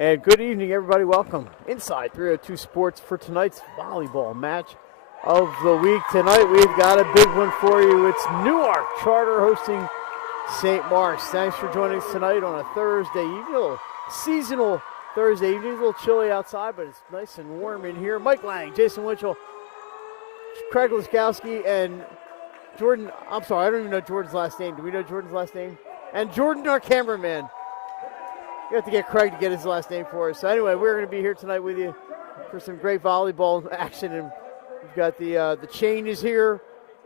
And good evening, everybody. Welcome inside 302 Sports for tonight's volleyball match of the week. Tonight we've got a big one for you. It's Newark Charter hosting St. Mark's. Thanks for joining us tonight on a Thursday evening, a little seasonal Thursday evening. A little chilly outside, but it's nice and warm in here. Mike Lang, Jason Winchell, Craig Laskowski, and Jordan. I'm sorry, I don't even know Jordan's last name. Do we know Jordan's last name? And Jordan, our cameraman. You have to get Craig to get his last name for us. So anyway, we're going to be here tonight with you for some great volleyball action. And we've got the chain is here.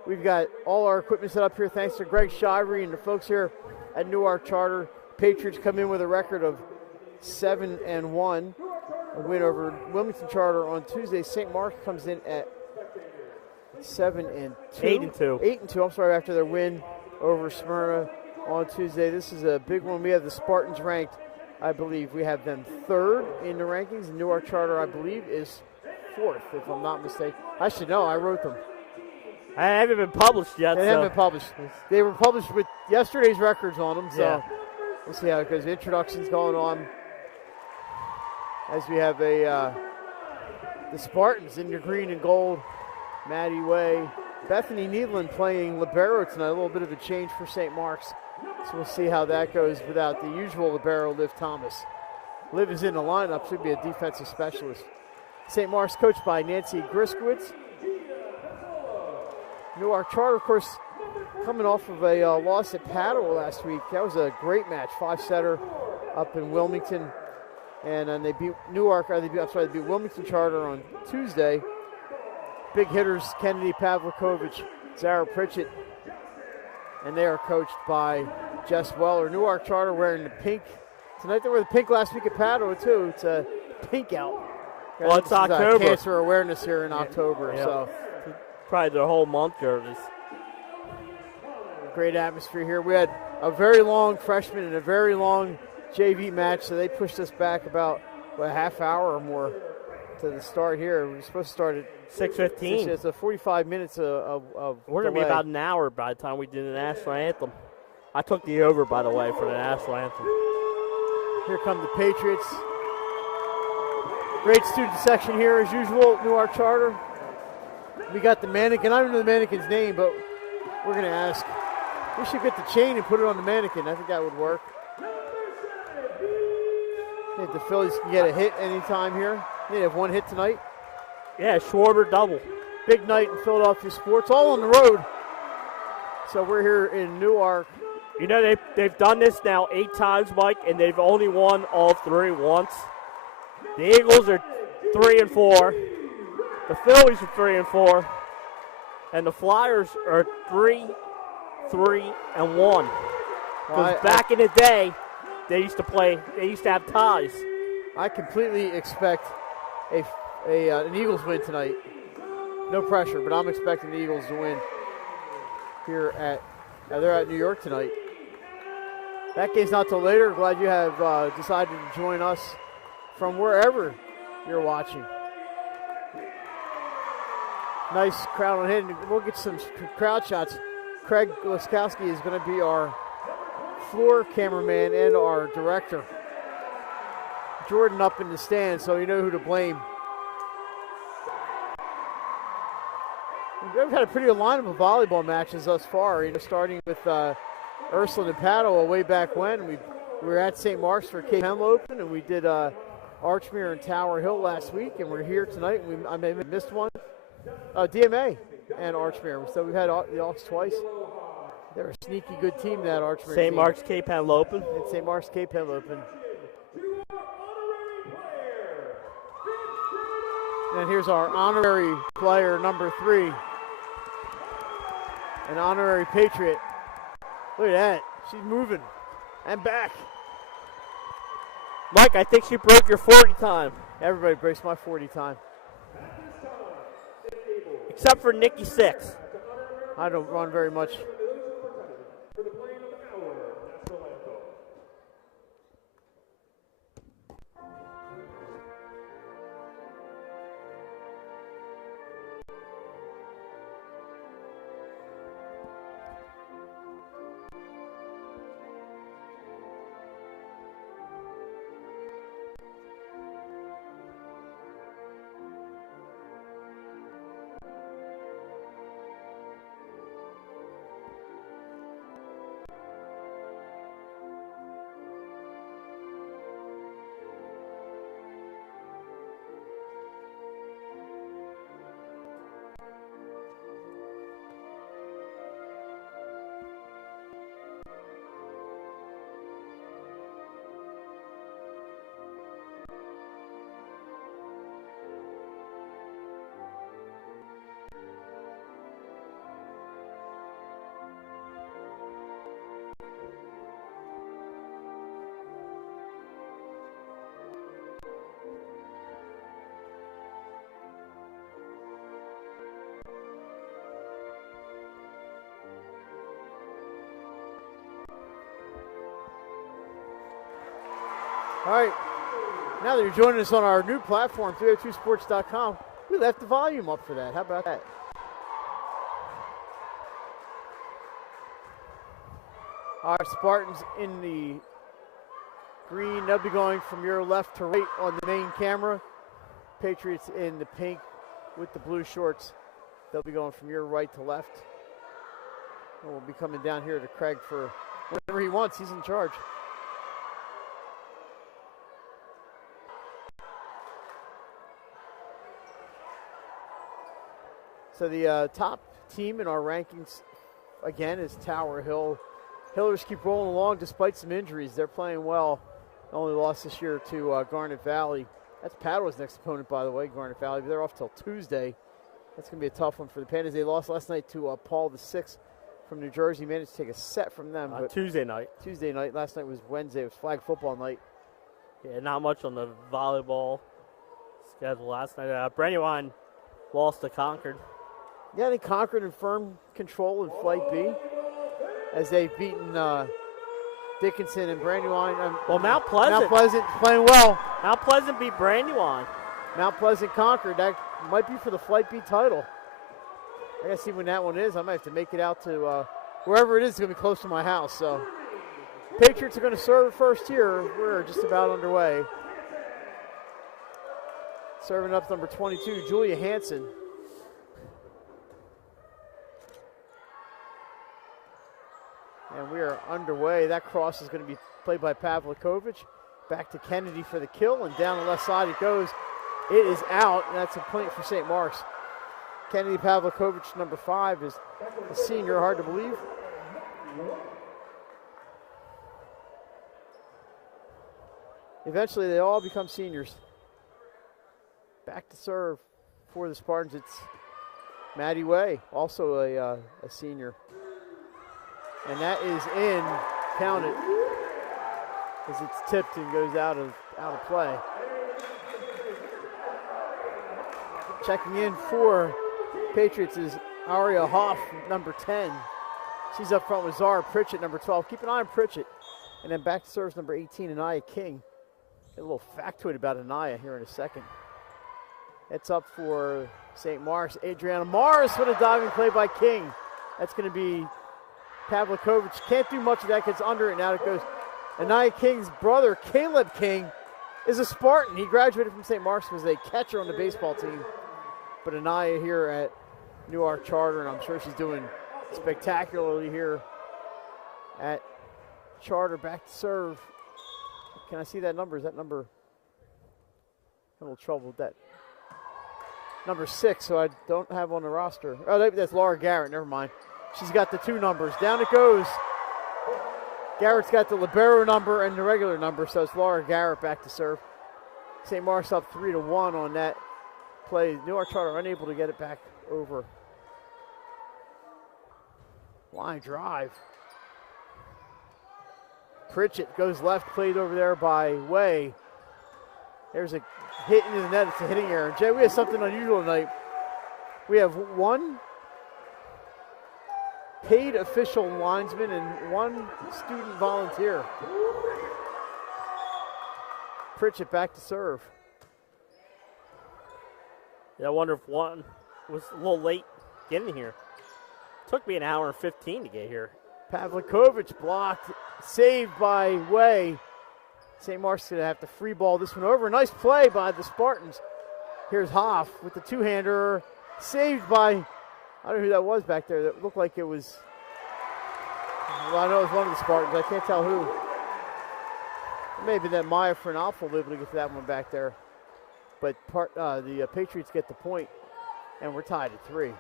We've got all our equipment set up here thanks to Greg Shivery and the folks here at Newark Charter. Patriots come in with a record of 7-1. A win over Wilmington Charter on Tuesday. St. Mark's comes in at 7-2. 8-2. 8-2, I'm sorry, after their win over Smyrna on Tuesday. This is a big one. We have the Spartans ranked, I believe. We have them third in the rankings. And Newark Charter, I believe, is fourth, if I'm not mistaken. I should know. I wrote them. I haven't been published yet. They haven't been published. They were published with yesterday's records on them, so we'll see how it goes. Introductions going on as we have the Spartans in your green and gold. Maddie Way. Bethany Needland playing libero tonight. A little bit of a change for St. Mark's. So we'll see how that goes without the usual libero, Liv Thomas. Liv is in the lineup, should be a defensive specialist. St. Mark's coached by Nancy Griskowitz. Newark Charter, of course, coming off of a loss at Padua last week. That was a great match, 5-setter up in Wilmington. And then they beat they beat Wilmington Charter on Tuesday. Big hitters, Kennedy Pavlikovich, Zara Pritchett. And they are coached by Jess Weller. Newark Charter wearing the pink. Tonight they were the pink last week at Padua, too. It's a pink out. Well, it's October. Cancer awareness here in October. Yeah. So probably the whole month jerseys. Great atmosphere here. We had a very long freshman and a very long JV match, so they pushed us back about a half hour or more to the start here. We were supposed to start at 6:15. It's a 45 minutes of We're going to be about an hour by the time we do the national anthem. I took the over, by the way, for the national anthem. Here come the Patriots. Great student section here as usual, Newark Charter. We got the mannequin. I don't know the mannequin's name, but we're going to ask. We should get the chain and put it on the mannequin. I think that would work. I think the Phillies can get a hit anytime here. They have one hit tonight. Yeah, Schwarber double. Big night in Philadelphia sports, all on the road. So we're here in Newark. You know, they've done this now 8 times, Mike, and they've only won all 3 once. The Eagles are 3-4. The Phillies are 3-4. And the Flyers are 3-1. Because back in the day, they used to have ties. I completely expect an Eagles win tonight. No pressure, but I'm expecting the Eagles to win here they're at New York tonight. That game's not till later. Glad you have decided to join us from wherever you're watching. Nice crowd on hand. We'll get some crowd shots. Craig Laskowski is going to be our floor cameraman and our director. Jordan up in the stand, so you know who to blame. We've had a pretty good lineup of volleyball matches thus far, starting with Ursuline and Padua way back when. We were at St. Mark's for Cape Henlopen Open, and we did Archmere and Tower Hill last week, and we're here tonight. I may have missed one. DMA and Archmere. So we've had the Hawks twice. They're a sneaky good team, that Archmere St. team. Mark's Cape Henlopen. And St. Mark's Cape Henlopen. And here's our honorary player, number 3. An honorary Patriot. Look at that. She's moving. And back. Mike, I think she broke your 40 time. Everybody breaks my 40 time. Except for Nikki 6. I don't run very much. All right. Now that you're joining us on our new platform, 302sports.com, we left the volume up for that. How about that? Our Spartans in the green. They'll be going from your left to right on the main camera. Patriots in the pink with the blue shorts. They'll be going from your right to left. And we'll be coming down here to Craig for whatever he wants. He's in charge. So the top team in our rankings, again, is Tower Hill. Hillers keep rolling along despite some injuries. They're playing well. Only lost this year to Garnet Valley. That's Padwa's next opponent, by the way, Garnet Valley. But they're off till Tuesday. That's going to be a tough one for the Pandas. They lost last night to Paul VI from New Jersey. Managed to take a set from them. But Tuesday night. Tuesday night. Last night was Wednesday. It was flag football night. Yeah, not much on the volleyball schedule last night. Brandywine lost to Concord. Yeah, they conquered in firm control in Flight B as they've beaten Dickinson and Brandywine. Well, Mount Pleasant. Mount Pleasant playing well. Mount Pleasant beat Brandywine. Mount Pleasant conquered. That might be for the Flight B title. I got to see when that one is. I might have to make it out to wherever it is. It's going to be close to my house. So Patriots are going to serve first here. We're just about underway. Serving up number 22, Julia Hansen. And we are underway. That cross is going to be played by Pavlikovic. Back to Kennedy for the kill, and down the left side it goes. It is out, and that's a point for St. Mark's. Kennedy Pavlikovic, number 5, is a senior, hard to believe. Eventually, they all become seniors. Back to serve for the Spartans. It's Maddie Way, also a senior. And that is in, count it, as it's tipped and goes out of play. Checking in for Patriots is Aria Hoff, number 10. She's up front with Zara Pritchett, number 12. Keep an eye on Pritchett. And then back to serves number 18, Anaya King. Get a little factoid about Anaya here in a second. It's up for St. Mark's. Adriana Morris with a diving play by King. That's going to be Pavlikovic. Can't do much of that, gets under it. Now it goes. Anaya King's brother, Caleb King, is a Spartan. He graduated from St. Mark's, was a catcher on the baseball team. But Anaya here at Newark Charter, and I'm sure she's doing spectacularly here at Charter. Back to serve. Can I see that number? Is that number? I'm a little trouble with that. Number 6, so I don't have on the roster. Oh, that's Laura Garrett. Never mind. She's got the 2 numbers. Down it goes. Garrett's got the libero number and the regular number, so it's Laura Garrett back to serve. St. Mark's up 3-1 on that play. Newark Charter unable to get it back over. Line drive. Pritchett goes left, played over there by Way. There's a hit into the net. It's a hitting error. Jay, we have something unusual tonight. We have 1 paid official linesman and 1 student volunteer. Pritchett back to serve. Yeah, I wonder if one was a little late getting here. Took me an hour and 15 to get here. Pavlikovic blocked, saved by Way. St. Mark's going to have to free ball this one over. Nice play by the Spartans. Here's Hoff with the 2-hander, saved by, I don't know who that was back there. That looked like it was, well, I know it was one of the Spartans. I can't tell who. It may have been that Maya Fernalfo will be able to get to that one back there. But the Patriots get the point, and we're tied at 3.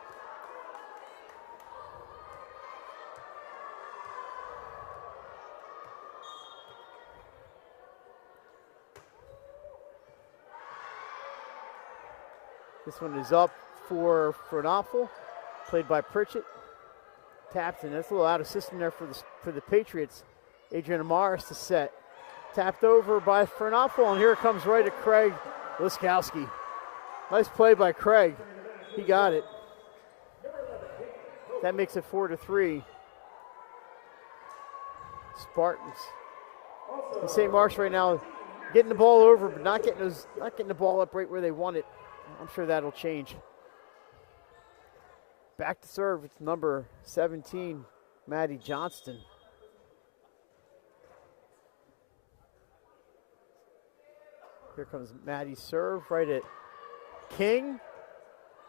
This one is up for Fernalfo, played by Pritchett. Tapped, and that's a little out of system there for the Patriots. Adriana Morris to set. Tapped over by Fernalfo, and here it comes right at Craig Liskowski. Nice play by Craig. He got it. That makes it 4-3. Spartans. And St. Mark's right now getting the ball over, but not getting the ball up right where they want it. I'm sure that'll change. Back to serve, it's number 17, Maddie Johnston. Here comes Maddie's serve right at King.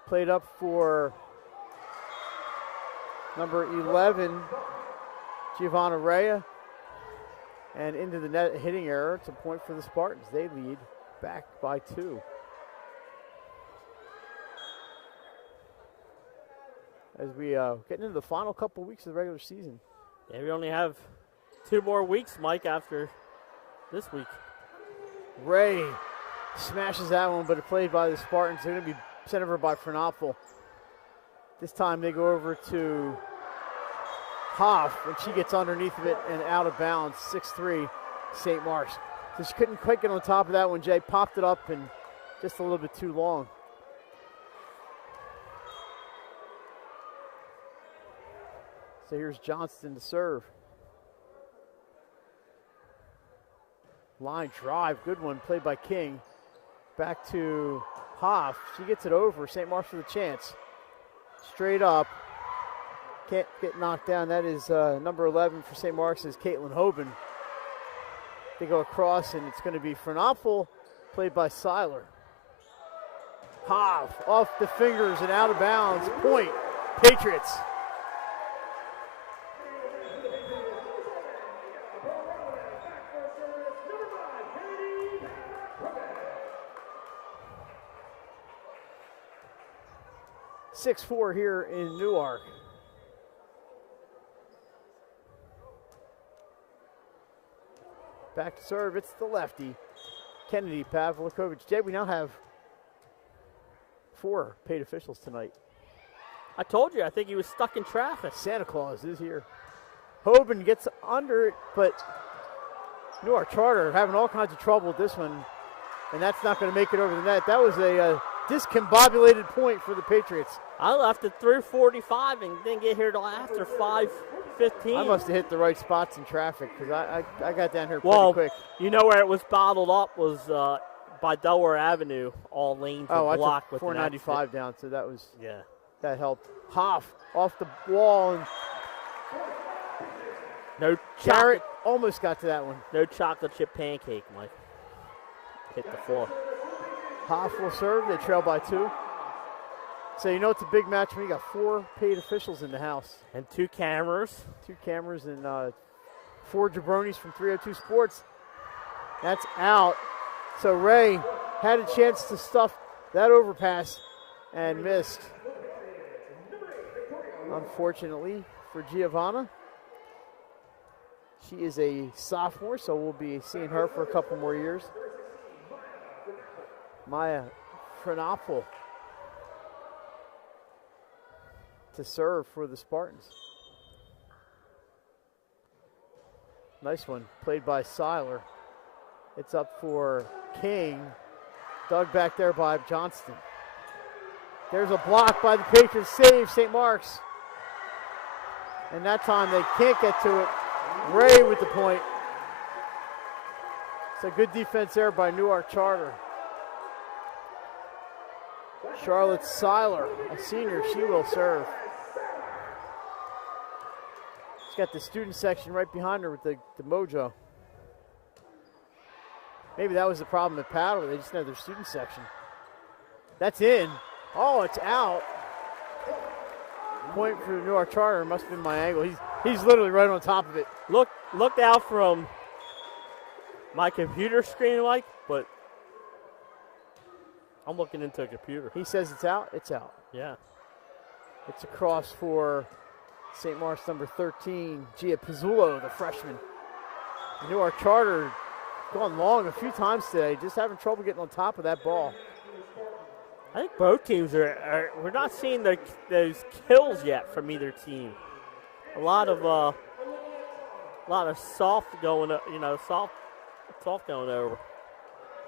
Played up for number 11, Giovanna Rea. And into the net, hitting error. It's a point for the Spartans. They lead back by 2. As we get into the final couple weeks of the regular season. Yeah, we only have 2 more weeks, Mike, after this week. Ray smashes that one, but it played by the Spartans. They're going to be sent over by Fernapfel. This time they go over to Hoff, and she gets underneath of it and out of bounds. 6-3, St. Mark's. So she couldn't quite get on top of that one. Jay popped it up and just a little bit too long. So here's Johnston to serve. Line drive, good one, played by King. Back to Hoff. She gets it over. St. Mark's with a chance. Straight up. Can't get knocked down. That is number 11 for St. Mark's is Caitlin Hoban. They go across, and it's going to be Fernapfel, played by Seiler. Hoff off the fingers and out of bounds. Point, Patriots. .6-4 here in Newark. Back to serve, it's the lefty, Kennedy Pavlikovic. Jay, we now have 4 paid officials tonight. I told you, I think he was stuck in traffic. Santa Claus is here. Hoban gets under it, but Newark Charter having all kinds of trouble with this one, and that's not going to make it over the net. That was a discombobulated point for the Patriots. I left at 3:45 and didn't get here till after 5:15. I must have hit the right spots in traffic because I got down here pretty quick. You know where it was bottled up was by Delaware Avenue. All lanes were blocked with 495 down, so that was yeah, that helped. Hoff off the wall and no Jarrett almost got to that one. No chocolate chip pancake, Mike. Hit the floor. Hoff will serve. They trail by 2. So you know it's a big match when you got 4 paid officials in the house. And 2 cameras. 2 cameras and 4 jabronis from 302 Sports. That's out. So Ray had a chance to stuff that overpass and missed. Unfortunately for Giovanna. She is a sophomore, so we'll be seeing her for a couple more years. Maya Fernapfel to serve for the Spartans. Nice one, played by Seiler. It's up for King. Dug back there by Johnston. There's a block by the Patriots. Save St. Mark's. And that time they can't get to it. Ray with the point. It's a good defense there by Newark Charter. Charlotte Seiler, a senior, she will serve. She's got the student section right behind her with the mojo. Maybe that was the problem at Paddle. They just had their student section. That's in. Oh, it's out. Point for Newark Charter. Must have been my angle. He's literally right on top of it. Looked out from my computer screen, Mike, but I'm looking into a computer. He says it's out. It's out. Yeah. It's a cross for St. Mark's number 13, Gia Pizzullo, the freshman. Newark Charter gone long a few times today, just having trouble getting on top of that ball. I think both teams we're not seeing those kills yet from either team. A lot of soft going, soft going over.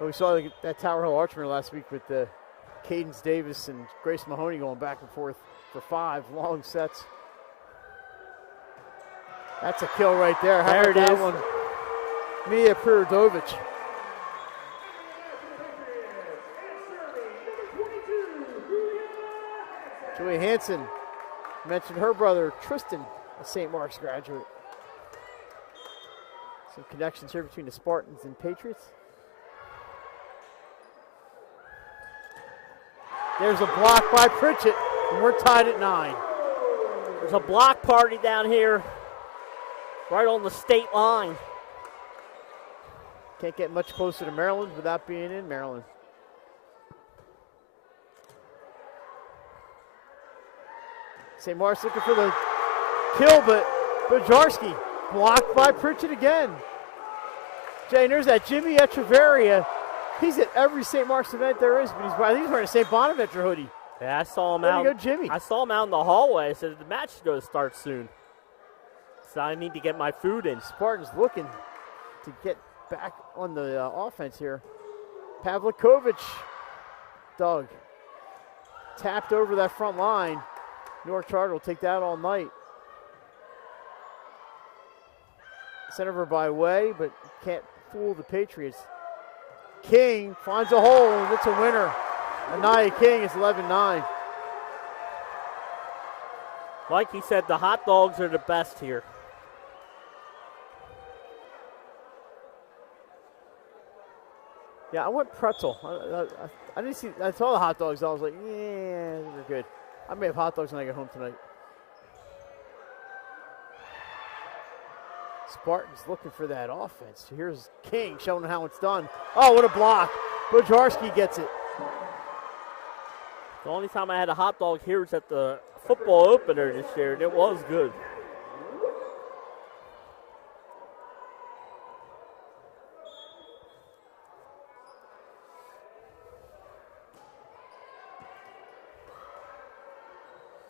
Well, we saw that Tower Hill Archman last week with Cadence Davis and Grace Mahoney going back and forth for 5 long sets. That's a kill right there. How there about it that is. one? Mia Prirodovic. Chloe Hansen mentioned her brother Tristan, a St. Mark's graduate. Some connections here between the Spartans and Patriots. There's a block by Pritchett, and we're tied at 9. There's a block party down here, right on the state line. Can't get much closer to Maryland without being in Maryland. St. Mark's looking for the kill, but Bajarski blocked by Pritchett again. Jay, and there's that Jimmy Echeverria. He's at every St. Mark's event there is, but he's wearing a St. Bonaventure hoodie. Yeah, I saw him There out. you go, Jimmy. I saw him out in the hallway. I said the match is going to start soon, so I need to get my food in. Spartans looking to get back on the offense here. Pavlikovic, Doug, tapped over that front line. Newark Charter will take that all night. Sent over by Way, but can't fool the Patriots. King finds a hole, and it's a winner. Anaya King is 11-9. Like he said, the hot dogs are the best here. Yeah, I went pretzel. I didn't see. I saw the hot dogs. I was like, yeah, they're good. I may have hot dogs when I get home tonight. Spartans looking for that offense. Here's King showing how it's done. Oh, what a block. Bojarski gets it. The only time I had a hot dog here was at the football opener this year, and it was good.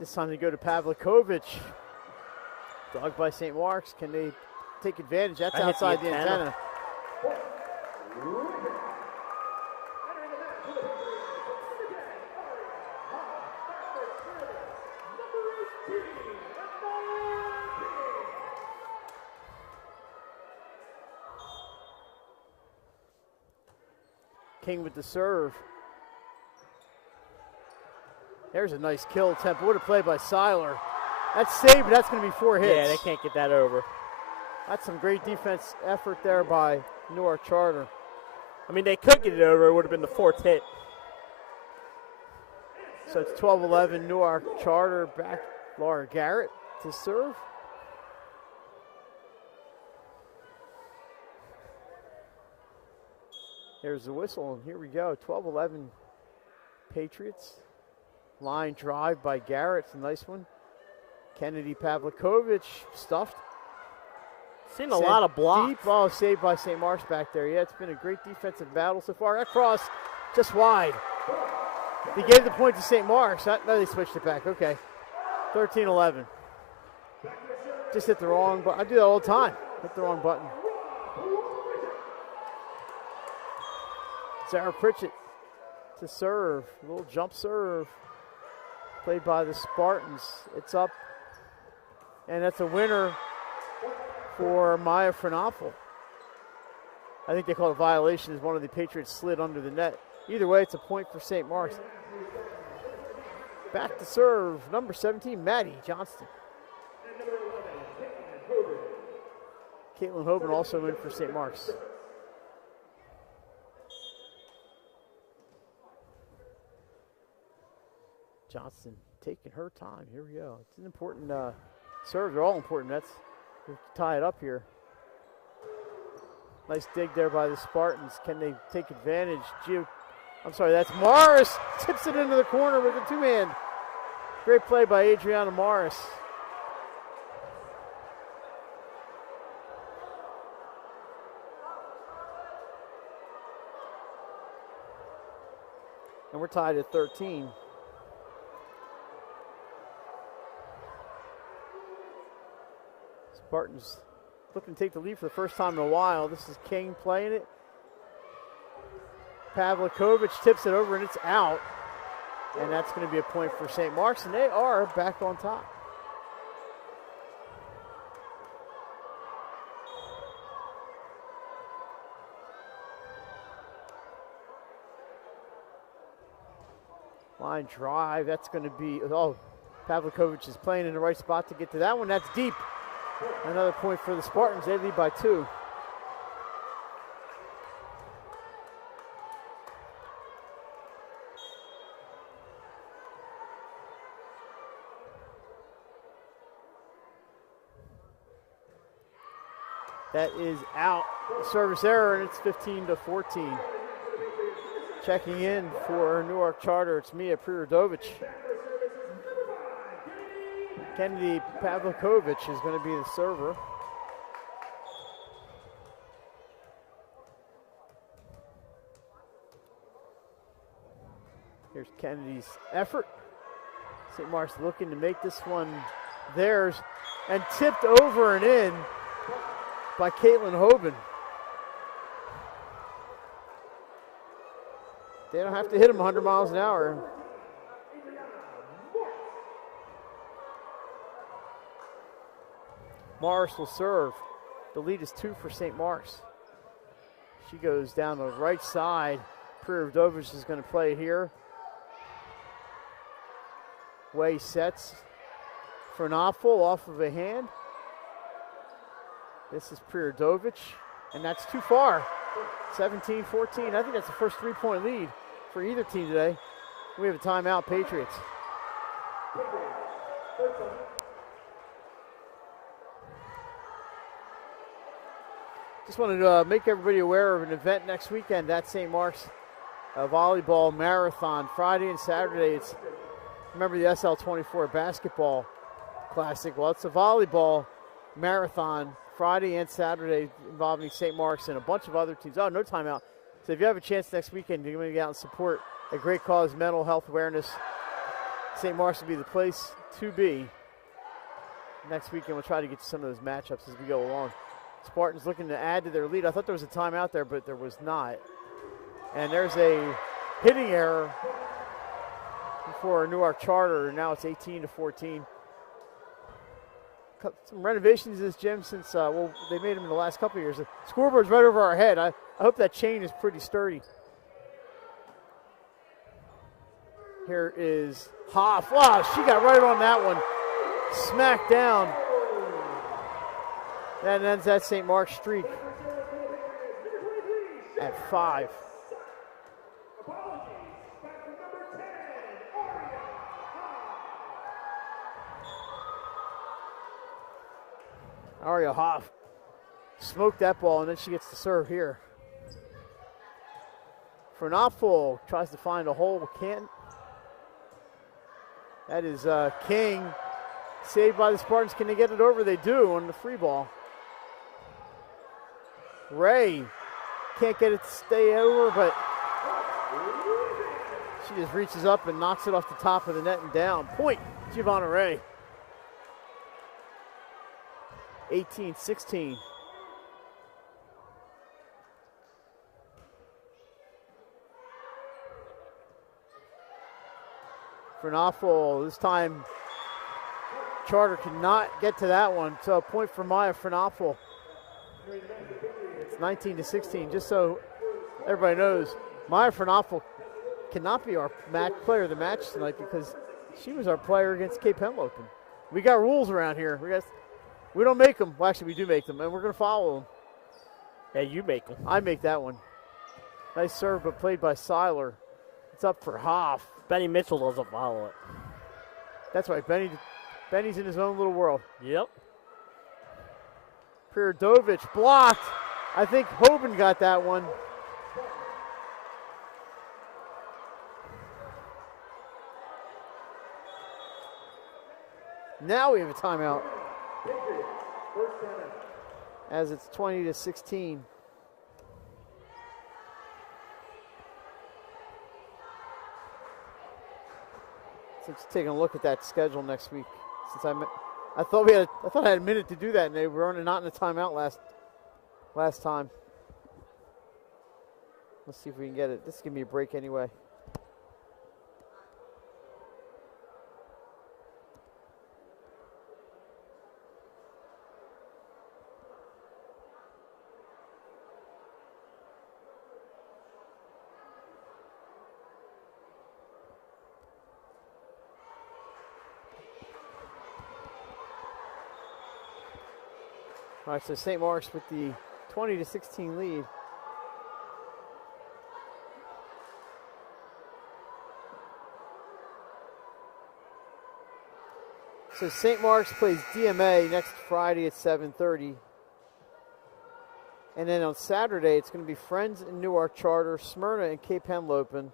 This time they go to Pavlikovic. Dog by St. Mark's. Can they take advantage? That's outside the antenna. King with the serve. There's a nice kill attempt. What a play by Seiler. That's saved, but that's going to be 4 hits. Yeah, they can't get that over. That's some great defense effort there by Newark Charter. I mean, they could get it over. It would have been the 4th hit. So it's 12-11 Newark Charter. Back Laura Garrett to serve. Here's the whistle, and here we go. 12-11 Patriots. Line drive by Garrett. It's a nice one. Kennedy Pavlikovic stuffed. Seen a lot of blocks. Deep ball saved by St. Mark's back there. Yeah, it's been a great defensive battle so far. That cross just wide. They gave the point to St. Mark's. No, they switched it back. Okay. 13-11. Just hit the wrong button. I do that all the time. Hit the wrong button. Sarah Pritchett to serve. A little jump serve. Played by the Spartans. It's up. And that's a winner for Maya Frenapel. I think they call it a violation as one of the Patriots slid under the net. Either way, it's a point for St. Mark's. Back to serve, number 17, Maddie Johnston. Caitlin Hoban also in for St. Mark's. Johnston taking her time. Here we go. It's an important serve. They're all important. That's to tie it up here. Nice dig there by the Spartans. Can they take advantage? I'm sorry, that's Morris. Tips it into the corner with a two-man. Great play by Adriana Morris. And we're tied at 13. Spartans looking to take the lead for the first time in a while. This is King playing it. Pavlikovic tips it over and it's out. And that's going to be a point for St. Mark's, and they are back on top. Line drive, that's going to be, oh, Pavlikovic is playing in the right spot to get to that one. That's deep. Another point for the Spartans. They lead by 2. That is out. Service error, and it's 15-14. Checking in for Newark Charter, it's Mia Prirodovic. Kennedy Pavlikovic is going to be the server. Here's Kennedy's effort. St. Mark's looking to make this one theirs, and tipped over and in by Caitlin Hoban. They don't have to hit him 100 miles an hour. Morris will serve. The lead is 2 for St. Mark's. She goes down the right side. Prirodovic is going to play here. Way sets for an awful off of a hand. This is Prirodovic, and that's too far. 17-14. I think that's the first 3-point lead for either team today. We have a timeout, Patriots. Just wanted to make everybody aware of an event next weekend at St. Mark's, a volleyball marathon. Friday and Saturday, it's, remember the SL24 basketball classic. Well, it's a volleyball marathon Friday and Saturday involving St. Mark's and a bunch of other teams. Oh, no timeout. So if you have a chance next weekend, you're going to get out and support a great cause, mental health awareness. St. Mark's will be the place to be. Next weekend, we'll try to get you some of those matchups as we go along. Spartans looking to add to their lead. I thought there was a timeout there, but there was not. And there's a hitting error for Newark Charter. Now it's 18-14. Some renovations to this gym since, well, they made them in the last couple of years. The scoreboard's right over our head. I hope that chain is pretty sturdy. Here is Hoff. Wow, she got right on that one. Smacked down. That ends that St. Mark's streak at 5. Aria Hoff smoked that ball, and then she gets to serve here. Fernapfel tries to find a hole, can't. That is King, saved by the Spartans. Can they get it over? They do on the free ball. Ray can't get it to stay over, but she just reaches up and knocks it off the top of the net and down. Point, Giovanna Ray. 18-16. Fernapfel, this time Charter cannot get to that one. So a point for Maya Fernapfel. It's 19-16. Just so everybody knows, Maya Fernapfel cannot be our player of the match tonight because she was our player against Cape Henlopen. We got rules around here. We don't make them. Well, actually, we do make them, and we're going to follow them. Yeah, you make them. I make that one. Nice serve, but played by Seiler. It's up for Hoff. Benny Mitchell doesn't follow it. That's right. Benny's in his own little world. Yep. Prirodovic blocked. I think Hoban got that one. Now we have a timeout. As it's 20-16. Since taking a look at that schedule next week, since I thought I had a minute to do that, and they were not in a timeout last time. Let's see if we can get it. This is gonna be a break anyway. All right, so St. Mark's with the 20-16 lead. So St. Mark's plays DMA next Friday at 7:30. And then on Saturday, it's going to be Friends in Newark Charter, Smyrna and Cape Henlopen,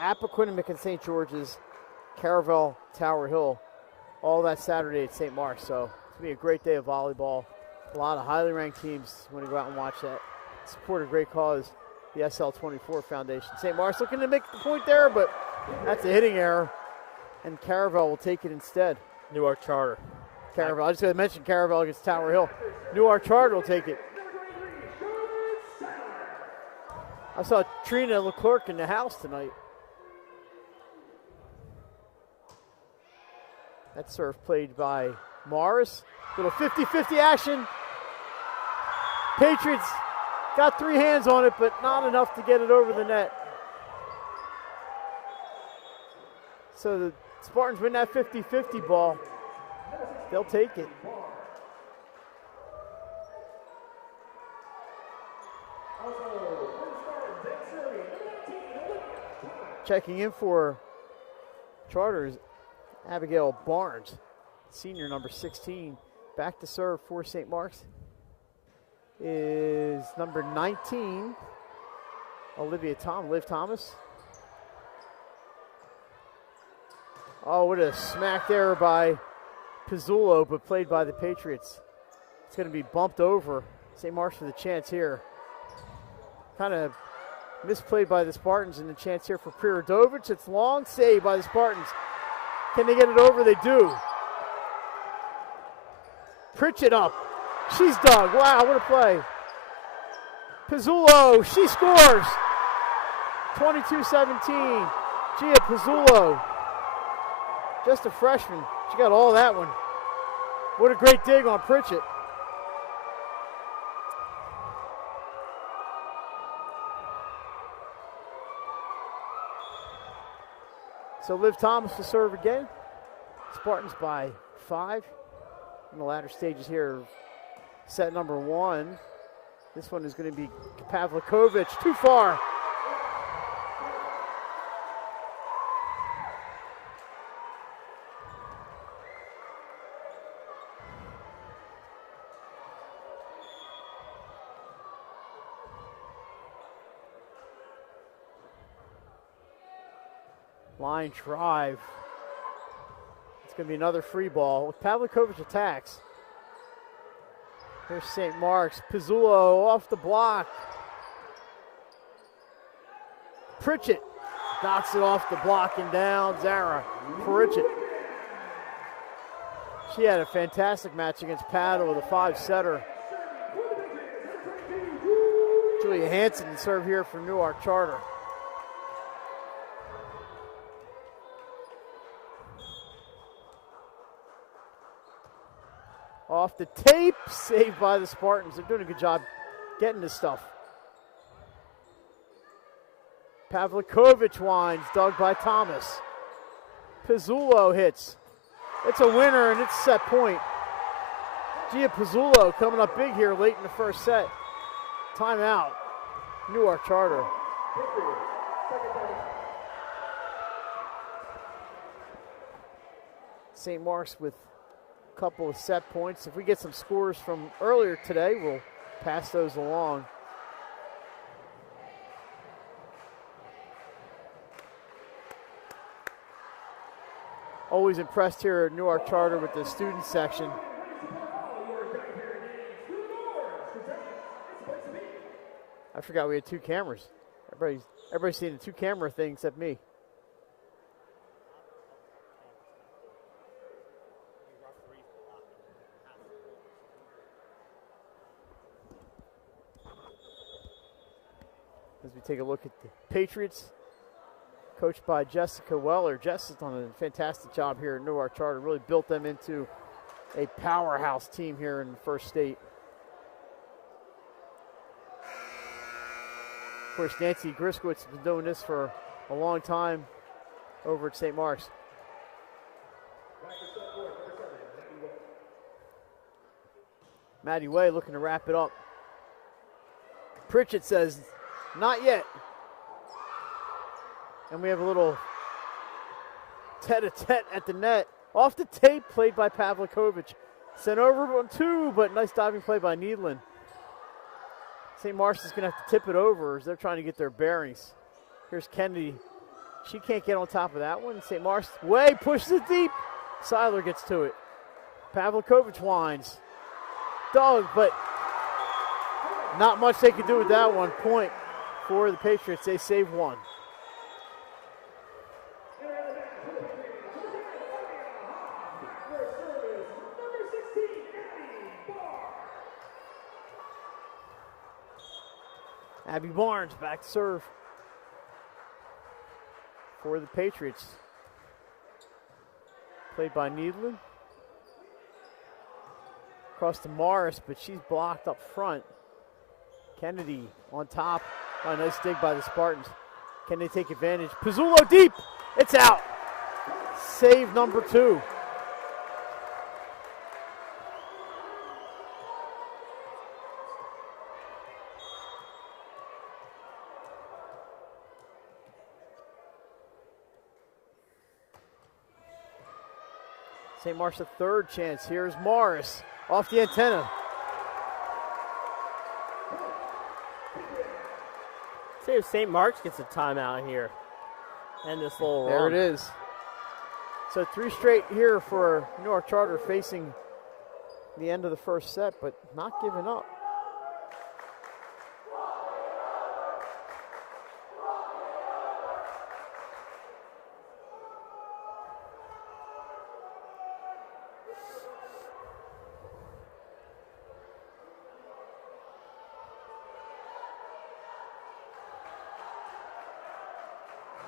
Appoquinimink and St. George's, Caravel, Tower Hill, all that Saturday at St. Mark's. So it's going to be a great day of volleyball. A lot of highly ranked teams when you go out and watch that. Support a great cause, the SL24 Foundation. St. Mark's looking to make the point there, but that's a hitting error, and Caravel will take it instead. Newark Charter. Caravel, I just got to mention Caravel against Tower Hill. Newark Charter will take it. I saw Trina Leclerc in the house tonight. That serve played by Morris. Little 50-50 action. Patriots got 3 hands on it, but not enough to get it over the net. So the Spartans win that 50-50 ball. They'll take it. Checking in for Charters, Abigail Barnes, senior number 16. Back to serve for St. Mark's is number 19, Liv Thomas. Oh, what a smack there by Pizzullo, but played by the Patriots. It's going to be bumped over. St. Mark's with a chance here. Kind of misplayed by the Spartans, and the chance here for Prirodovich. It's long save by the Spartans. Can they get it over? They do. Pritchett up. She's dug. Wow, what a play. Pizzullo, she scores. 22-17. Gia Pizzullo. Just a freshman. She got all that one. What a great dig on Pritchett. So Liv Thomas will serve again. Spartans by 5 in the latter stages here. Set number 1. This one is going to be Pavlikovic. Too far. Line drive. It's going to be another free ball. Pavlikovic attacks. Here's St. Mark's. Pizzullo off the block. Pritchett knocks it off the block and down. Zara Pritchett. She had a fantastic match against Paddle with a 5-setter. Julia Hansen to serve here for Newark Charter. Off the tape, saved by the Spartans. They're doing a good job getting this stuff. Pavlikovic winds, dug by Thomas. Pizzullo hits. It's a winner, and it's set point. Gia Pizzullo coming up big here late in the first set. Timeout. Newark Charter. St. Mark's with couple of set points. If we get some scores from earlier today, we'll pass those along. Always impressed here at Newark Charter with the student section. I forgot we had 2 cameras. Everybody's seeing the 2-camera thing except me. As we take a look at the Patriots, coached by Jessica Weller. Jess has done a fantastic job here at Newark Charter, really built them into a powerhouse team here in the First State. Of course, Nancy Griskowitz has been doing this for a long time over at St. Mark's. Maddie Way looking to wrap it up. Pritchett says, not yet. And we have a little tete-a-tete at the net. Off the tape, played by Pavlikovic. Sent over on 2, but nice diving play by Needland. St. Marcia's going to have to tip it over as they're trying to get their bearings. Here's Kennedy. She can't get on top of that one. St. Marcia's Way pushes it deep. Seiler gets to it. Pavlikovic winds. Dug, but not much they could do with that one. Point for the Patriots. They save one. Abby Barnes back to serve for the Patriots. Played by Needland. Across to Morris, but she's blocked up front. Kennedy on top. Oh, nice dig by the Spartans. Can they take advantage? Pizzullo deep. It's out. Save number 2. St. Marcia third chance. Here's Morris off the antenna. See if St. Mark's gets a timeout here. And this little run. There it is. So 3 straight here for Newark Charter facing the end of the first set, but not giving up.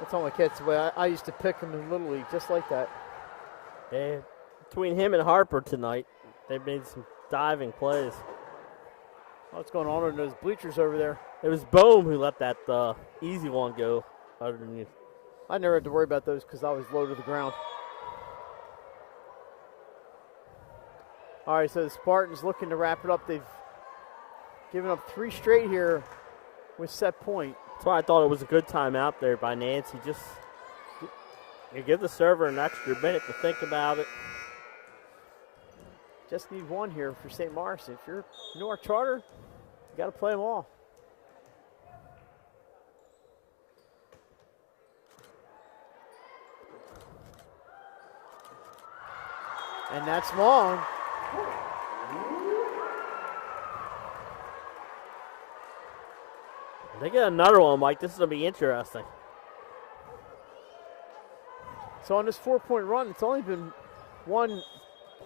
That's all my kids. The way I used to pick them in Little League, just like that. Yeah, between him and Harper tonight, they've made some diving plays. What's going on in those bleachers over there? It was Bohm who let that easy one go underneath. I never had to worry about those because I was low to the ground. All right, so the Spartans looking to wrap it up. They've given up 3 straight here with set point. That's why I thought it was a good timeout there by Nancy. Just you give the server an extra minute to think about it. Just need 1 here for St. Marcia. If you're Newark Charter, you got to play them all. And that's long. They get another one, Mike. This is going to be interesting. So on this 4-point run, it's only been 1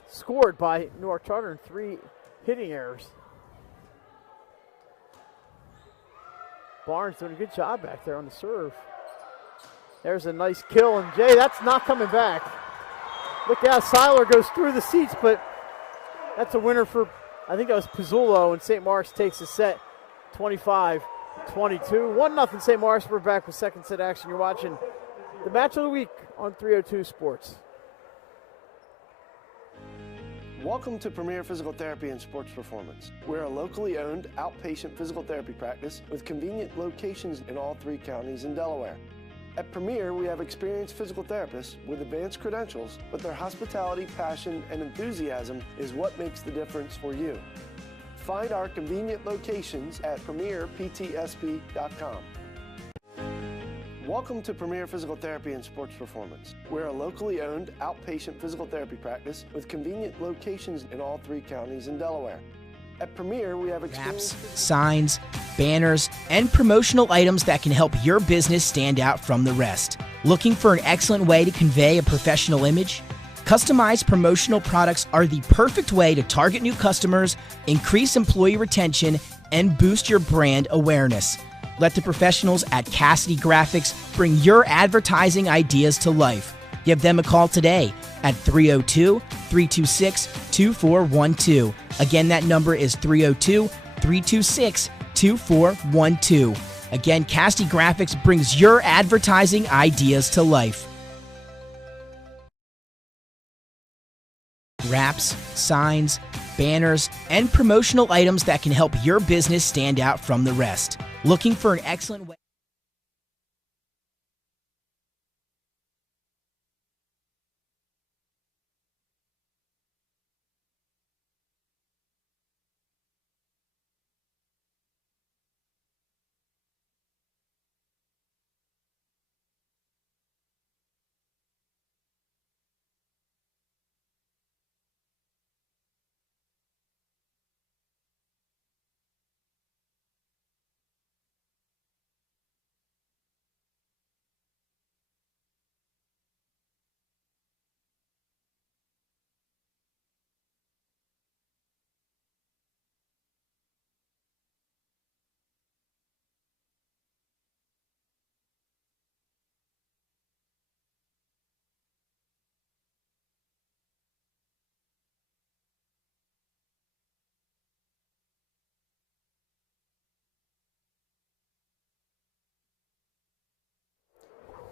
scored by Newark Charter and 3 hitting errors. Barnes doing a good job back there on the serve. There's a nice kill, and Jay, that's not coming back. Look out, Seiler goes through the seats, but that's a winner for, I think that was Pizzullo, and St. Mark's takes the set 25-22. 1-0 St. Mark's. We're back with second set action. You're watching the match of the week on 302 Sports. Welcome to Premier Physical Therapy and Sports Performance. We're a locally owned outpatient physical therapy practice with convenient locations in all 3 counties in Delaware. At Premier, we have experienced physical therapists with advanced credentials, but their hospitality, passion, and enthusiasm is what makes the difference for you. Find our convenient locations at premierptsp.com. Welcome to Premier Physical Therapy and Sports Performance. We're a locally owned outpatient physical therapy practice with convenient locations in all 3 counties in Delaware. At Premier, we have wraps, signs, banners, and promotional items that can help your business stand out from the rest. Looking for an excellent way to convey a professional image? Customized promotional products are the perfect way to target new customers, increase employee retention, and boost your brand awareness. Let the professionals at Cassidy Graphics bring your advertising ideas to life. Give them a call today at 302-326-2412. Again, that number is 302-326-2412. Again, Cassidy Graphics brings your advertising ideas to life. Wraps, signs, banners, and promotional items that can help your business stand out from the rest. Looking for an excellent way?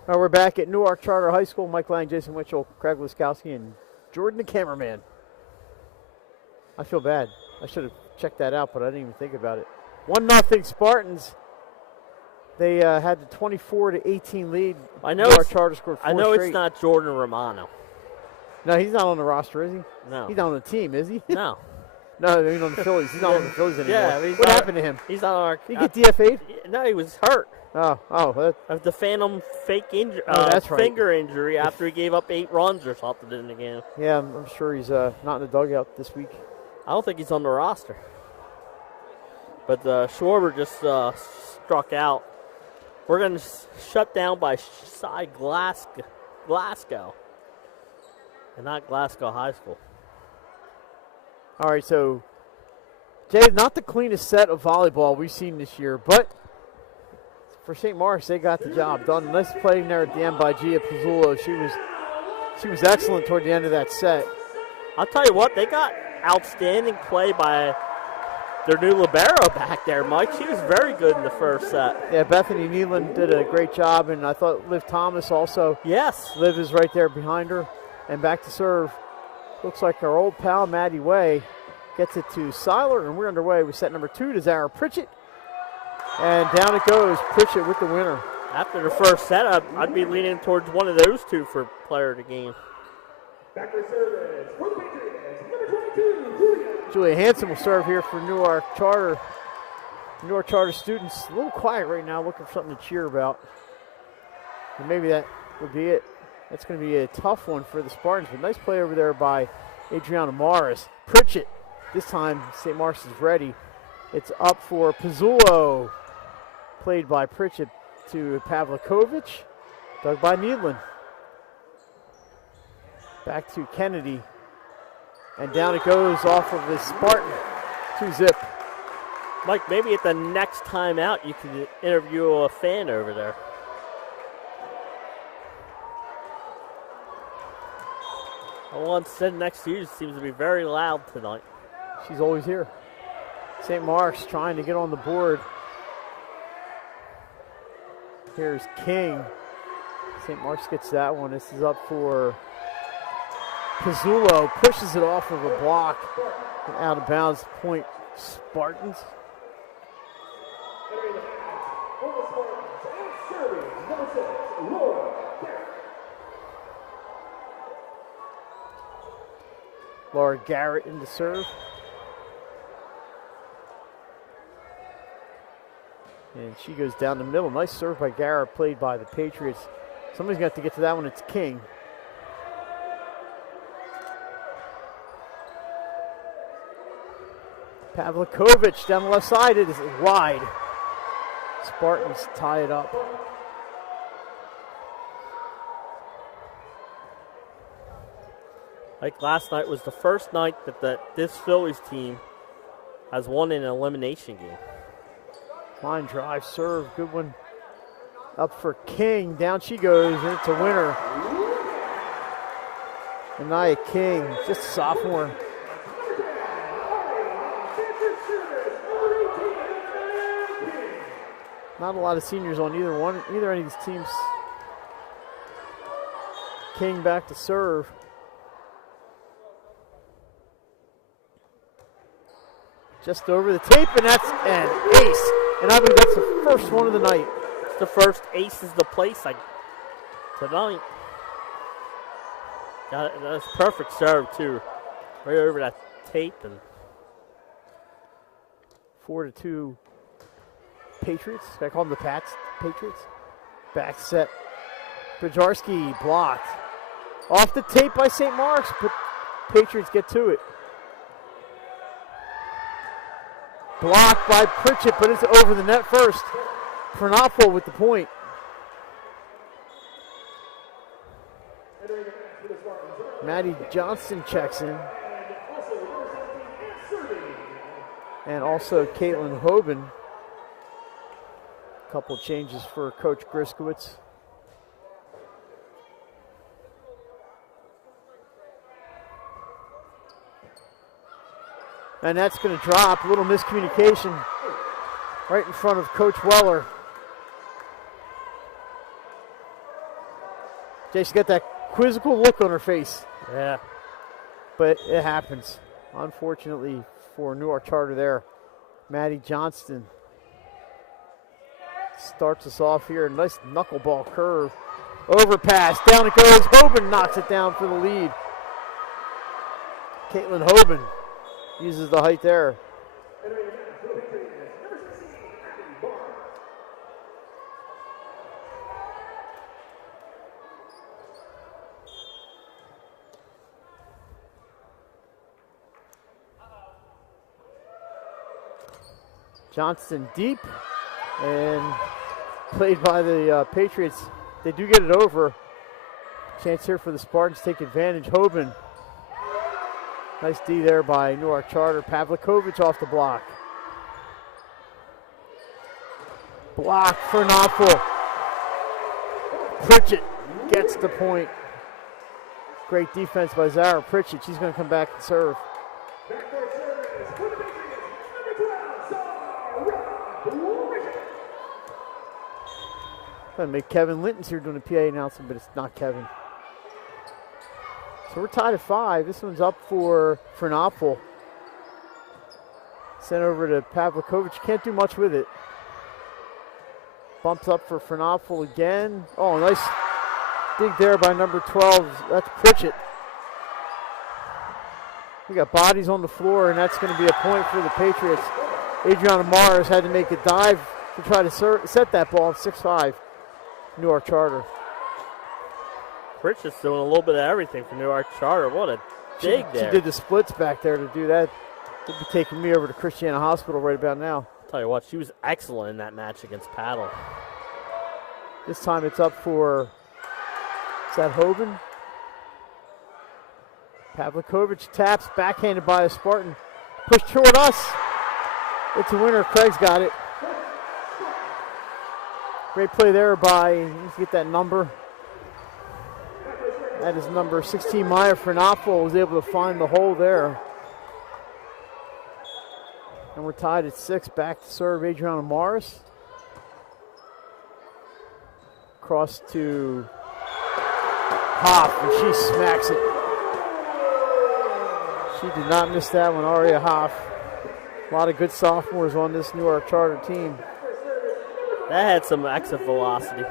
We're back at Newark Charter High School. Mike Lang, Jason Mitchell, Craig Wiskowski, and Jordan the cameraman. I feel bad. I should have checked that out, but I didn't even think about it. 1-0 Spartans. They had the 24-18 lead. I know Newark Charter scored 4 I know straight. it's not Jordan Romano. No, he's not on the roster, is he? No. He's not on the team, is he? No. No, I mean on the Phillies. He's not on the Phillies anymore. Yeah, I mean, what happened to him? He's not on our. Did he get DFA'd? No, he was hurt. That, Of the phantom fake injury, that's right. finger injury after he gave up 8 runs or something in the game. yeah, I'm sure he's not in the dugout this week. I don't think he's on the roster. But Schwarber just struck out. We're going to shut down by Cy Glasgow. And not Glasgow High School. All right, so, Jay, not the cleanest set of volleyball we've seen this year, but for St. Mark's, they got the job done. Nice play there at the end by Gia Pizzullo. She was excellent toward the end of that set. I'll tell you what, they got outstanding play by their new libero back there, Mike. She was very good in the first set. Yeah, Bethany Nealon did a great job, and I thought Liv Thomas also. Yes. Liv is right there behind her. And back to serve. Looks like our old pal, Maddie Way, gets it to Seiler, and we're underway with set number 2 to Zara Pritchett. And down it goes, Pritchett with the winner. After the first set, I'd be leaning towards one of those two for player of the game. Julia Hansen will serve here for Newark Charter. Newark Charter students a little quiet right now, looking for something to cheer about. And maybe that would be it. That's going to be a tough one for the Spartans, but nice play over there by Adriana Morris. Pritchett, this time St. Mark's is ready. It's up for Pizzullo, played by Pritchett to Pavlikovic, dug by Needland. Back to Kennedy, and down it goes off of the Spartan, 2-zip. Mike, maybe at the next time out you could interview a fan over there. The one sitting next to you seems to be very loud tonight. She's always here. St. Mark's trying to get on the board. Here's King. St. Mark's gets that one. This is up for Pizzullo. Pushes it off of a block and out of bounds. Point Spartans. Laura Garrett in the serve. And she goes down the middle. Nice serve by Garrett, played by the Patriots. Somebody's got to get to that one. It's King. Pavlikovic down the left side. It is wide. Spartans tie it up. Like last night was the first night that this Phillies team has won an elimination game. Line drive, serve, good one. Up for King, down she goes, and it's a winner. Anaya King, just a sophomore. Not a lot of seniors on either any of these teams. King back to serve. just over the tape, and that's an ace. And I believe that's the first one of the night. It's the first ace is the place tonight. That's perfect serve, too. Right over that tape. And 4-2 Patriots. I call them the Pats, Patriots. Back set. Bajarski blocked. Off the tape by St. Mark's, but Patriots get to it. Blocked by Pritchett, but it's over the net first. Fernapple with the point. Maddie Johnson checks in. And also Caitlin Hoban. A couple changes for Coach Griskowitz. And that's going to drop. A little miscommunication right in front of Coach Weller. She's got that quizzical look on her face. Yeah. But it happens. Unfortunately for Newark Charter there. Maddie Johnston starts us off here. Nice knuckleball curve. Overpass. Down it goes. Hoban knocks it down for the lead. Caitlin Hoban uses the height there. Johnston deep and played by the Patriots. They do get it over. Chance here for the Spartans to take advantage. Hoban. Nice D there by Newark Charter. Pavlikovic off the block. Block for Knopfel. Pritchett gets the point. Great defense by Zara Pritchett. She's going to come back and serve. Going to make Kevin Linton's here doing a PA announcement, but it's not Kevin. So we're tied at 5. This one's up for Fernapple. Sent over to Pavlikovic. Can't do much with it. Bumps up for Fernapple again. Oh, nice dig there by number 12. That's Pritchett. We got bodies on the floor, and that's going to be a point for the Patriots. Adriana Mars had to make a dive to try to set that ball. 6-5. Newark Charter. Pritchett's doing a little bit of everything for Newark Charter. What a dig there. She did the splits back there to do that. They'll be taking me over to Christiana Hospital right about now. I'll tell you what, she was excellent in that match against Paddle. This time it's up for, is that Hoban? Pavlikovic taps, backhanded by a Spartan. Pushed toward us. It's a winner. Craig's got it. Great play there by, let's get that number. That is number 16, Maya Fernapple, was able to find the hole there. And we're tied at 6. Back to serve Adriana Morris. Cross to Hoff, and she smacks it. She did not miss that one, Aria Hoff. A lot of good sophomores on this Newark Charter team. That had some exit velocity.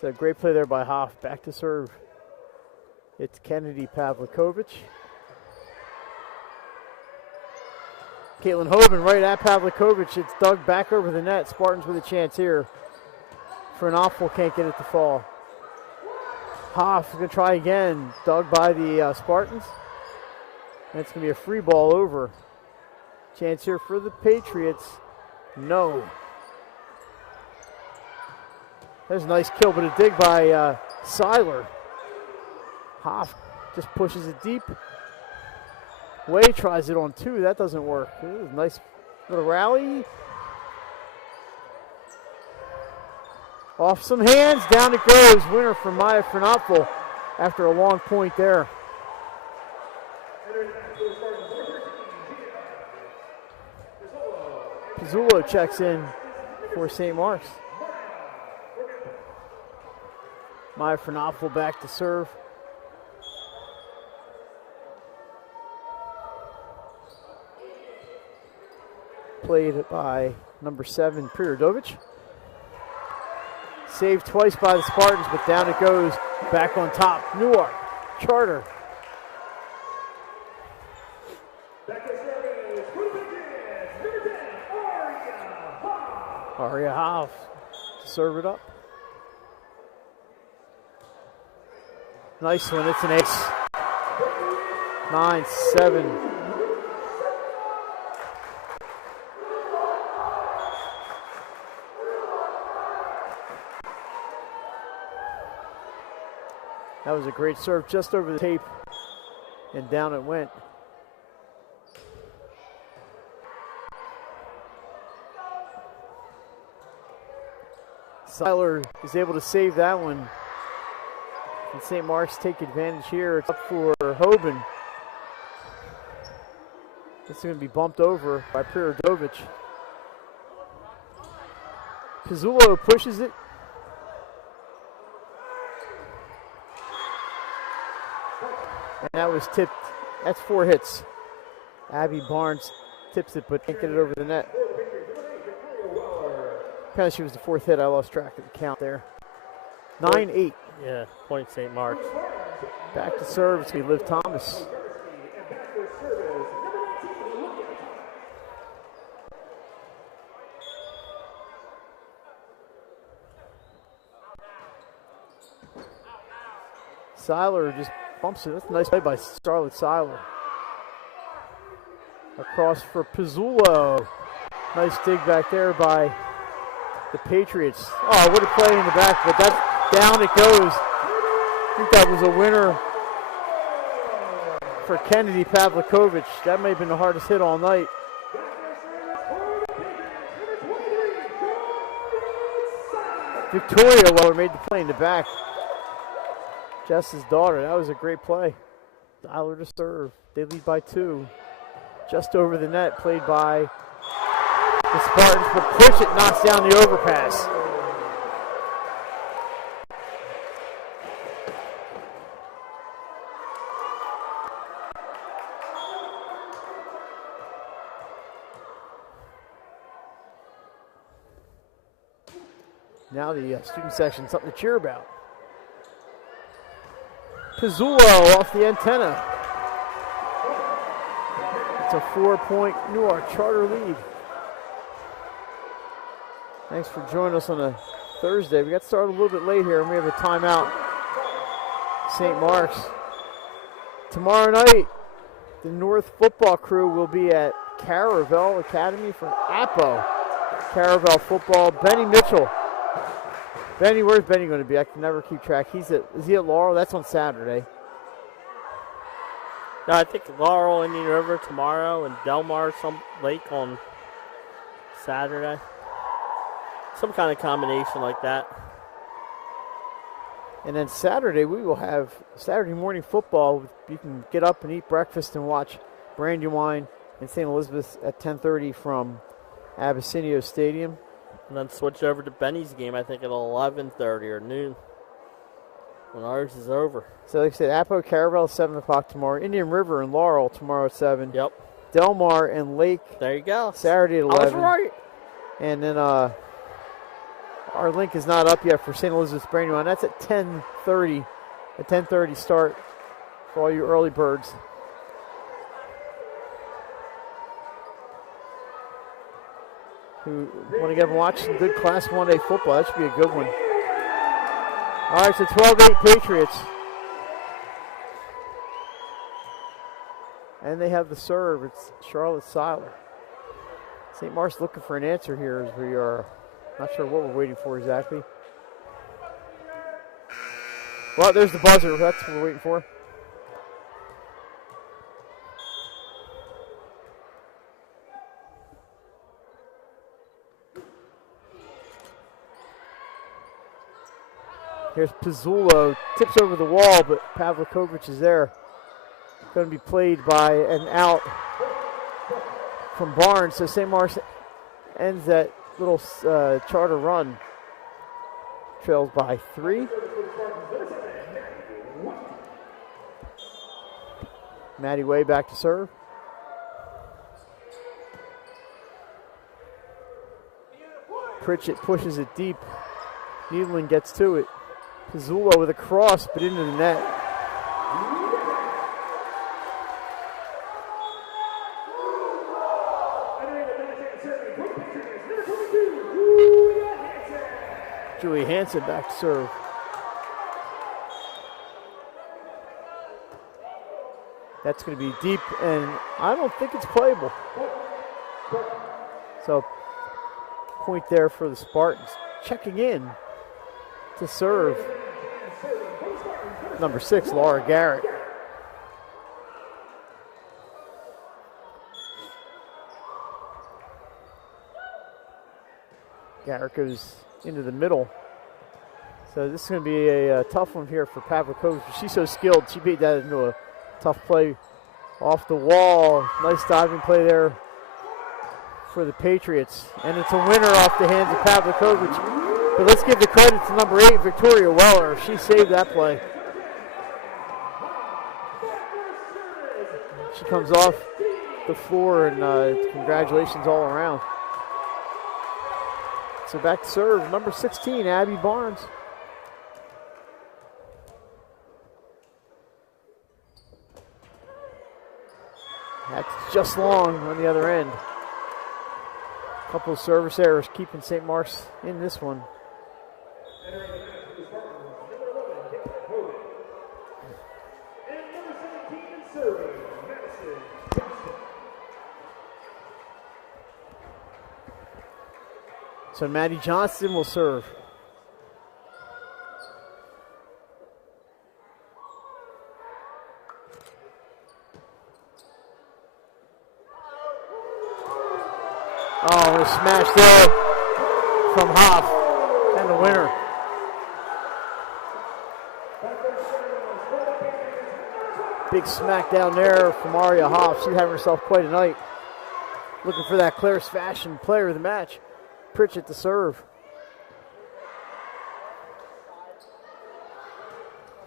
So great play there by Hoff. Back to serve. It's Kennedy Pavlikovic. Caitlin Hoban right at Pavlikovic. It's dug back over the net. Spartans with a chance here. Fernapple can't get it to fall. Hoff is going to try again. Dug by the Spartans. And it's going to be a free ball over. Chance here for the Patriots. No. There's a nice kill, but a dig by Seiler. Hoff just pushes it deep. Way tries it on 2. That doesn't work. Nice little rally. Off some hands. Down it goes. Winner for Maya Fernapple after a long point there. Pizzullo checks in for St. Mark's. Maya Fernapple back to serve. played by number 7, Prirodovich. Saved twice by the Spartans, but down it goes. Back on top, Newark Charter. Aria Hoff to serve it up. Nice one, it's an ace. 9-7. That was a great serve just over the tape, and down it went. Seiler is able to save that one. And St. Mark's take advantage here. It's up for Hoban. It's going to be bumped over by Prirodovich. Pizzullo pushes it. And that was tipped. That's 4 hits. Abby Barnes tips it, but can't get it over the net. Apparently she was the 4th hit. I lost track of the count there. 9-8. Yeah, point St. Mark's. Back to serve. It's going to be Liv Thomas. Seiler just bumps it. That's a nice play by Charlotte Seiler. Across for Pizzullo. Nice dig back there by the Patriots. Oh, what a play in the back, but that's down it goes. I think that was a winner for Kennedy Pavlikovich. That may have been the hardest hit all night. Victoria Weller made the play in the back. Jess's daughter, that was a great play. Seiler to serve. They lead by 2. Just over the net, played by the Spartans, but Pritchett knocks down the overpass. Now the student section, something to cheer about. Pizzullo off the antenna. It's a 4-point Newark Charter lead. Thanks for joining us on a Thursday. We got started a little bit late here, and we have a timeout. St. Mark's. Tomorrow night, the North football crew will be at Caravel Academy for APO. Caravel football. Benny Mitchell. Benny, where's Benny going to be? I can never keep track. Is he at Laurel? That's on Saturday. No, I think Laurel, Indian River tomorrow, and Delmar, some lake on Saturday. Some kind of combination like that. And then Saturday, we will have Saturday morning football. You can get up and eat breakfast and watch Brandywine and St. Elizabeth at 10:30 from Abyssinia Stadium. And then switch over to Benny's game, I think, at 11:30 or noon when ours is over. So like I said, Apo Caravel 7 o'clock tomorrow. Indian River and Laurel tomorrow at 7. Yep. Delmar and Lake. There you go. Saturday at 11. I was right. And then our link is not up yet for St. Elizabeth's Brandywine. That's at 10:30. A 10:30 start for all you early birds. Who want to get and watch some good Class 1A football. That should be a good one. All right, so 12-8 Patriots. And they have the serve. It's Charlotte Seiler. St. Mark's looking for an answer here as we are not sure what we're waiting for exactly. Well, there's the buzzer. That's what we're waiting for. Here's Pizzullo, tips over the wall, but Pavlikovich is there. Going to be played by an out from Barnes, so St. Mark's ends that little charter run. Trails by 3. Maddie Way back to serve. Pritchett pushes it deep. Needling gets to it. Pizzula with a cross, but into the net. Julie Hansen back to serve. That's going to be deep, and I don't think it's playable. So, point there for the Spartans. Checking in to serve. Number 6, Laura Garrett. Garrett goes into the middle. So this is going to be a tough one here for Pavlikovich. She's so skilled. She beat that into a tough play off the wall. Nice diving play there for the Patriots. And it's a winner off the hands of Pavlikovich. But let's give the credit to number 8, Victoria Weller. She saved that play. She comes off the floor, and congratulations all around. So back to serve, number 16, Abby Barnes. That's just long on the other end. A couple of service errors keeping St. Mark's in this one. So Maddie Johnston will serve. Oh, a smash there from Hoff, and the winner. Big smack down there from Aria Hoff. She's having herself quite a night. Looking for that clearest fashion player of the match. Pritchett to serve.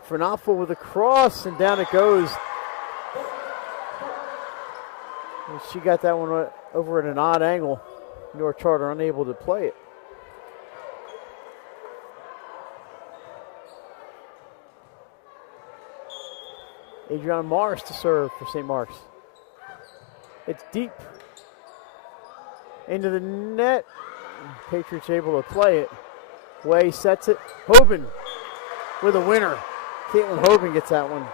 Fernapfel with a cross, and down it goes. And she got that one over at an odd angle. Newark Charter unable to play it. Adriana Morris to serve for St. Mark's. It's deep into the net. Patriots able to play it. Way sets it. Hoban with a winner. Caitlin Hoban gets that one.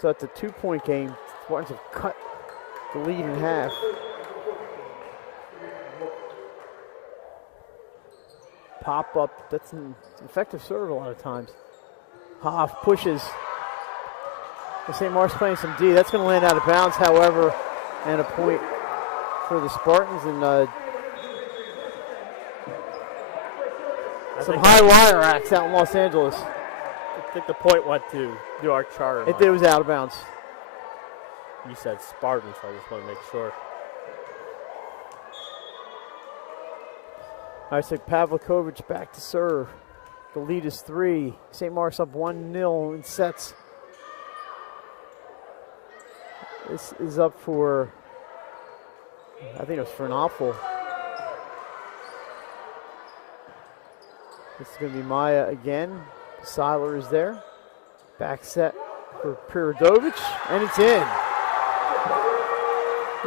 So it's a 2-point game. Spartans have cut the lead in half. Pop up. That's an effective serve a lot of times. Hoff pushes. St. Mark's playing some D. That's going to land out of bounds, however, and a point for the Spartans. And some high wire acts out in Los Angeles. I think the point went to Newark Charter. It was out of bounds. You said Spartans, so I just want to make sure. All right, so Pavlikovich back to serve. The lead is 3. St. Mark's up 1-0 in sets. This is up for, I think it was for an awful. This is going to be Maya again. Seiler is there. Back set for Prirodovich, and it's in.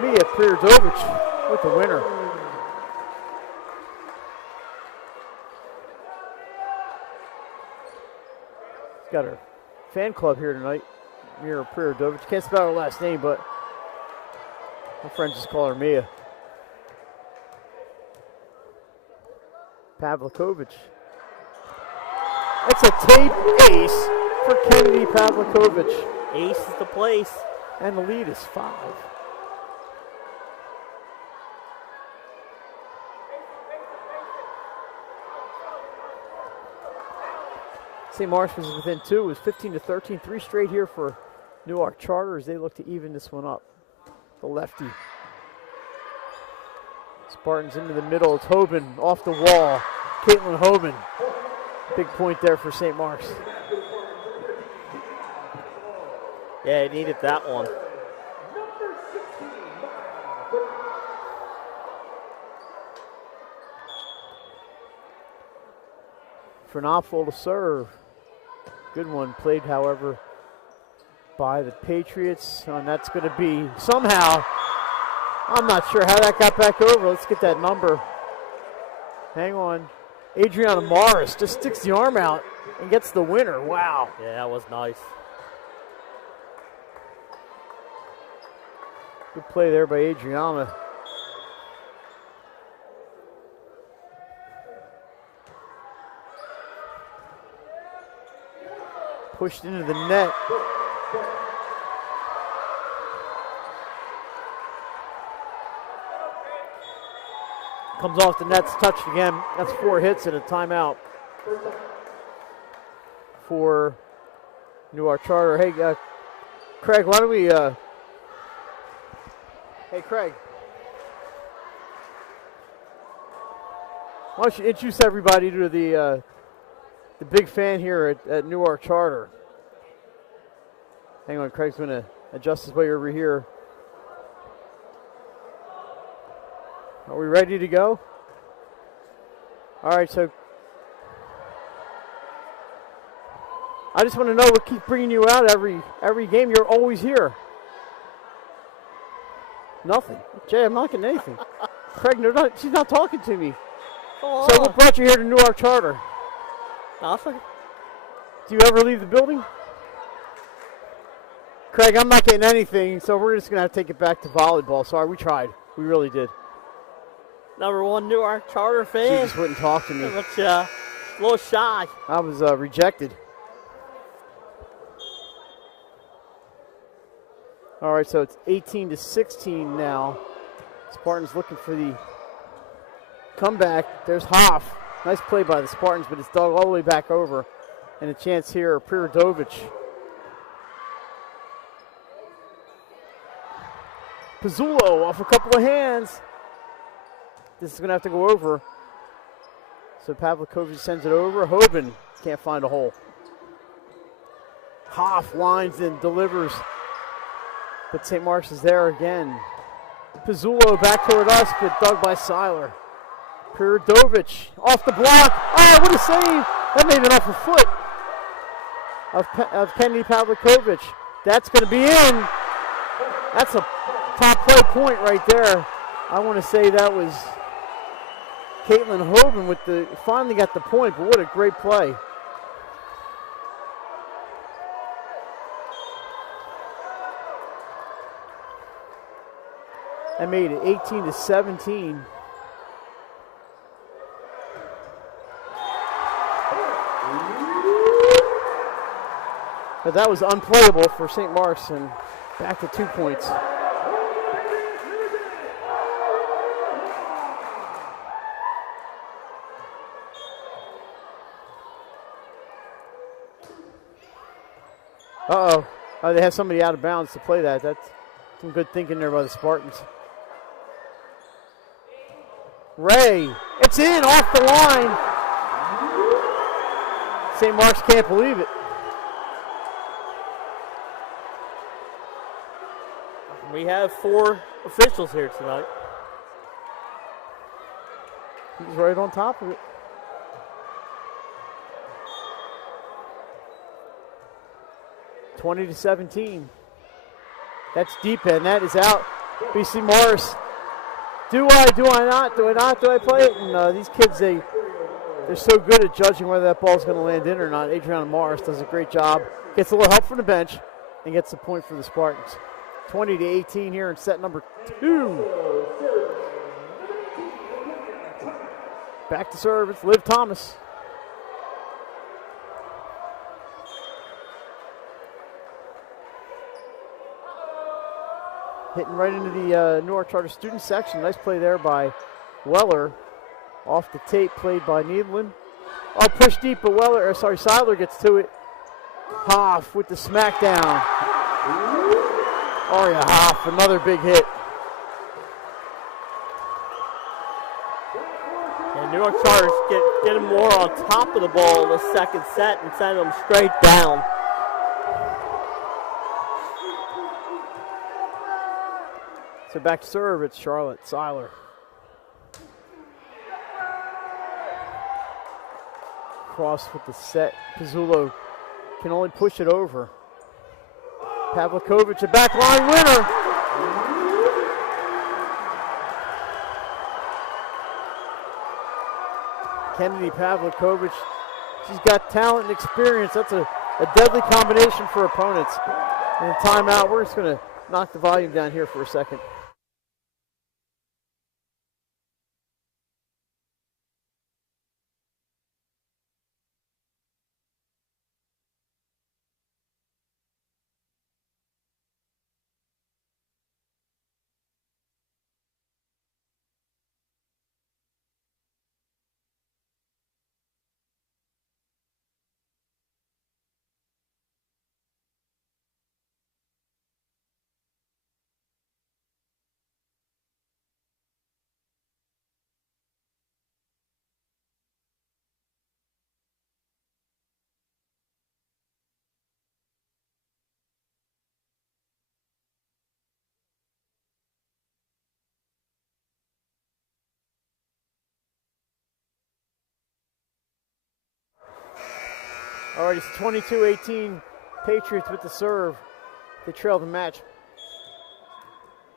Mia Prirodovich with the winner. Got her fan club here tonight. Mira Prirodovich. Can't spell her last name, but my friends just call her Mia. Pavlikovich. It's a tape ace for Kennedy Pavlikovich. Ace is the place. And the lead is 5. St. Mark's was within 2. It was 15-13. 3 straight here for Newark Charter as they look to even this one up. The lefty. Spartans into the middle. It's Hoban off the wall. Caitlin Hoban. Big point there for St. Mark's. Yeah, he needed that one. Fernopfel to serve. Good one. Played, however, by the Patriots. And that's going to be somehow, I'm not sure how that got back over. Let's get that number. Hang on. Adriana Morris just sticks the arm out and gets the winner. Wow. Yeah, that was nice. Good play there by Adriana. Pushed into the net. Comes off the net's touched again. That's 4 hits and a timeout for Newark Charter. Hey, Craig, why don't we... Hey, Craig. Why don't you introduce everybody to the big fan here at Newark Charter. Hang on, Craig's going to adjust his way over here. Are we ready to go? All right, so I just want to know what keeps bringing you out every game. You're always here. Nothing. Jay, I'm not getting anything. Craig, she's not talking to me. Oh. So what brought you here to Newark Charter? Nothing. Do you ever leave the building? Craig, I'm not getting anything, so we're just going to have to take it back to volleyball. Sorry, we tried. We really did. #1 Newark Charter fan. She just wouldn't talk to me. But, a little shy. I was rejected. All right, so it's 18-16 now. Spartans looking for the comeback. There's Hoff. Nice play by the Spartans, but it's dug all the way back over. And a chance here, Prirodovich. Pizzulo off a couple of hands. This is going to have to go over. So Pavlikovic sends it over. Hoban can't find a hole. Hoff lines and delivers. But St. Mark's is there again. Pizzulo back toward us, but dug by Seiler. Prirodovich off the block. Oh, what a save! That may have been off the foot of Kennedy Pavlikovic. That's going to be in. That's a top play point right there. I want to say that was Caitlin Hoban with finally got the point, but what a great play. That made it 18-17. But that was unplayable for St. Mark's, and back to 2 points. Uh-oh. Oh, they have somebody out of bounds to play that. That's some good thinking there by the Spartans. Ray, it's in off the line. St. Mark's can't believe it. We have 4 officials here tonight. He's right on top of it. (20-17). That's deep and that is out. BC Morris. Do I not? Do I play it? And these kids, they're so good at judging whether that ball's going to land in or not. Adriana Morris does a great job. Gets a little help from the bench and gets the point for the Spartans. 20-18 here in set number 2. Back to serve, it's Liv Thomas. Hitting right into the Newark Charter student section. Nice play there by Weller. Off the tape, played by Needland. Oh, push deep, but Seiler gets to it. Hoff with the smackdown. Aria Hoff, another big hit. And Newark Charters getting more on top of the ball in the second set and sending them straight down. So back to serve, it's Charlotte Seiler. Cross with the set. Pizzullo can only push it over. Pavlikovic, a backline winner. Kennedy Pavlikovic, she's got talent and experience. That's a deadly combination for opponents. And a timeout, we're just going to knock the volume down here for a second. All right, it's 22-18 Patriots with the serve. They trail the match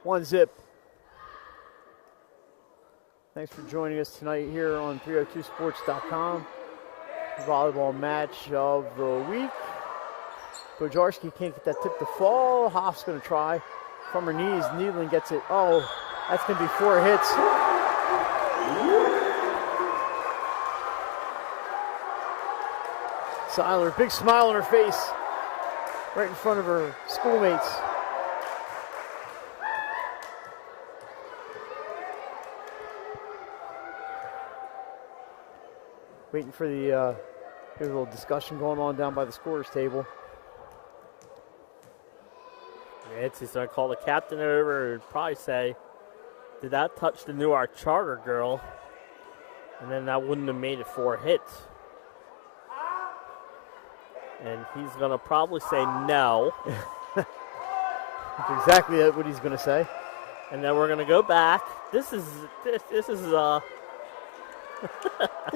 1-0. Thanks for joining us tonight here on 302sports.com. Volleyball match of the week. Bojarski can't get that tip to fall. Hoff's going to try from her knees. Needling gets it. Oh, that's going to be 4 hits. Seiler, big smile on her face, right in front of her schoolmates. Waiting for the, there's a little discussion going on down by the scorer's table. Nancy's going to call the captain over and probably say, did that touch the Newark Charter girl? And then that wouldn't have made it 4 hits. And he's going to probably say no. That's exactly what he's going to say. And then we're going to go back. This is They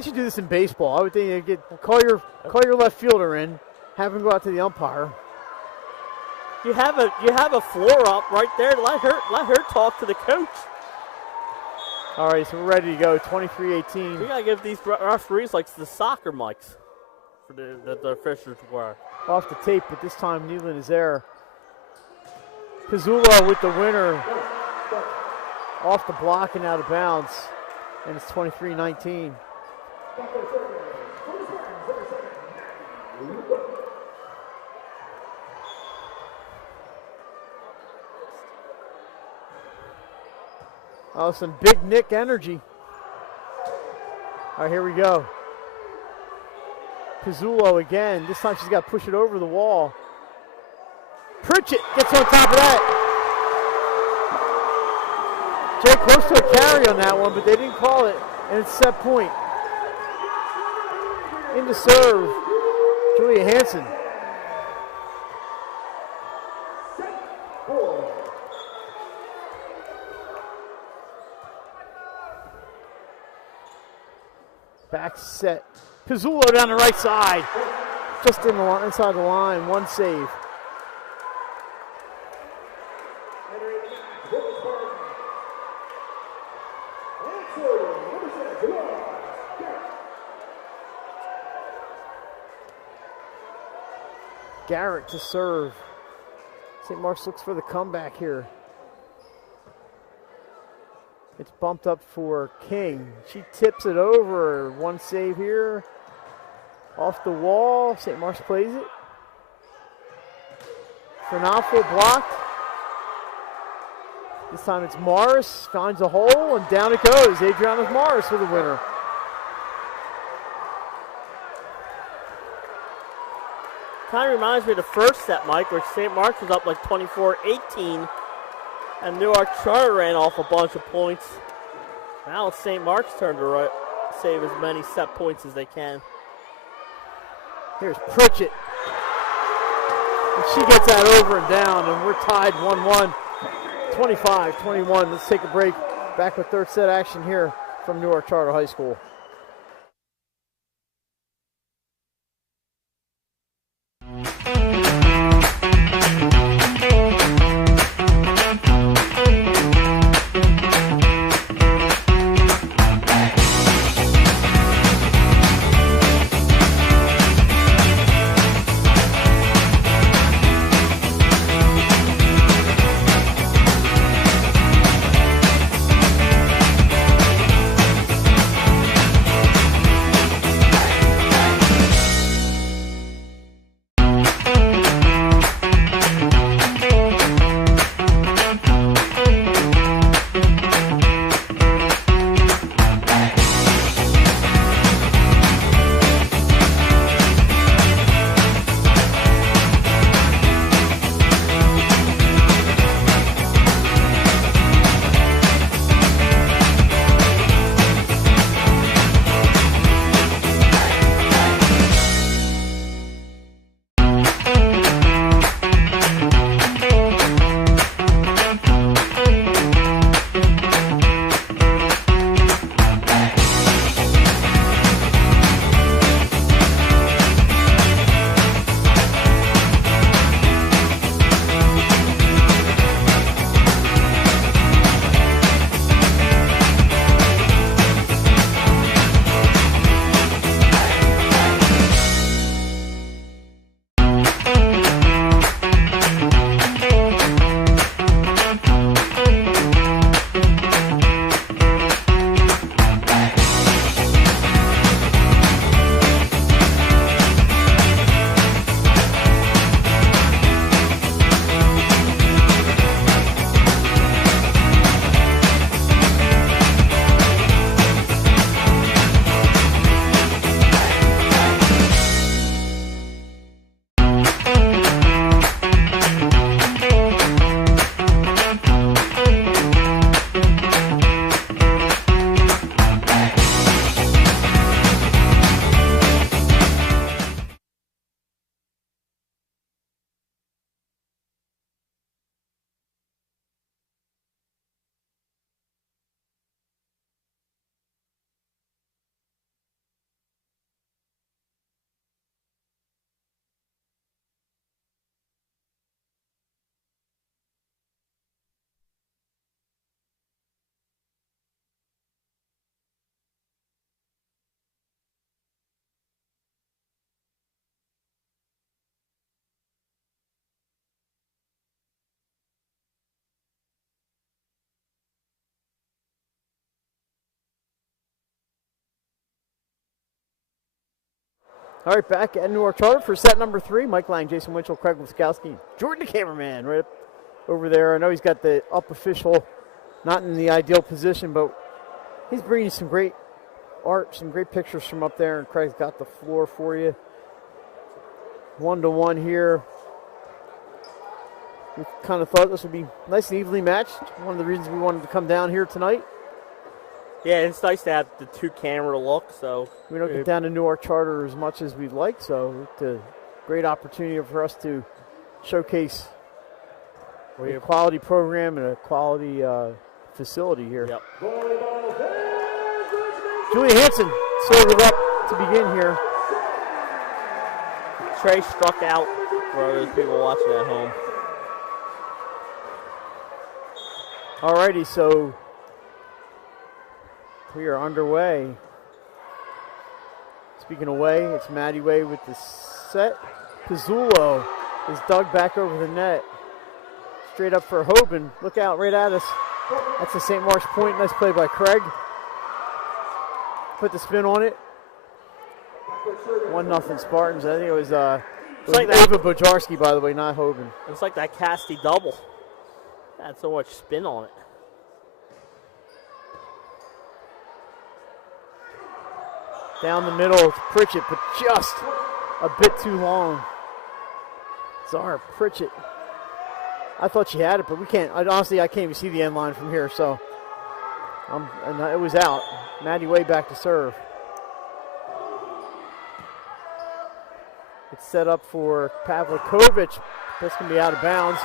should do this in baseball. I would think you call your left fielder in, have him go out to the umpire. You have a floor up right there. Let her talk to the coach. All right, so we're ready to go. 23-18. We gotta give these referees like the soccer mics for the officials wear. Off the tape, but this time Nealon is there. Pizzullo with the winner. Off the block and out of bounds. And it's 23-19. Oh, some Big Nick energy. All right, here we go. Pizzullo again. This time she's got to push it over the wall. Pritchett gets on top of that. Jay close to a carry on that one, but they didn't call it, and it's set point. In to serve, Julia Hansen. Back set. Pizzullo down the right side. Just in the inside the line. One save. Garrett to serve. St. Mark's looks for the comeback here. It's bumped up for King. She tips it over. One save here. Off the wall. St. Mark's plays it. Fernafel blocked. This time it's Morris. Finds a hole and down it goes. Adriana Morris with the winner. Kind of reminds me of the first set, Mike, where St. Mark's was up like 24-18. And Newark Charter ran off a bunch of points. Now it's St. Mark's turn to save as many set points as they can. Here's Pritchett. And she gets that over and down, and we're tied 1-1. 25-21. Let's take a break. Back with third set action here from Newark Charter High School. All right, back at Newark Charter for set number 3. Mike Lang, Jason Winchell, Craig Wiskowski, Jordan the cameraman right up over there. I know he's got the up official not in the ideal position, but he's bringing some great art, some great pictures from up there, and Craig's got the floor for you. 1-1 here. We kind of thought this would be nice and evenly matched. One of the reasons we wanted to come down here tonight. Yeah, it's nice to have the two-camera look. So we don't get down to Newark Charter as much as we'd like, so it's a great opportunity for us to showcase a quality program and a quality facility here. Yep. Julie Hansen served it up to begin here. Trey struck out for those people watching at home. Alrighty, so we are underway. Speaking of way, it's Maddie Way with the set. Pizzulo is dug back over the net. Straight up for Hoban. Look out, right at us. That's the St. Mark's point. Nice play by Craig. Put the spin on it. 1-0 Spartans. I think it was like Ava Bojarski, by the way, not Hoban. It's like that Casty double. Had so much spin on it. Down the middle, it's Pritchett, but just a bit too long. Zara Pritchett. I thought she had it, but we can't. Honestly, I can't even see the end line from here, so. And it was out. Maddie Way back to serve. It's set up for Pavlikovic. That's going to be out of bounds.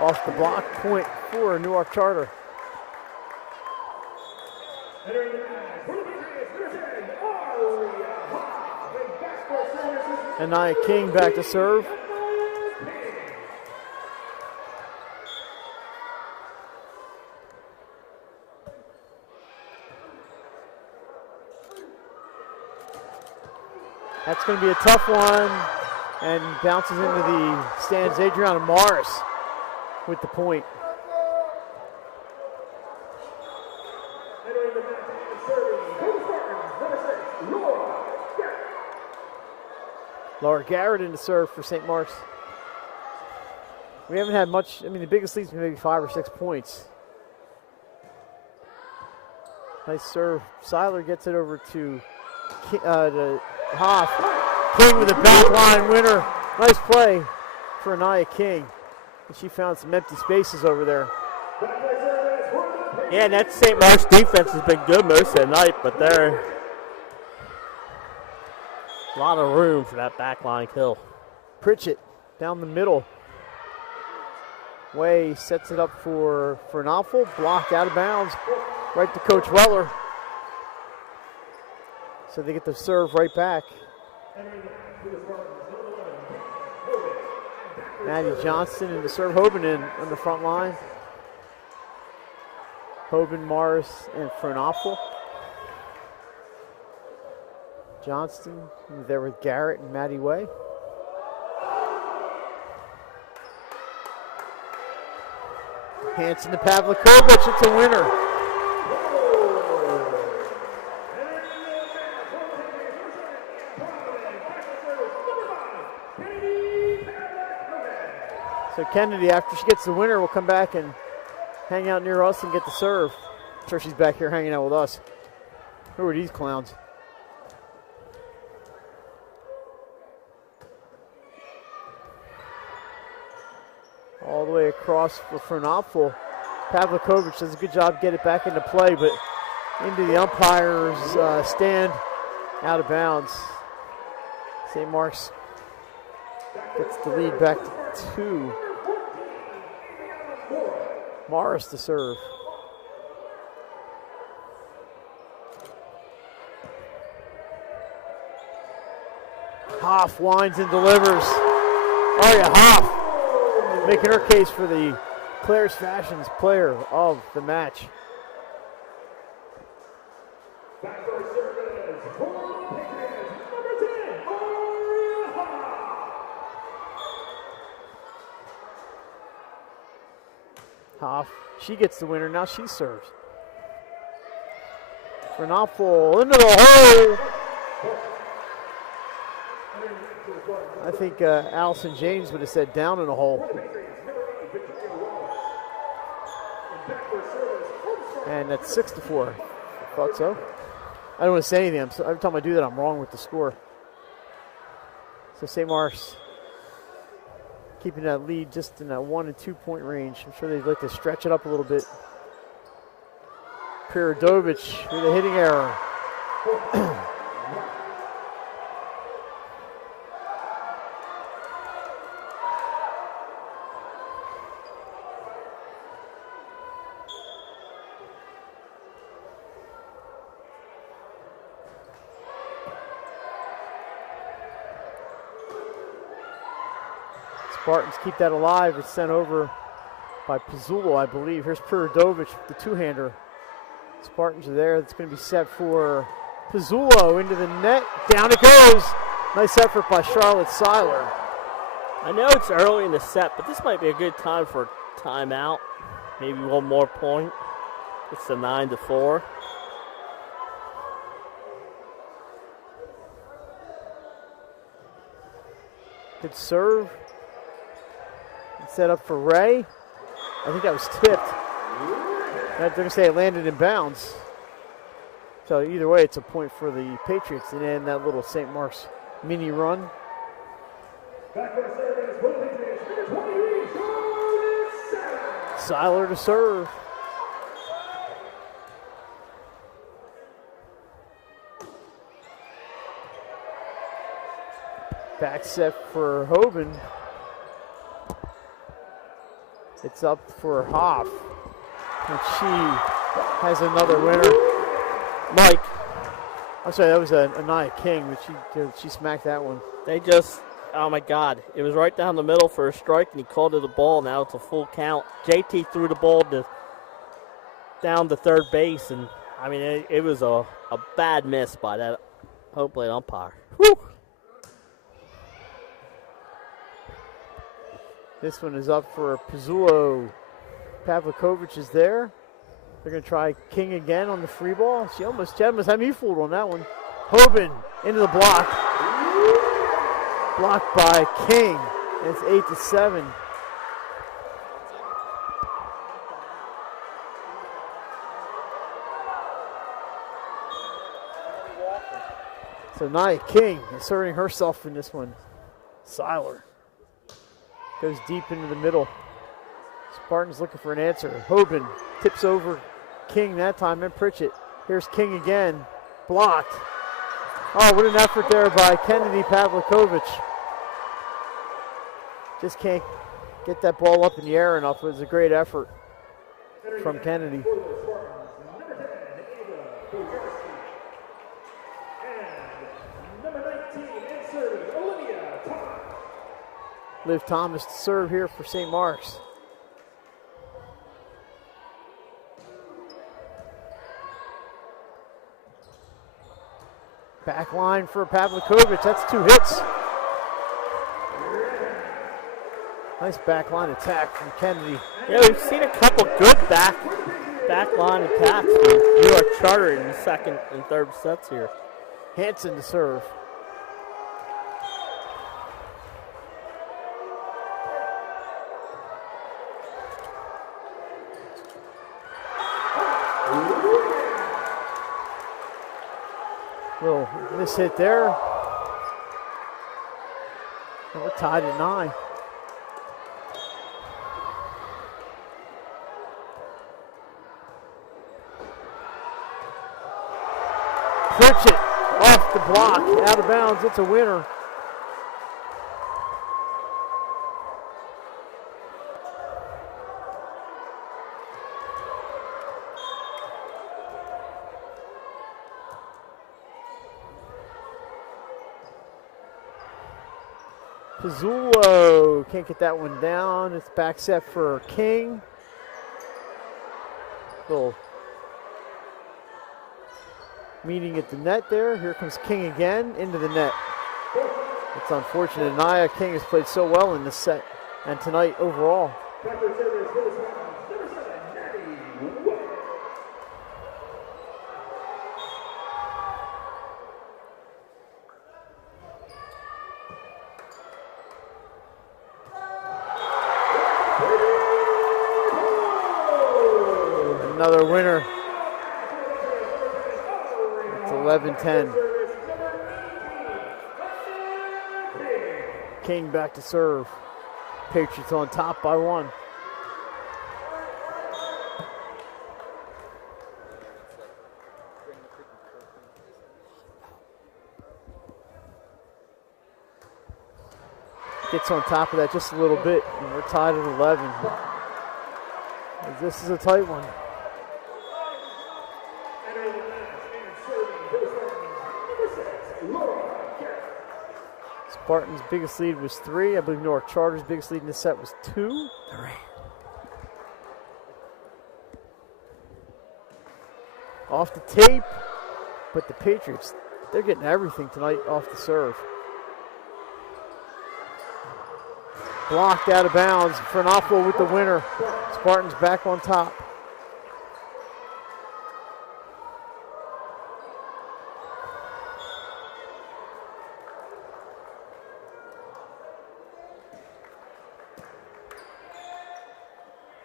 Off the block, point for Newark Charter. And Nia King back to serve. That's going to be a tough one, and bounces into the stands. Adriana Morris with the point. Laura Garrett in the serve for St. Mark's. We haven't had much. I mean, the biggest lead's been maybe 5 or 6 points. Nice serve. Seiler gets it over to Hoff. King with a back line winner. Nice play for Nia King. And she found some empty spaces over there. Yeah, and that St. Mark's defense has been good most of the night, but they're a lot of room for that back line kill. Pritchett down the middle. Way sets it up for Fernapfel. Blocked out of bounds. Right to Coach Weller. So they get the serve right back. Maddie Johnston in the serve. Hoban in on the front line. Hoban, Morris, and Fernapfel. Johnston there with Garrett and Maddie Way. Hanson to Pavlikovic. It's a winner. So Kennedy, after she gets the winner, will come back and hang out near us and get the serve. I'm sure she's back here hanging out with us. Who are these clowns? All the way across for Fernapfel. Pavlikovic does a good job getting it back into play, but into the umpire's stand, out of bounds. St. Mark's gets the lead back to 2. Morris to serve. Hoff winds and delivers. Aria Hoff making her case for the Claire's Fashions player of the match. Hoff, she gets the winner. Now she serves. Fernapfel into the hole. I think Allison James would have said down in the hole. And that's 6-4. I thought so. I don't want to say anything. Every time I do that, I'm wrong with the score. So St. Mark's keeping that lead just in that 1 and 2 point range. I'm sure they'd like to stretch it up a little bit. Piradovic with a hitting error. Spartans keep that alive. It's sent over by Pizzullo, I believe. Here's Piradovic, the two-hander. Spartans are there. It's going to be set for Pizzullo into the net. Down it goes. Nice effort by Charlotte Seiler. I know it's early in the set, but this might be a good time for a timeout. Maybe one more point. It's a 9-4. Good serve. Set up for Ray. I think that was tipped. They're going to say it landed in bounds. So either way, it's a point for the Patriots. And then that little St. Mark's mini run. Seiler to serve. Back set for Hoban. It's up for Hoff, and she has another winner. Mike. I'm sorry, that was Anaya King, but she smacked that one. They just, oh my God. It was right down the middle for a strike, and he called it a ball. Now it's a full count. JT threw the ball down to third base, and I mean, it was a bad miss by that home plate umpire. Whew. This one is up for Pizzulo. Pavlikovic is there. They're going to try King again on the free ball. She almost had me fooled on that one. Hoban into the block. Blocked by King. It's 8-7. So Nia King asserting herself in this one. Seiler goes deep into the middle. Spartans looking for an answer. Hoban tips over King that time, and Pritchett. Here's King again. Blocked. Oh, what an effort there by Kennedy Pavlikovic. Just can't get that ball up in the air enough. It was a great effort from Kennedy. Liv Thomas to serve here for St. Mark's. Back line for Pavlikovic. That's 2 hits. Nice back line attack from Kennedy. Yeah, we've seen a couple good back line attacks from New York Charter in the second and third sets here. Hanson to serve. Little miss hit there. And we're tied at 9. Pritchett off the block, out of bounds. It's a winner. Pizzulo can't get that one down. It's back set for King. Little meeting at the net there. Here comes King again into the net. It's unfortunate. Nia King has played so well in this set and tonight overall. Another winner. It's 11-10. King back to serve. Patriots on top by 1. Gets on top of that just a little bit, and we're tied at 11. This is a tight one. Spartans' biggest lead was 3. I believe Newark Charter's biggest lead in this set was 2. 3. Off the tape, but the Patriots, they're getting everything tonight off the serve. Blocked out of bounds. Fernafo with the winner. Spartans back on top.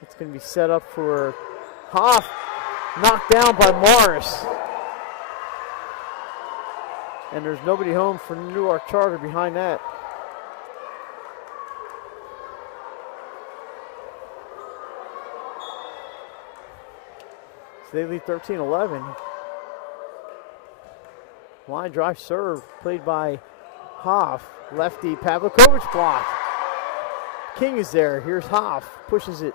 It's going to be set up for Hoff. Knocked down by Morris. And there's nobody home for Newark Charter behind that. So they lead 13-11. Line drive serve played by Hoff. Lefty Pavlikovic blocked. King is there. Here's Hoff. Pushes it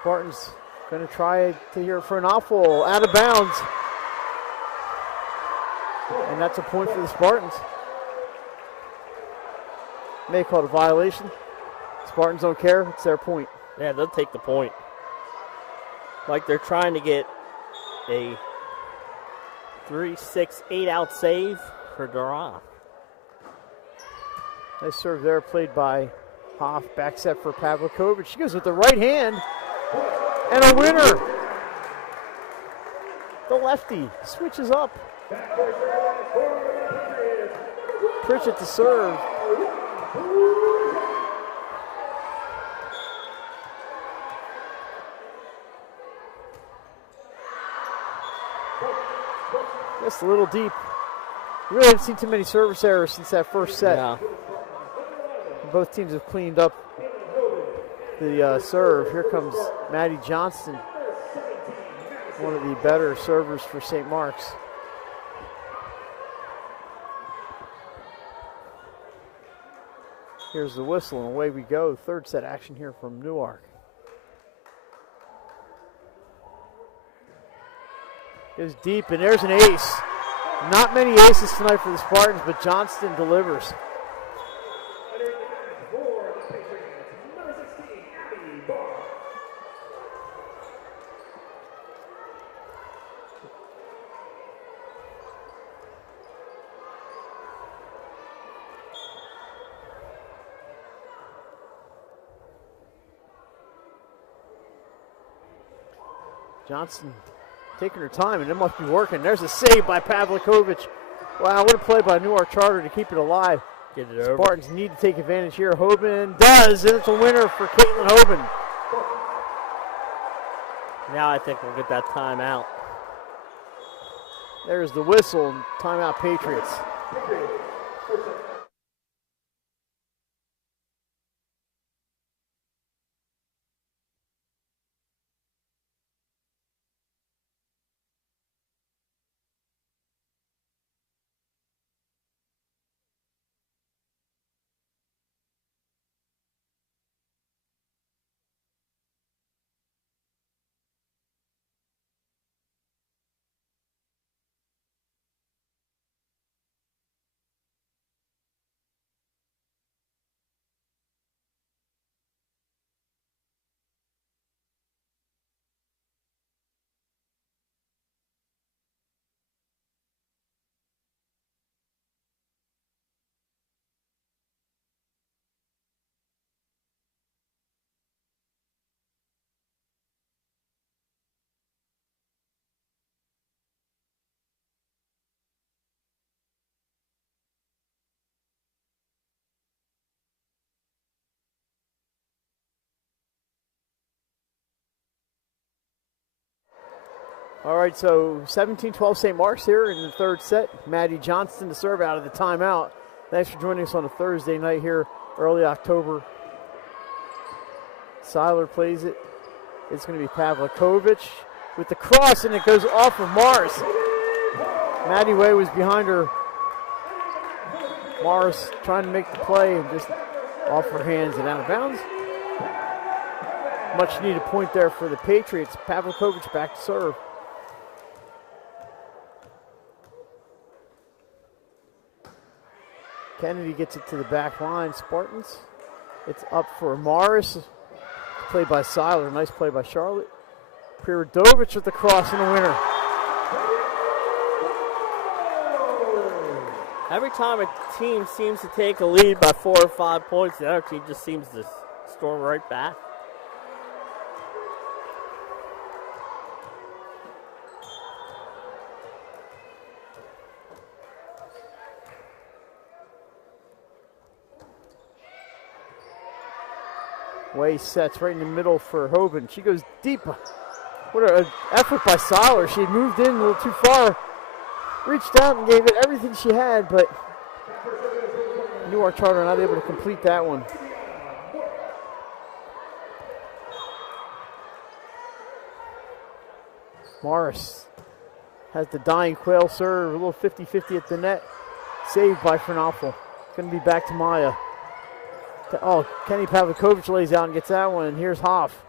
Spartans going to try to hear for an awful out of bounds. And that's a point for the Spartans. May call it a violation. Spartans don't care. It's their point. Yeah, they'll take the point. Like they're trying to get a 3-6-8 out save for Durant. Nice serve there, played by Hoff. Back set for Pavlikovic. She goes with the right hand. And a winner. The lefty switches up. Pritchett to serve. Just a little deep. Really haven't seen too many service errors since that first set. Yeah. Both teams have cleaned up the serve. Here comes Maddie Johnston, one of the better servers for St. Mark's. Here's the whistle, and away we go. Third set action here from Newark. Goes deep, and there's an ace. Not many aces tonight for the Spartans, but Johnston delivers. Johnson taking her time, and it must be working. There's a save by Pavlikovic. Wow, what a play by Newark Charter to keep it alive. Get it over. Spartans need to take advantage here. Hoban does, and it's a winner for Caitlin Hoban. Now I think we'll get that timeout. There's the whistle, timeout Patriots. All right, so 17-12 St. Mark's here in the third set. Maddie Johnston to serve out of the timeout. Thanks for joining us on a Thursday night here, early October. Seiler plays it. It's going to be Pavlikovic with the cross, and it goes off of Morris. Maddie Way was behind her. Morris trying to make the play and just off her hands and out of bounds. Much needed point there for the Patriots. Pavlikovic back to serve. Kennedy gets it to the back line. Spartans. It's up for Morris. Played by Seiler. Nice play by Charlotte. Prirodovich with the cross and a winner. Every time a team seems to take a lead by 4 or 5 points, the other team just seems to storm right back. Way sets right in the middle for Hoban. She goes deep. What an effort by Seiler. She had moved in a little too far. Reached out and gave it everything she had, but Newark Charter not able to complete that one. Morris has the dying quail serve. A little 50-50 at the net. Saved by Fernapfel. Going to be back to Maya. Oh, Kenny Pavlikovic lays out and gets that one, and here's Hoff.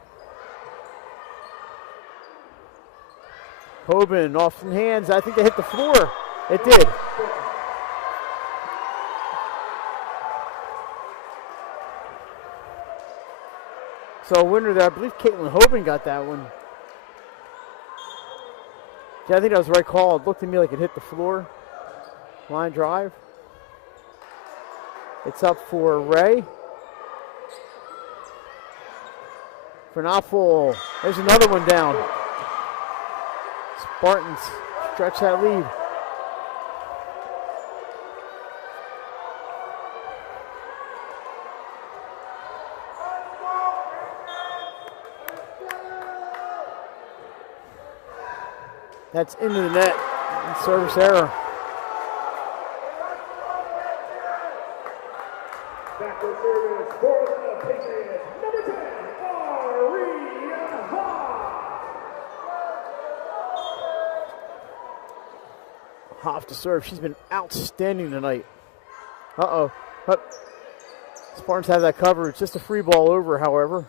Hoban off in hands. I think they hit the floor. It did. So winner there, I believe Caitlin Hoban got that one. Yeah, I think that was the right call. It looked to me like it hit the floor. Line drive. It's up for Ray. Fernapfel. There's another one down. Spartans stretch that lead. That's into the net. Service error. Backward service for the Patriots. Number 10, Aria Hoff to serve. She's been outstanding tonight. Uh-oh. Spartans have that cover. It's just a free ball over, however.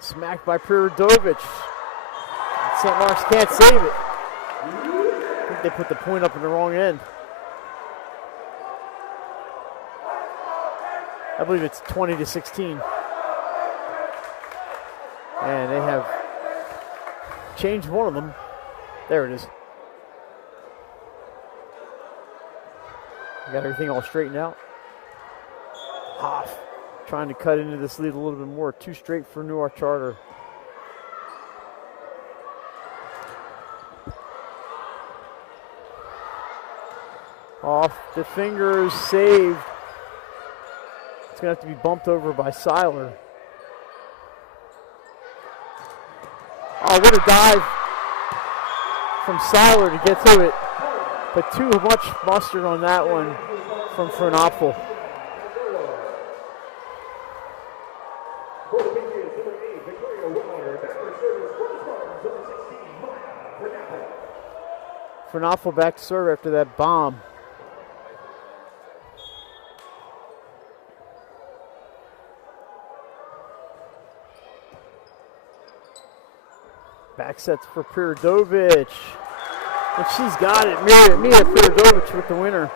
Smacked by Prirodovich. St. Mark's can't save it. I think they put the point up in the wrong end. I believe it's 20-16. And they have changed one of them. There it is. Got everything all straightened out. Hoff trying to cut into this lead a little bit more. 2 straight for Newark Charter. Off the fingers, saved. It's going to have to be bumped over by Seiler. Oh, what a dive from Seiler to get to it. But too much mustard on that one from Fernapfel. Fernapfel back to serve after that bomb. Back sets for Prirodovich. And she's got it. Mia Prirodovich with the winner.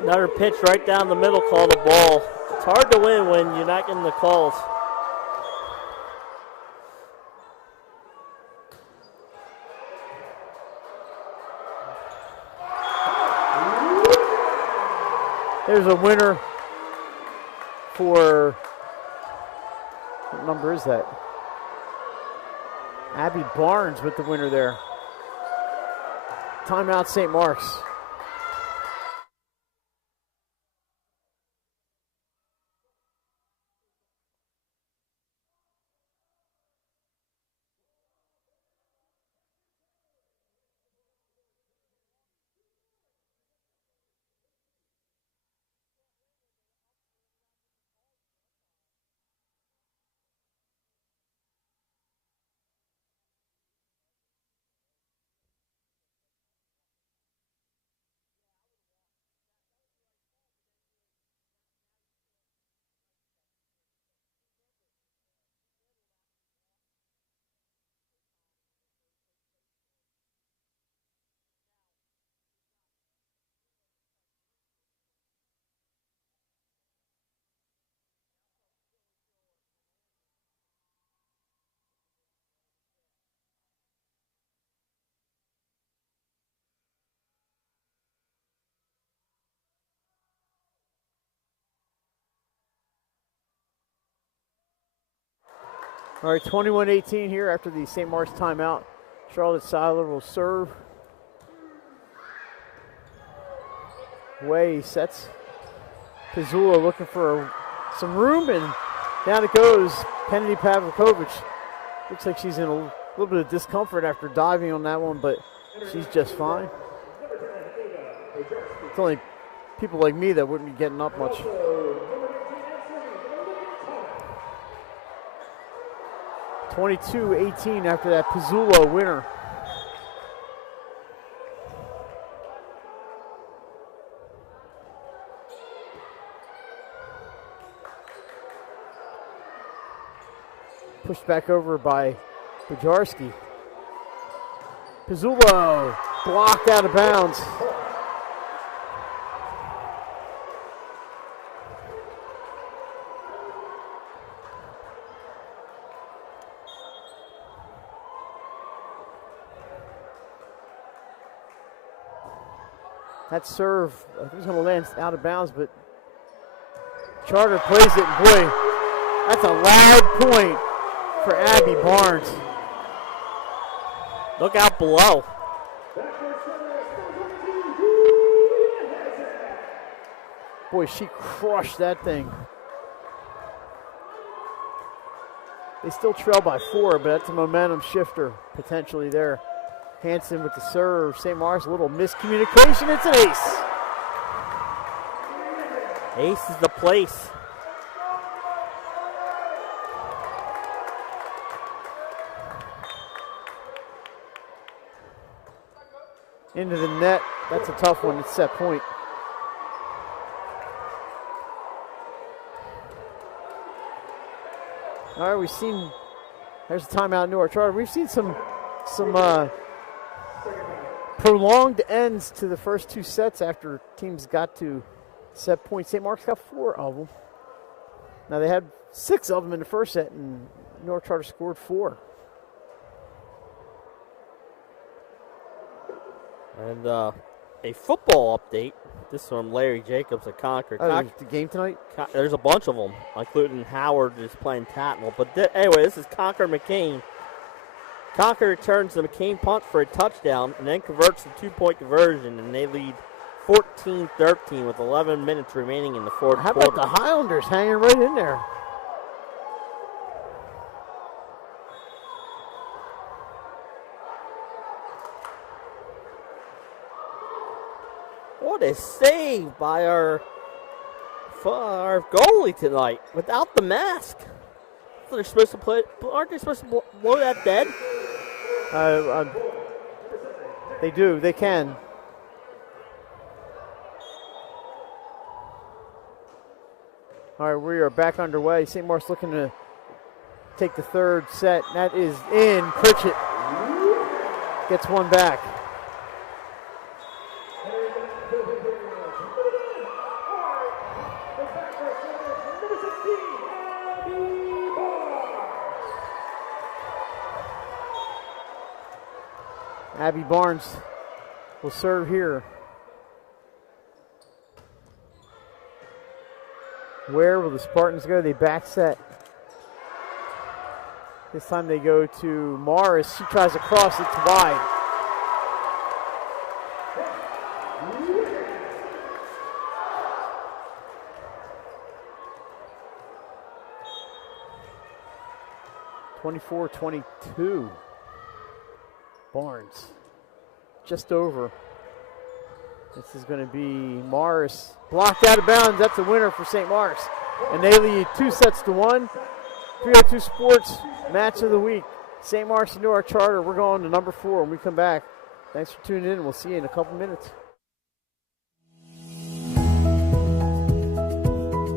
Another pitch right down the middle, called a ball. It's hard to win when you're not getting the calls. There's a winner for, what number is that? Abby Barnes with the winner there. Timeout, St. Mark's. All right, 21-18 here after the St. Mark's timeout. Charlotte Seiler will serve. Way sets. Pizzula looking for some room, and down it goes. Kennedy Pavlikovich. Looks like she's in a little bit of discomfort after diving on that one, but she's just fine. It's only people like me that wouldn't be getting up much. 22-18 after that Pizzula winner. Pushed back over by Bajarski. Pizzullo blocked out of bounds. That serve, I think it's going to land out of bounds, but Charter plays it, and boy, that's a loud point for Abby Barnes. Look out below. Boy, she crushed that thing. They still trail by 4, but that's a momentum shifter potentially there. Hanson with the serve. St. Mark's, a little miscommunication. It's an ace. Ace is the place. Into the net. That's a tough one. It's set point. All right, we've seen, there's a timeout in Newark Charter. We've seen some prolonged ends to the first 2 sets after teams got to set points. St. Mark's got 4 of them. Now they had 6 of them in the first set, and Newark Charter scored 4. And a football update. This is from Larry Jacobs at Concord. Oh, the game tonight? There's a bunch of them, including Howard is playing Tatnall. But anyway, this is Concord McCain. Concord returns the McCain punt for a touchdown and then converts the 2-point conversion, and they lead 14-13 with 11 minutes remaining in the fourth quarter. How about the Highlanders hanging right in there? What a save by our goalie tonight without the mask. So they're supposed to play. Aren't they supposed to blow that dead? They do. They can. All right, we are back underway. St. Mark's looking to take the third set. That is in. Pritchett gets one back. Abby Barnes will serve here. Where will the Spartans go? They back set. This time they go to Morris. She tries to cross it wide. (24-22). Barnes, just over. This is going to be Morris. Blocked out of bounds. That's a winner for St. Mark's. And they lead 2-1. 302 Sports Match of the Week. St. Mark's and Newark Charter. We're going to number 4 when we come back. Thanks for tuning in. We'll see you in a couple minutes.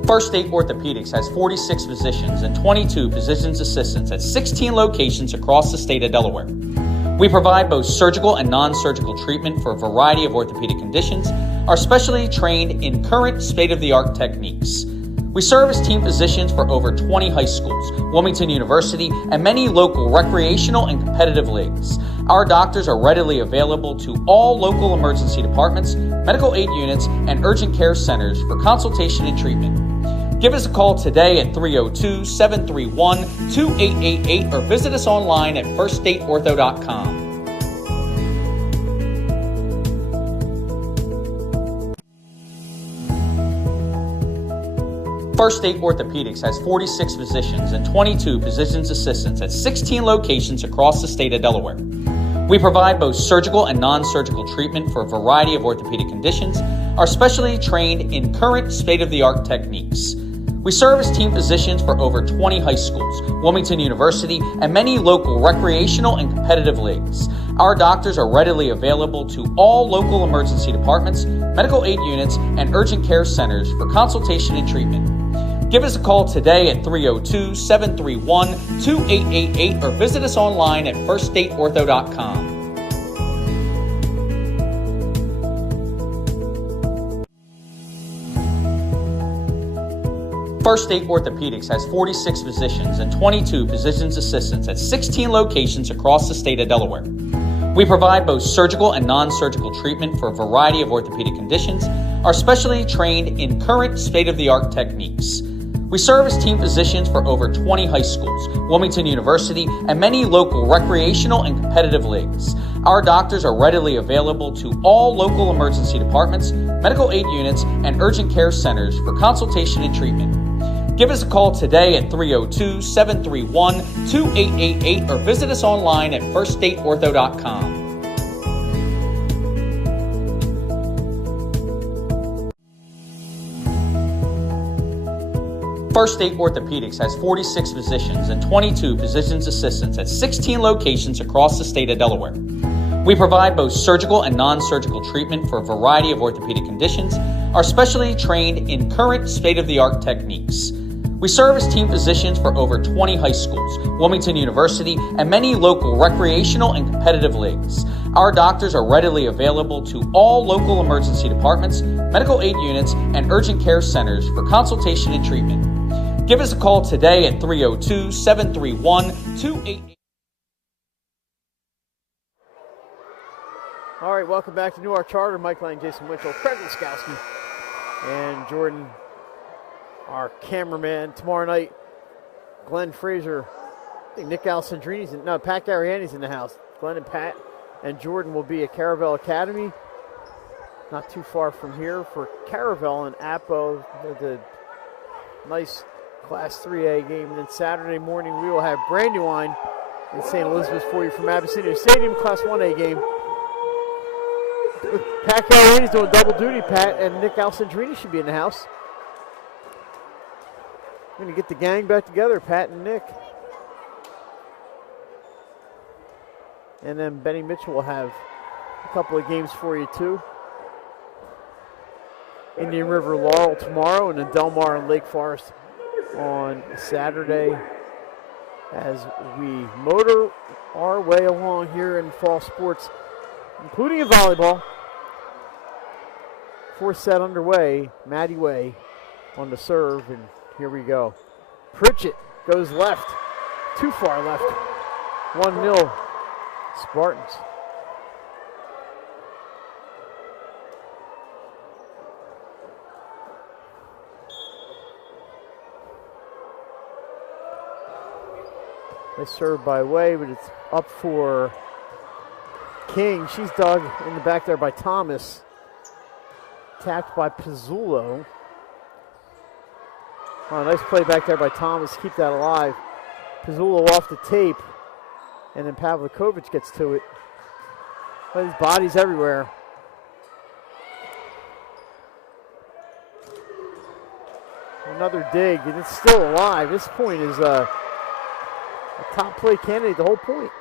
First State Orthopedics has 46 physicians and 22 physician's assistants at 16 locations across the state of Delaware. We provide both surgical and non-surgical treatment for a variety of orthopedic conditions, are specially trained in current state-of-the-art techniques. We serve as team physicians for over 20 high schools, Wilmington University, and many local recreational and competitive leagues. Our doctors are readily available to all local emergency departments, medical aid units, and urgent care centers for consultation and treatment. Give us a call today at 302-731-2888 or visit us online at firststateortho.com. First State Orthopedics has 46 physicians and 22 physician's assistants at 16 locations across the state of Delaware. We provide both surgical and non-surgical treatment for a variety of orthopedic conditions, are specially trained in current state-of-the-art techniques. We serve as team physicians for over 20 high schools, Wilmington University, and many local recreational and competitive leagues. Our doctors are readily available to all local emergency departments, medical aid units, and urgent care centers for consultation and treatment. Give us a call today at 302-731-2888 or visit us online at firststateortho.com. First State Orthopedics has 46 physicians and 22 physician's assistants at 16 locations across the state of Delaware. We provide both surgical and non-surgical treatment for a variety of orthopedic conditions, are specially trained in current state-of-the-art techniques. We serve as team physicians for over 20 high schools, Wilmington University, and many local recreational and competitive leagues. Our doctors are readily available to all local emergency departments, medical aid units, and urgent care centers for consultation and treatment. Give us a call today at 302-731-2888 or visit us online at firststateortho.com. First State Orthopedics has 46 physicians and 22 physician's assistants at 16 locations across the state of Delaware. We provide both surgical and non-surgical treatment for a variety of orthopedic conditions, are specially trained in current state-of-the-art techniques. We serve as team physicians for over 20 high schools, Wilmington University, and many local recreational and competitive leagues. Our doctors are readily available to all local emergency departments, medical aid units, and urgent care centers for consultation and treatment. Give us a call today at 302-731-2888. All right, welcome back to Newark Charter. Mike Lang, Jason Winchell, Craig Laskowski, and Jordan, our cameraman. Tomorrow night, Glenn Fraser, I think Nick Alessandrini's Pat Gariani's in the house. Glenn and Pat and Jordan will be at Caravel Academy, not too far from here, for Caravel and Appo, the nice Class 3A game. And then Saturday morning, we will have Brandywine in St. Elizabeth for you from Abyssinia Stadium, Class 1A game. Pat Gariani's doing double duty, Pat, and Nick Alessandrini should be in the house. We're going to get the gang back together, Pat and Nick. And then Benny Mitchell will have a couple of games for you, too. Indian River Laurel tomorrow, and then Del Mar and Lake Forest on Saturday as we motor our way along here in fall sports, including in volleyball. Fourth set underway. Maddie Way on the serve, and here we go. Pritchett goes left, too far left. 1-0 Spartans. They serve by Way, but it's up for King. She's dug in the back there by Thomas. Tapped by Pizzullo. Oh, nice play back there by Thomas. Keep that alive. Pizzullo off the tape. And then Pavlikovic gets to it. But his body's everywhere. Another dig, and it's still alive. This point is a top play candidate the whole point.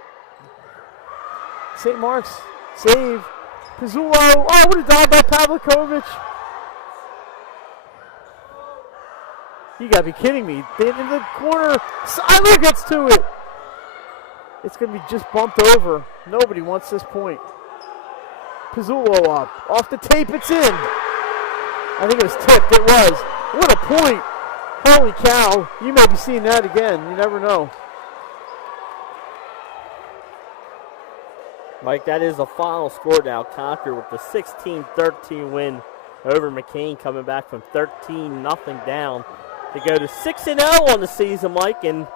St. Mark's save. Pizzullo. Oh, what a dive by Pavlikovic. You got to be kidding me. In the corner. Seiler gets to it. It's going to be just bumped over. Nobody wants this point. Pizzullo up. Off the tape, it's in. I think it was tipped. It was. What a point. Holy cow. You may be seeing that again. You never know. Mike, that is the final score now. Concord with the 16-13 win over McCain, coming back from 13-0 down to go to 6-0 on the season, Mike. And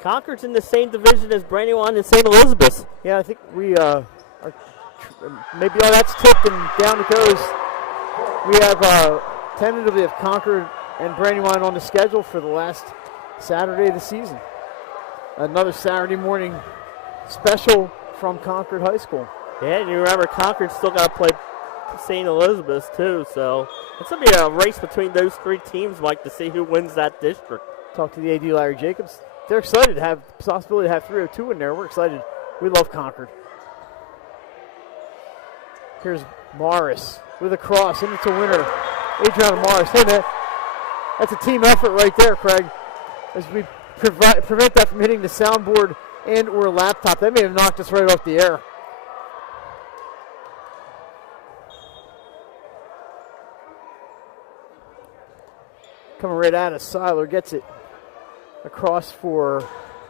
Concord's in the same division as Brandywine and St. Elizabeth. Yeah, I think we are maybe that's tipped and down it goes. We have tentatively have Concord and Brandywine on the schedule for the last Saturday of the season. Another Saturday morning special from Concord High School. Yeah, and you remember Concord's still got to play St. Elizabeth too, so it's going to be a race between those three teams, Mike, to see who wins that district. Talk to the AD, Larry Jacobs. They're excited to have the possibility to have 302 in there. We're excited. We love Concord. Here's Morris with a cross, and it's a winner. Adriana Morris. Hey, man. That's a team effort right there, Craig. As we prevent that from hitting the soundboard and or laptop. That may have knocked us right off the air. Coming right at us, Seiler gets it across for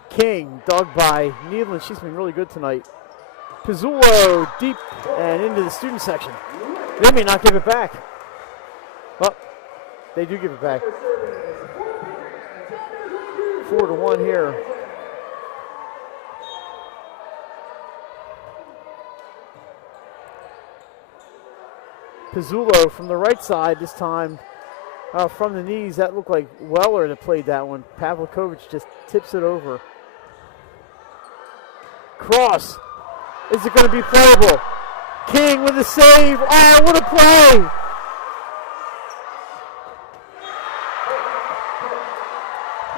King, dug by Needland. She's been really good tonight. Pizzullo deep and into the student section. They may not give it back. Well, they do give it back. 4-1 here. Pizzullo from the right side this time. From the knees, that looked like Weller that played that one. Pavlikovic just tips it over. Cross. Is it going to be playable? King with a save. Oh, what a play!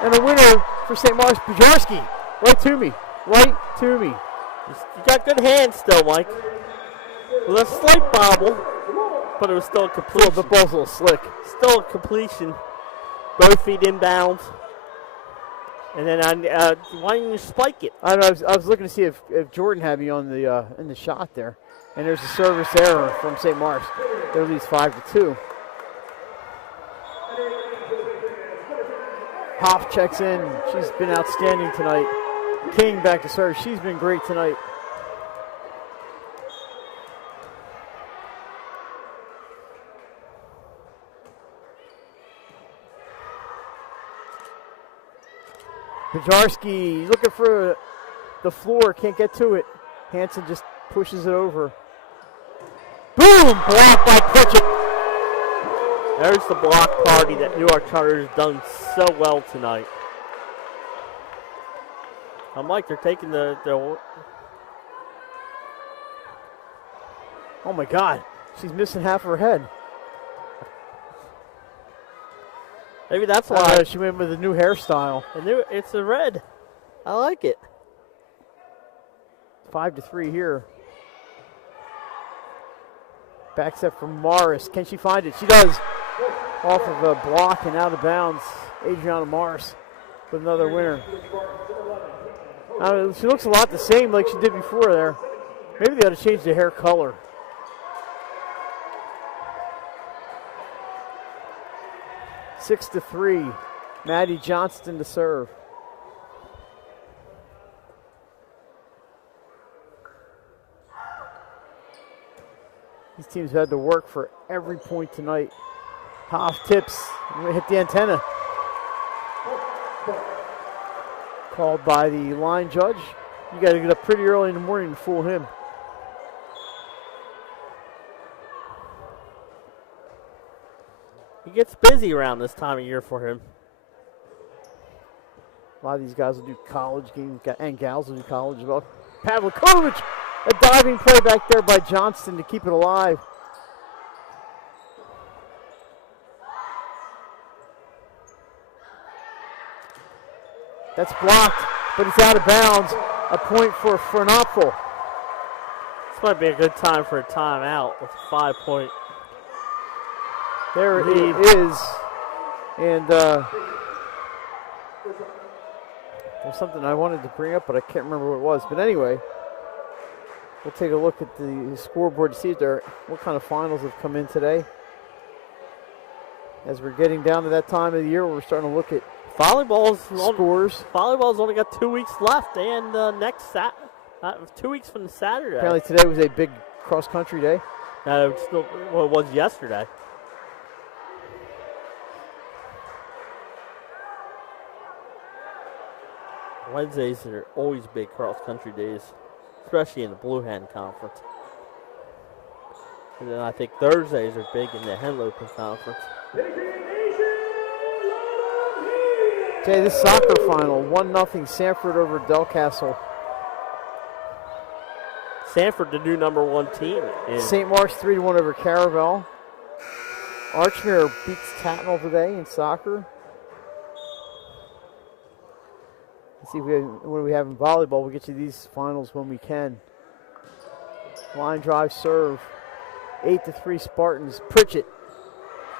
And a winner for St. Mark's, Bujarski. Right to me. Right to me. You got good hands still, Mike. With a slight bobble, but it was still a completion. The ball's a little slick. Still a completion. Both feet inbounds. And then why didn't you spike it? I don't know. I was looking to see if Jordan had me on the in the shot there. And there's a service error from St. Mark's. They're at least 5-2. Hoff checks in. She's been outstanding tonight. King back to serve. She's been great tonight. Bujarski looking for the floor, can't get to it. Hanson just pushes it over. Boom! Blocked by Pritchett. There's the block party that Newark Charter has done so well tonight. I'm like, they're taking the Oh my God, she's missing half of her head. Maybe that's why. She went with a new hairstyle. It's a red. I like it. 5-3 here. Back set from Morris. Can she find it? She does. Off of a block and out of bounds. Adriana Morris with another winner. She looks a lot the same like she did before there. Maybe they ought to change the hair color. Six to 3. Maddie Johnston to serve. These teams had to work for every point tonight. Hoff tips. I'm going to hit the antenna. Called by the line judge. You got to get up pretty early in the morning to fool him. He gets busy around this time of year for him. A lot of these guys will do college games, and gals will do college as well. Pavlikovic, a diving play back there by Johnston to keep it alive. That's blocked, but it's out of bounds. A point for Fernapfel. This might be a good time for a timeout with a 5-point. There it is. And there's something I wanted to bring up, but I can't remember what it was. But anyway, we'll take a look at the scoreboard to see what kind of finals have come in today. As we're getting down to that time of the year where we're starting to look at scores. Volleyball's only got 2 weeks left, and 2 weeks from Saturday. Apparently today was a big cross-country day. It was yesterday. Wednesdays are always big cross-country days, especially in the Blue Hen Conference. And then I think Thursdays are big in the Henlopen Conference. Okay, this soccer final, 1-0 Sanford over Delcastle. Sanford, the new number 1 team. St. Mark's 3-1 over Caravel. Archmere beats Tatnall today in soccer. Let's see what do we have in volleyball. We'll get you these finals when we can. Line drive serve. 8-3 Spartans. Pritchett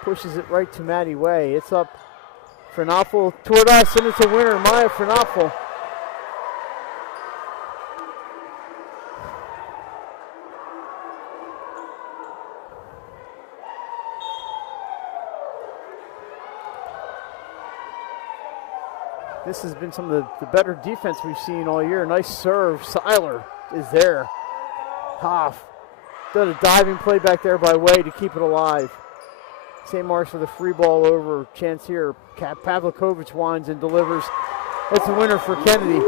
pushes it right to Maddie Way. It's up Fernapple toward us, and it's a winner, Maya Fernapple. This has been some of the better defense we've seen all year. Nice serve. Seiler is there. Hoff done a diving play back there by Way to keep it alive. St. Mark's with a free ball over. Chance here. Pavlikovic winds and delivers. It's a winner for Kennedy.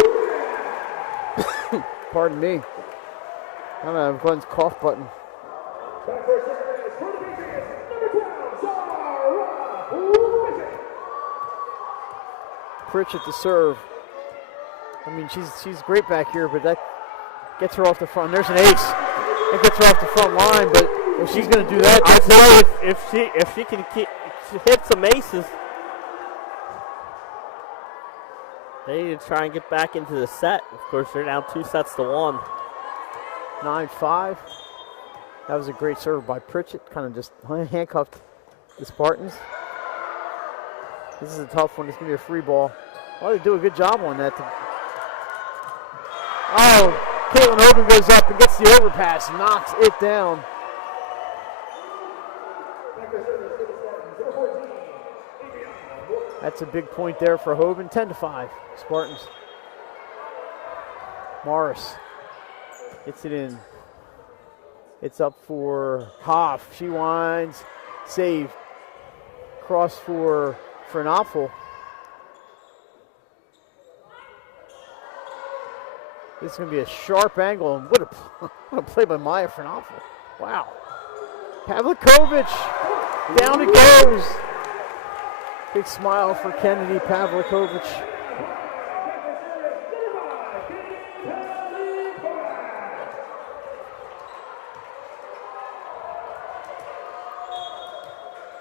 Pardon me. I don't have Glenn's cough button. Pritchett to serve. I mean, she's great back here, but that gets her off the front. There's an ace. That gets her off the front line, but if she's going to do that, if she can hit some aces, they need to try and get back into the set. Of course, they're down 2-1. 9-5. That was a great serve by Pritchett. Kind of just handcuffed the Spartans. This is a tough one. It's going to be a free ball. Well, they do a good job on that. Oh, Caitlin Hoban goes up and gets the overpass, knocks it down. That's a big point there for Hoban. 10-5, Spartans. Morris gets it in. It's up for Hoff. She winds, save. Cross for Fernapple. This is going to be a sharp angle. And what a play by Maya Fernapple. Wow. Pavlikovic, down it goes. Big smile for Kennedy Pavlikovic.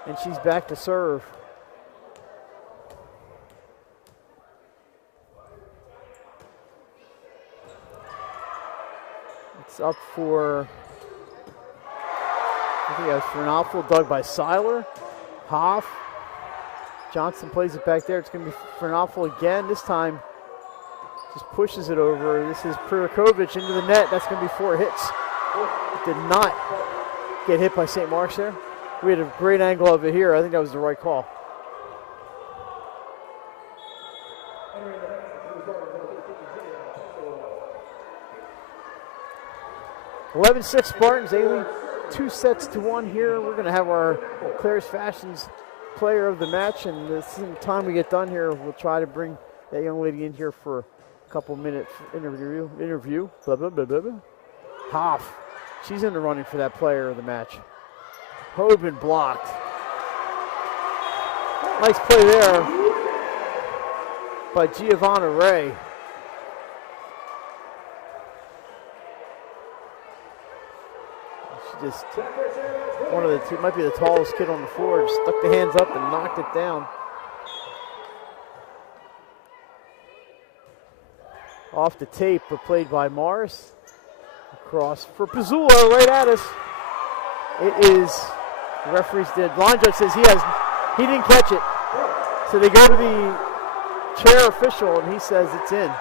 And she's back to serve. It's up for, I think that's Fernapple, dug by Seiler. Hoff. Johnson plays it back there. It's going to be Fernapple again. This time just pushes it over. This is Prirakovic into the net. That's going to be 4 hits. Did not get hit by St. Mark's there. We had a great angle of it here. I think that was the right call. (11-6) Spartans. They lead 2-1 here. We're going to have our Claire's Fashions player of the match, and the time we get done here, we'll try to bring that young lady in here for a couple minutes interview. Blah, blah, blah, blah, blah. Hoff, she's in the running for that player of the match. Hoban blocked. Nice play there by Giovanna Ray. She just, one of the two, might be the tallest kid on the floor, just stuck the hands up and knocked it down. Off the tape, but played by Morris. Across for Pizzula, right at us. It is, the referee's dead. Line judge says he didn't catch it. So they go to the chair official and he says it's in.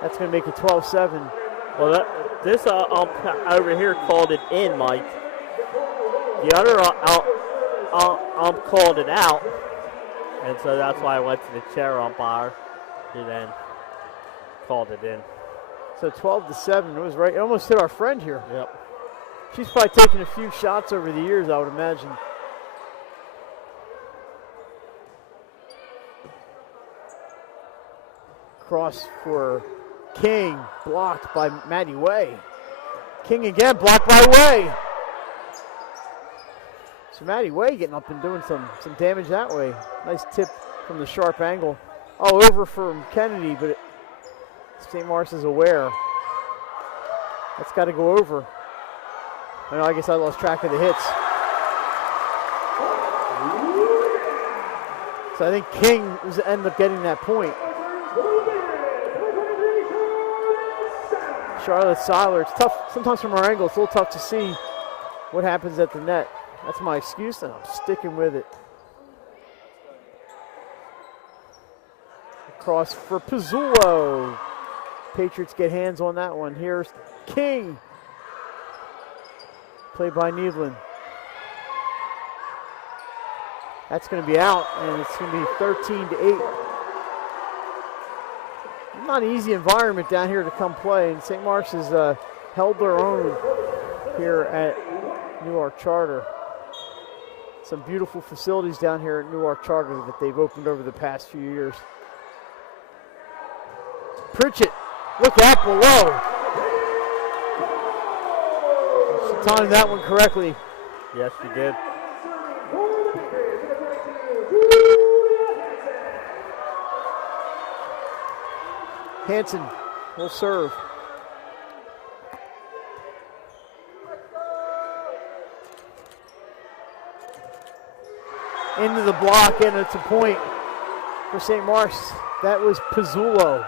That's going to make it 12-7. Well, this over here called it in, Mike. The other called it out, and so that's why I went to the chair umpire, who then called it in. So 12-7, it was right. It almost hit our friend here. Yep. She's probably taken a few shots over the years, I would imagine. Cross for King, blocked by Maddie Way. King again, blocked by Way. So Maddie Way getting up and doing some damage that way. Nice tip from the sharp angle. Oh, over from Kennedy, but St. Mark's is aware. That's got to go over. I guess I lost track of the hits. So I think King ended up getting that point. Charlotte Seiler, it's tough. Sometimes from our angle, it's a little tough to see what happens at the net. That's my excuse, and I'm sticking with it. Cross for Pizzullo. Patriots get hands on that one. Here's King. Played by Needland. That's going to be out, and it's going to be 13-8. Not an easy environment down here to come play, and St. Mark's has held their own here at Newark Charter. Some beautiful facilities down here at Newark Charter that they've opened over the past few years. Pritchett, look out below. She timed that one correctly. Yes, she did. Hanson will serve. Into the block, and it's a point for St. Mark's. That was Pizzullo.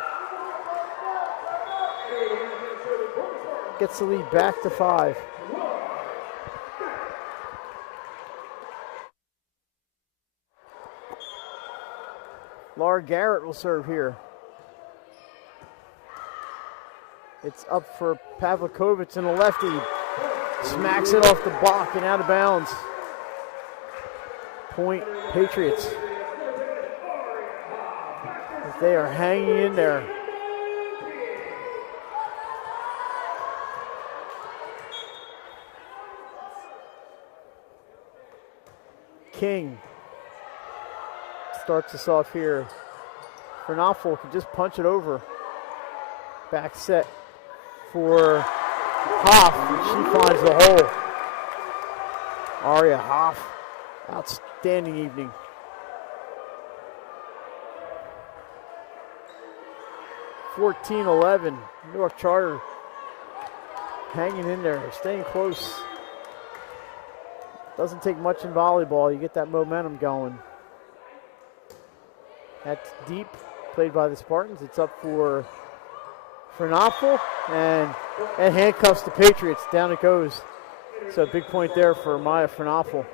Gets the lead back to 5. Laura Garrett will serve here. It's up for Pavlikovich, and the lefty smacks it off the block and out of bounds. Point Patriots. They are hanging in there. King starts us off here. Fernapfel can just punch it over. Back set for Hoff. She finds the hole. Aria Hoff. Outstanding evening. (14-11). Newark Charter hanging in there, staying close. Doesn't take much in volleyball. You get that momentum going. That's deep, played by the Spartans. It's up for Fernapfel, and handcuffs the Patriots. Down it goes. So a big point there for Maya Fernapfel.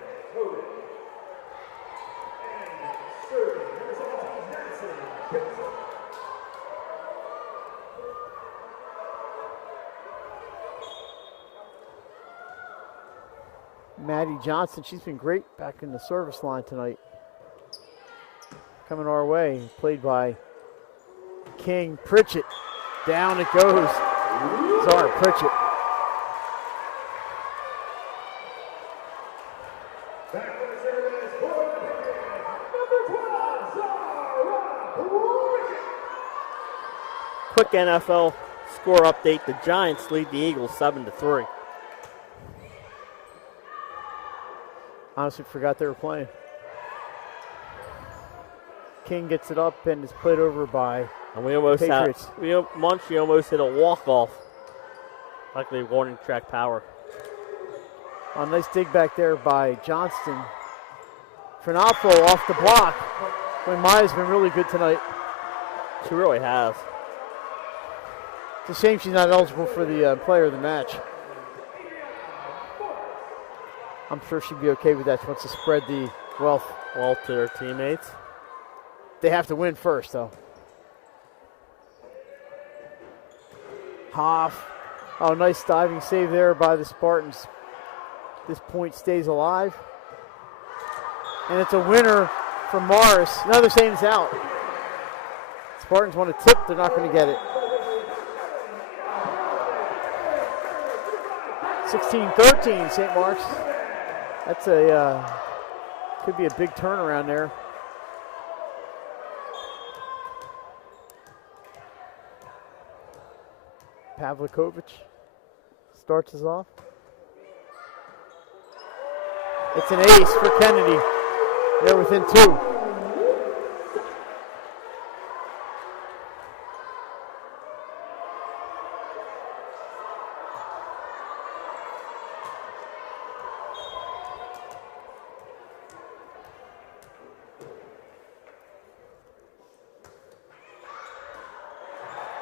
Maddie Johnson, she's been great back in the service line tonight. Coming our way, played by King. Pritchett, down it goes. Zara Pritchett. Quick NFL score update. The Giants lead the Eagles 7-3. Honestly forgot they were playing. King gets it up and is played over by And we almost Patriots. Munchie almost hit a walk-off. Luckily, warning track power. A nice dig back there by Johnston. Fernapfel off the block. When Maya's been really good tonight. She really has. It's a shame she's not eligible for the player of the match. I'm sure she'd be okay with that. She wants to spread the wealth. Well, to their teammates. They have to win first, though. Hoff. Oh, nice diving save there by the Spartans. This point stays alive. And it's a winner for Morris. No, they're saying it's out. Spartans want to tip. They're not going to get it. 16-13, St. Mark's. That's could be a big turnaround there. Pavlikovich starts us off. It's an ace for Kennedy. They're within 2.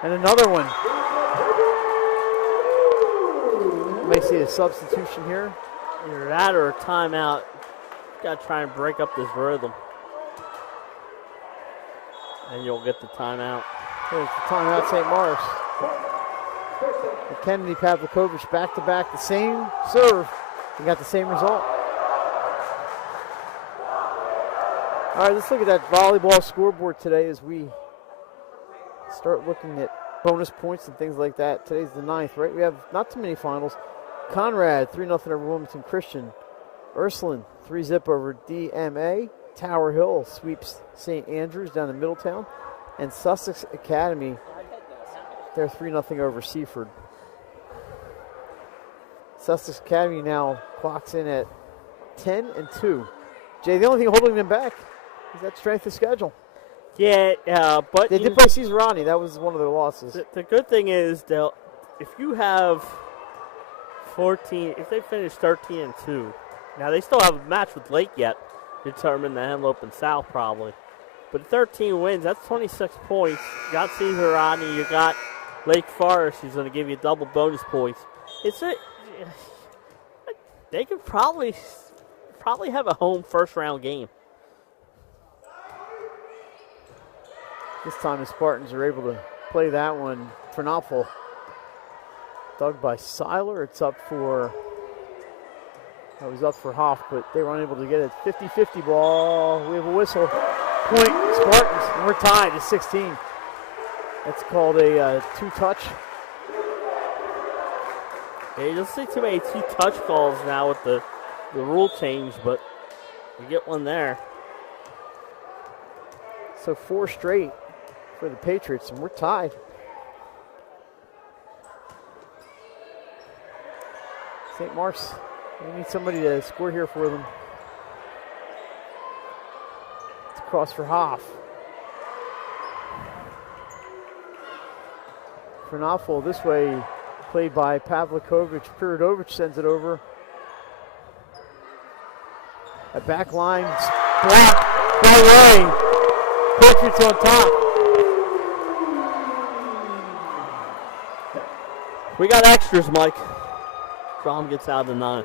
And another one. May see a substitution here. Either that or a timeout. Got to try and break up this rhythm. And you'll get the timeout. There's the timeout, St. Mark's. And Kennedy Pavlikovich back-to-back, the same serve. We got the same result. All right, let's look at that volleyball scoreboard today as we start looking at bonus points and things like that. Today's the 9th, right? We have not too many finals. Conrad, 3-0 over Wilmington Christian. Ursuline, 3-0 over DMA. Tower Hill sweeps St. Andrews down in Middletown. And Sussex Academy, they're 3-0 over Seaford. Sussex Academy now clocks in at 10-2. Jay, the only thing holding them back is that strength of schedule. Yeah, but they did play Caesarani. That was one of their losses. The good thing is, if you have 14, if they finish 13-2, now they still have a match with Lake yet, determine the Antelope and South probably. But 13 wins, that's 26 points. You got Caesarani, you got Lake Forest, who's going to give you double bonus points. They could probably have a home first round game. This time the Spartans are able to play that one for Knopfel. Dug by Seiler. It's up for, that was up for Hoff, but they were unable to get it. 50-50 ball. We have a whistle. Point Spartans, and we're tied at 16. That's called a two-touch. Yeah, you don't see too many two-touch calls now with the rule change, but you get one there. So 4 straight for the Patriots, and we're tied. St. Mark's, we need somebody to score here for them. It's across for Hoff. For Knopfel, this way, played by Pavlikovich. Pirodovich sends it over. A back line, blocked by Ray. Patriots on top. We got extras, Mike. Strom gets out of the 9.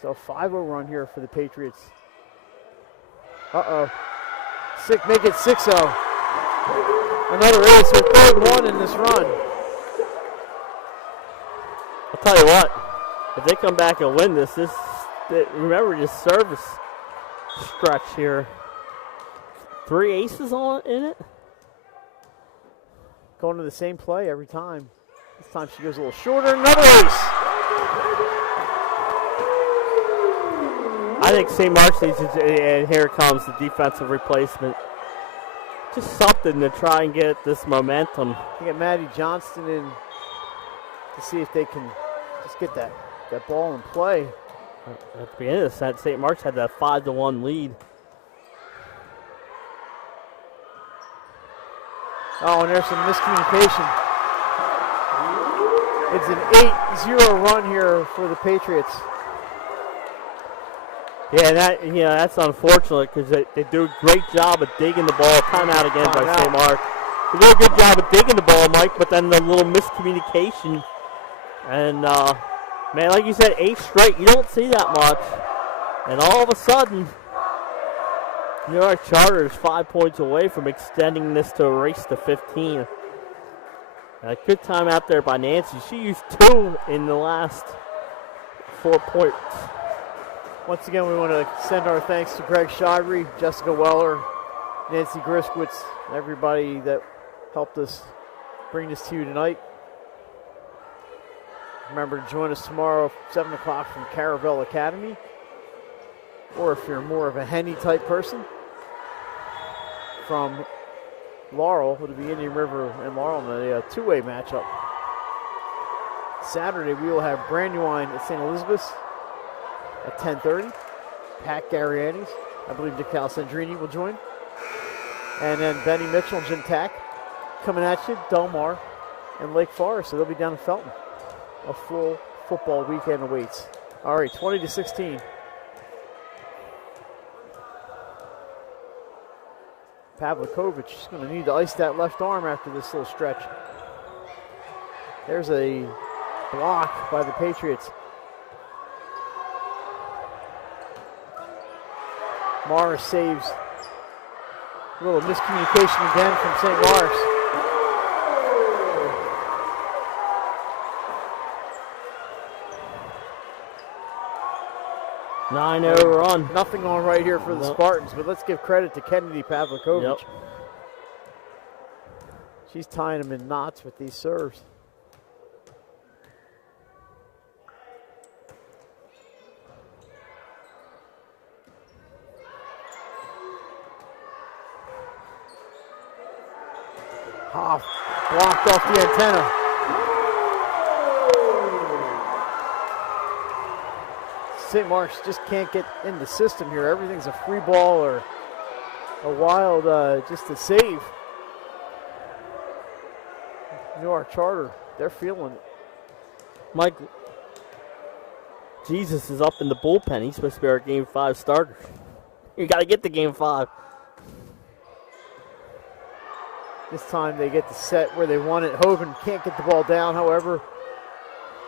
So 5-0 run here for the Patriots. Uh-oh. Make it 6-0. Another ace, with 3-1 in this run. I'll tell you what, if they come back and win this, remember this service stretch here. 3 aces in it. Going to the same play every time. This time she goes a little shorter, another ace. I think St. Mark's needs to, and here comes the defensive replacement. Just something to try and get this momentum. You get Maddie Johnston in to see if they can just get that ball in play. At the beginning of the set, St. Mark's had that 5-1 lead. Oh, and there's some miscommunication. It's an 8-0 run here for the Patriots. Yeah, that's unfortunate because they do a great job of digging the ball. Timeout again by St. Mark. They do a good job of digging the ball, Mike, but then the little miscommunication. And, man, like you said, 8 straight, you don't see that much. And all of a sudden, Newark Charter is 5 points away from extending this to a race to 15. A good time out there by Nancy. She used 2 in the last 4 points. Once again, we want to send our thanks to Greg Shivery, Jessica Weller, Nancy Griskowitz, everybody that helped us bring this to you tonight. Remember to join us tomorrow, 7 o'clock from Caravel Academy. Or if you're more of a Henny type person, from Laurel, it'll be Indian River and Laurel in a two-way matchup. Saturday, we will have Brandywine at St. Elizabeth's at 10:30. Pat Gariani's, I believe DeCal Sandrini will join. And then Benny Mitchell and Jim Tack coming at you, Delmar and Lake Forest. So they'll be down in Felton. A full football weekend awaits. All right, 20-16. Pavlikovich is going to need to ice that left arm after this little stretch. There's a block by the Patriots. Morris saves. A little miscommunication again from St. Morris. Run. Nothing on right here for the Spartans, but let's give credit to Kennedy Pavlikovic. Yep. She's tying them in knots with these serves. Hoff blocked off the antenna. St. Mark's just can't get in the system here. Everything's a free ball or a wild just a save. Newark Charter, they're feeling it. Mike, Jesus is up in the bullpen. He's supposed to be our Game 5 starter. You got to get to Game 5. This time they get the set where they want it. Hogan can't get the ball down, however.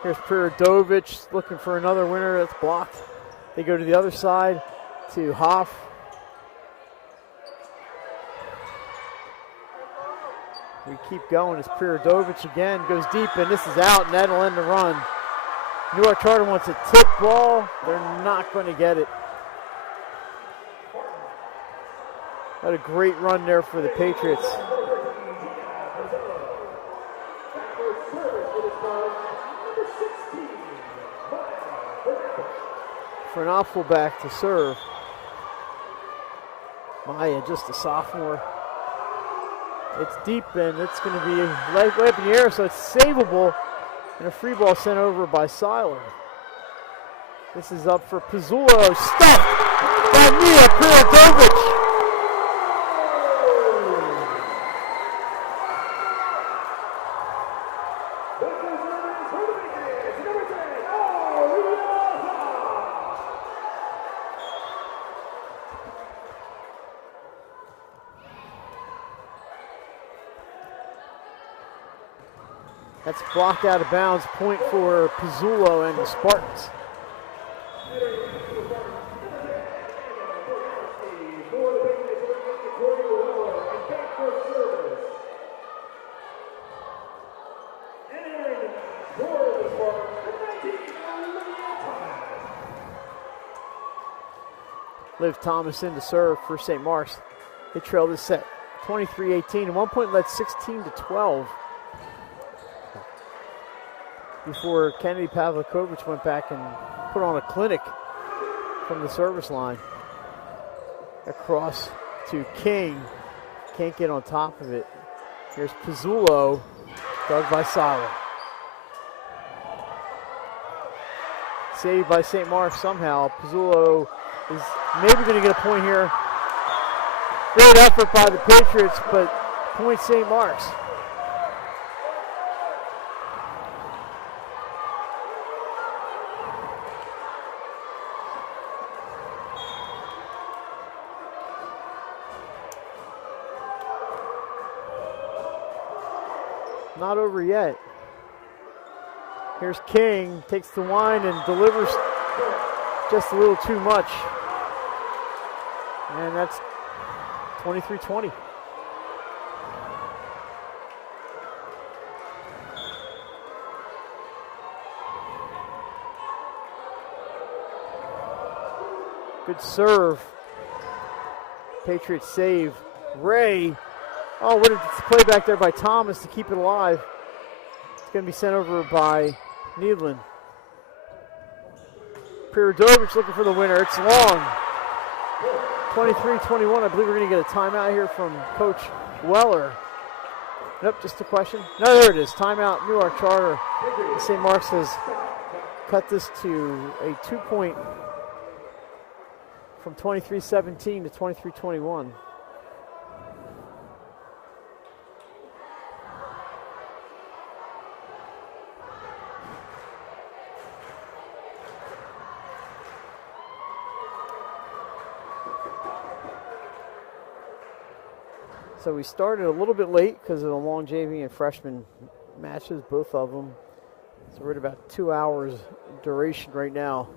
Here's Prirodovich looking for another winner. That's blocked. They go to the other side to Hoff. We keep going as Prirodovich again goes deep, and this is out, and that'll end the run. Newark Charter wants a tip ball. They're not going to get it. What a great run there for the Patriots. For an off fullback to serve. Maya, just a sophomore. It's deep, and it's going to be way up in the air, so it's savable. And a free ball sent over by Seiler. This is up for Pizzullo. Stuffed by Mia Prirodovich. That's blocked out of bounds, point for Pizzullo and the Spartans. Liv Thomas in to serve for St. Mark's. They trail this set 23-18, and 1 point led 16-12. Before Kennedy Pavlikovic went back and put on a clinic from the service line. Across to King. Can't get on top of it. Here's Pizzullo, dug by Sala. Saved by St. Mark's somehow. Pizzullo is maybe going to get a point here. Great effort by the Patriots, but point St. Mark's. Not over yet. Here's King, takes the wine and delivers just a little too much. And that's 23-20. Good serve. Patriots save. Ray. Oh, what a play back there by Thomas to keep it alive. It's going to be sent over by Needland. Prirodovich looking for the winner. It's long. 23-21. I believe we're going to get a timeout here from Coach Weller. Nope, just a question. No, there it is. Timeout, Newark Charter. St. Mark's has cut this to a 2-point from 23-17 to 23-21. So we started a little bit late because of the long JV and freshman matches, both of them. So we're at about 2 hours duration right now.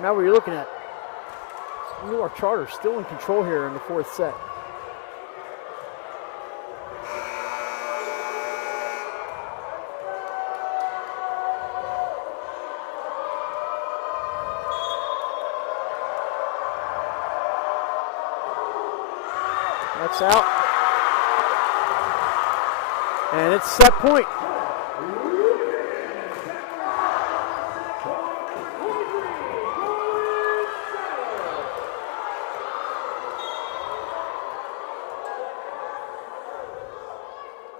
Now what are you looking at? Newark Charter still in control here in the fourth set. That's out. And it's set point.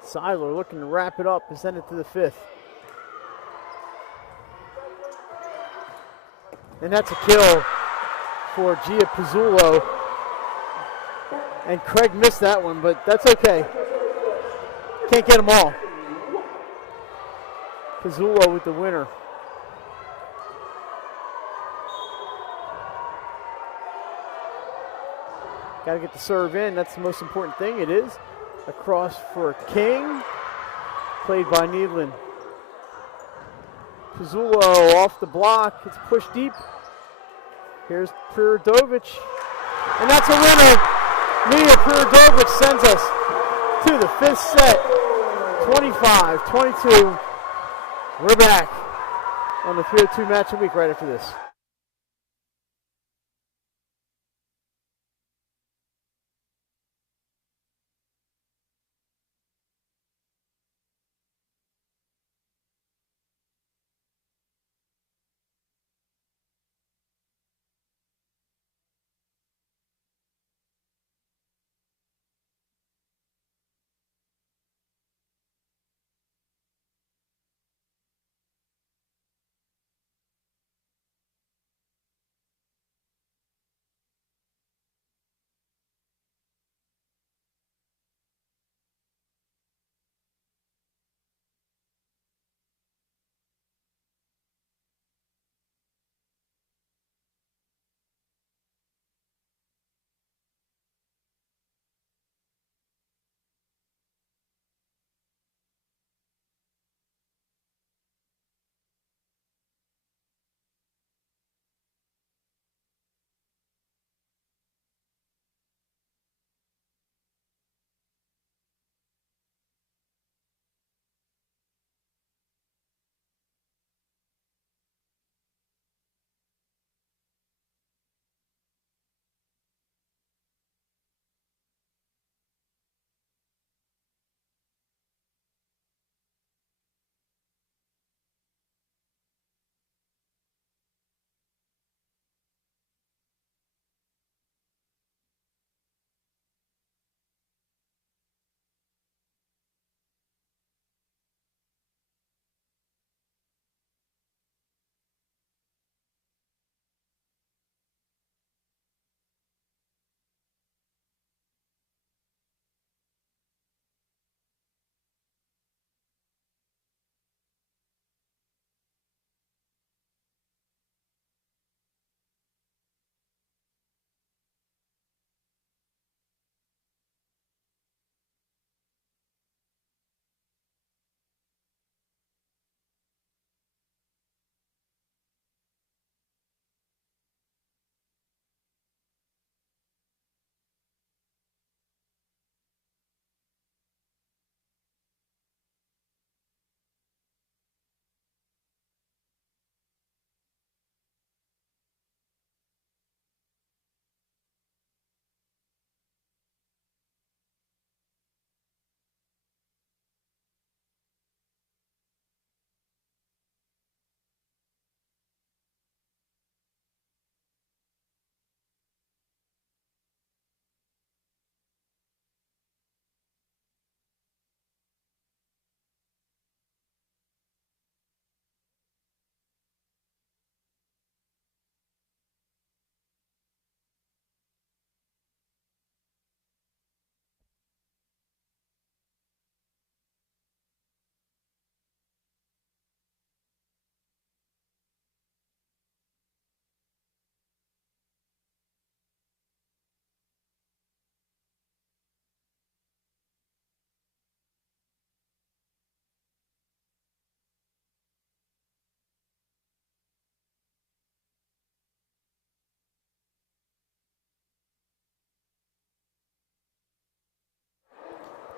Seiler looking to wrap it up and send it to the fifth. And that's a kill for Gia Pizzullo. And Craig missed that one, but that's okay. Can't get them all. Pizzullo with the winner. Got to get the serve in. That's the most important thing. It is. Across for King. Played by Needland. Pizzullo off the block. It's pushed deep. Here's Prirodovich. And that's a winner. Mia Prirodovich sends us to the fifth set. 25-22. We're back on the 302 match of the week right after this.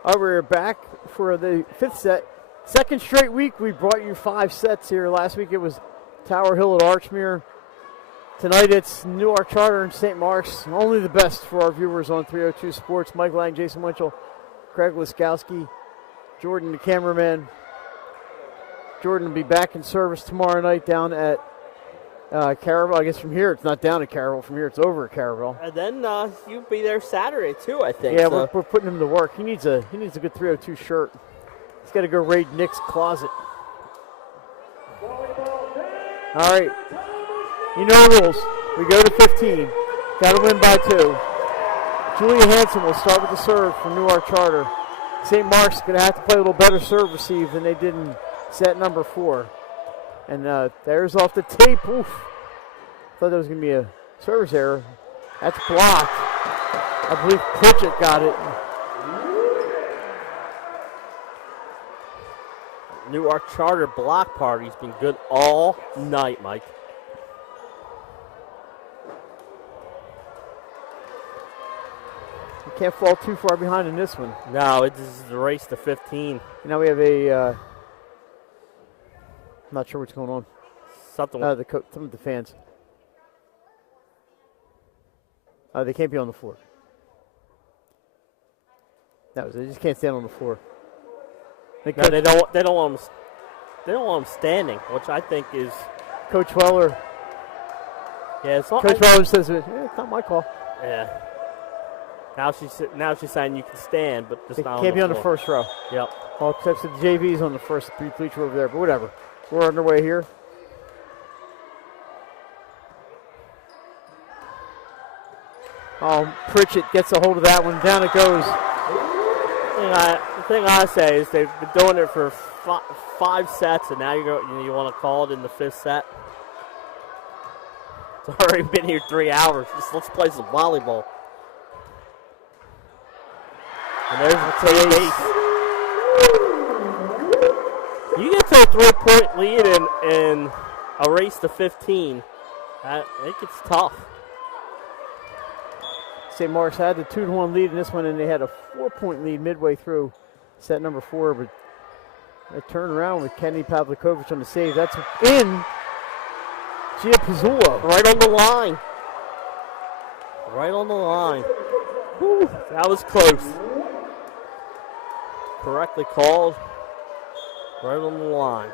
All right, we're back for the fifth set. Second straight week, we brought you 5 sets here. Last week it was Tower Hill at Archmere. Tonight it's Newark Charter and St. Mark's. Only the best for our viewers on 302 Sports. Mike Lang, Jason Winchell, Craig Laskowski, Jordan the cameraman. Jordan will be back in service tomorrow night down at Caravel. I guess from here it's not down at Caravel. From here it's over at Caravel. And then you'll be there Saturday too, I think. Yeah, so. we're putting him to work. He needs a good 302 shirt. He's got to go raid Nick's closet. All right. You know the rules. We go to 15. Got to win by 2. Julia Hanson will start with the serve from Newark Charter. St. Mark's going to have to play a little better serve receive than they did in set number 4. And there's off the tape. Oof. Thought that was going to be a service error. That's blocked. I believe Pritchett got it. Newark Charter block party's been good all night, Mike. You can't fall too far behind in this one. No, this is the race to 15. Now we have a. I'm not sure what's going on. Something. Some of the fans. They can't be on the floor. That was it. They just can't stand on the floor. No, they don't. They don't want them. They don't want them standing, which I think is. Coach Weller. Yeah, it's not. Coach Weller says, "It's not my call." Yeah. Now she's saying you can stand, but just They not can't on be the on the floor. first row. Yep. All except for the JVs on the first bleacher over there, but whatever. We're underway here. Pritchett gets a hold of that one. Down it goes. The thing I say is they've been doing it for 5 sets, and now you want to call it in the 5th set. It's already been here 3 hours. Just let's play some volleyball. And there's the ace. You get to a 3-point lead in a race to 15. I think it's tough. St. Mark's had the 2-1 lead in this one, and they had a 4-point lead midway through set number 4. But a turnaround with Kenny Pavlikovich on the save. That's in. Gia Pizzullo. Right on the line. Right on the line. Whew, that was close. Correctly called. Right on the line.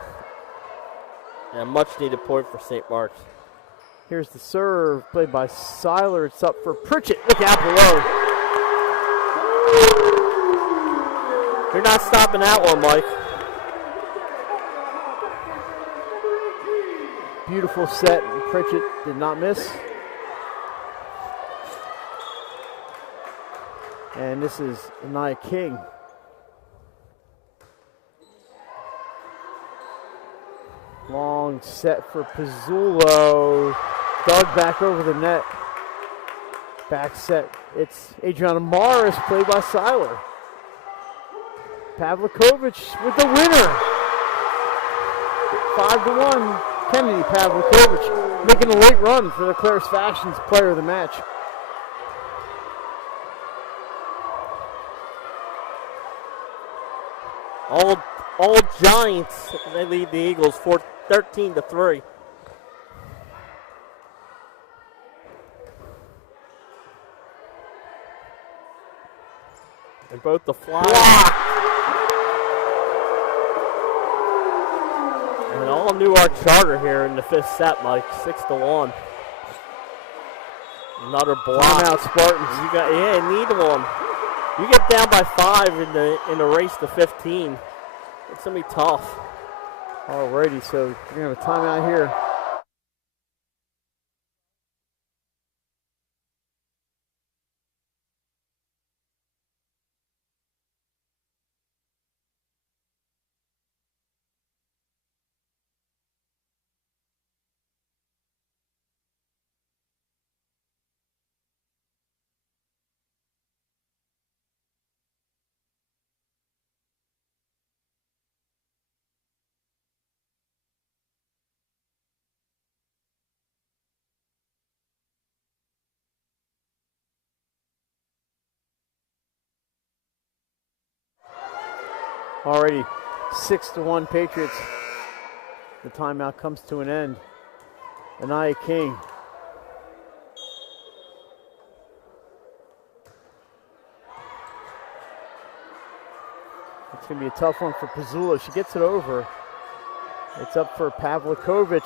And a much needed point for St. Mark's. Here's the serve played by Seiler. It's up for Pritchett. Look out below. You're not stopping that one, Mike. Beautiful set. Pritchett did not miss. And this is Anaya King. Long set for Pizzullo. Dug back over the net. Back set. It's Adriana Morris, played by Seiler. Pavlikovich with the winner. 5-1. Kennedy Pavlikovich making a late run for the Claire's Fashions player of the match. All Giants, they lead the Eagles 13-3. And both the fly and all Newark Charter here in the 5th set, Mike, 6-1. Another block. Timeout Spartans. You need one. You get down by 5 in the race to 15. It's gonna be tough. Alrighty, so we're gonna have a timeout here. Already 6-1 Patriots. The timeout comes to an end. Anaya King. It's going to be a tough one for Pizzula. She gets it over. It's up for Pavlikovic.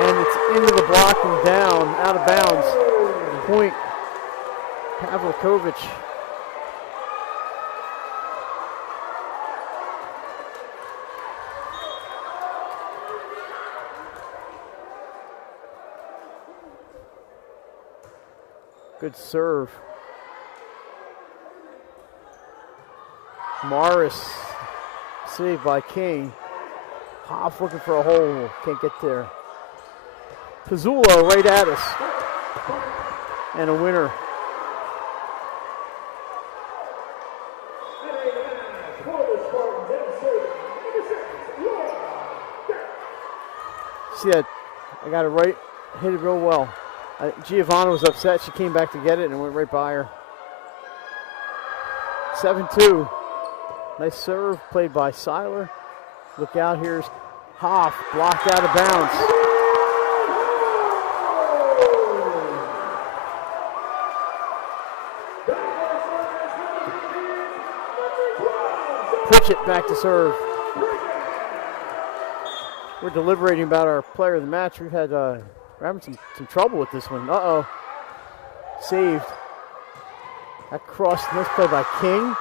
And it's into the block and down, out of bounds. Point, Pavlikovic. Good serve. Morris, saved by King. Hoff looking for a hole, can't get there. Pizzula right at us. And a winner. See that? I got it right, hit it real well. Giovanna was upset. She came back to get it and went right by her. 7-2. Nice serve played by Seiler. Look out, here's Hoff, blocked out of bounds. Pritchett back to serve. We're deliberating about our player of the match. We're having some trouble with this one. Uh-oh. Saved. That cross, nice play by King.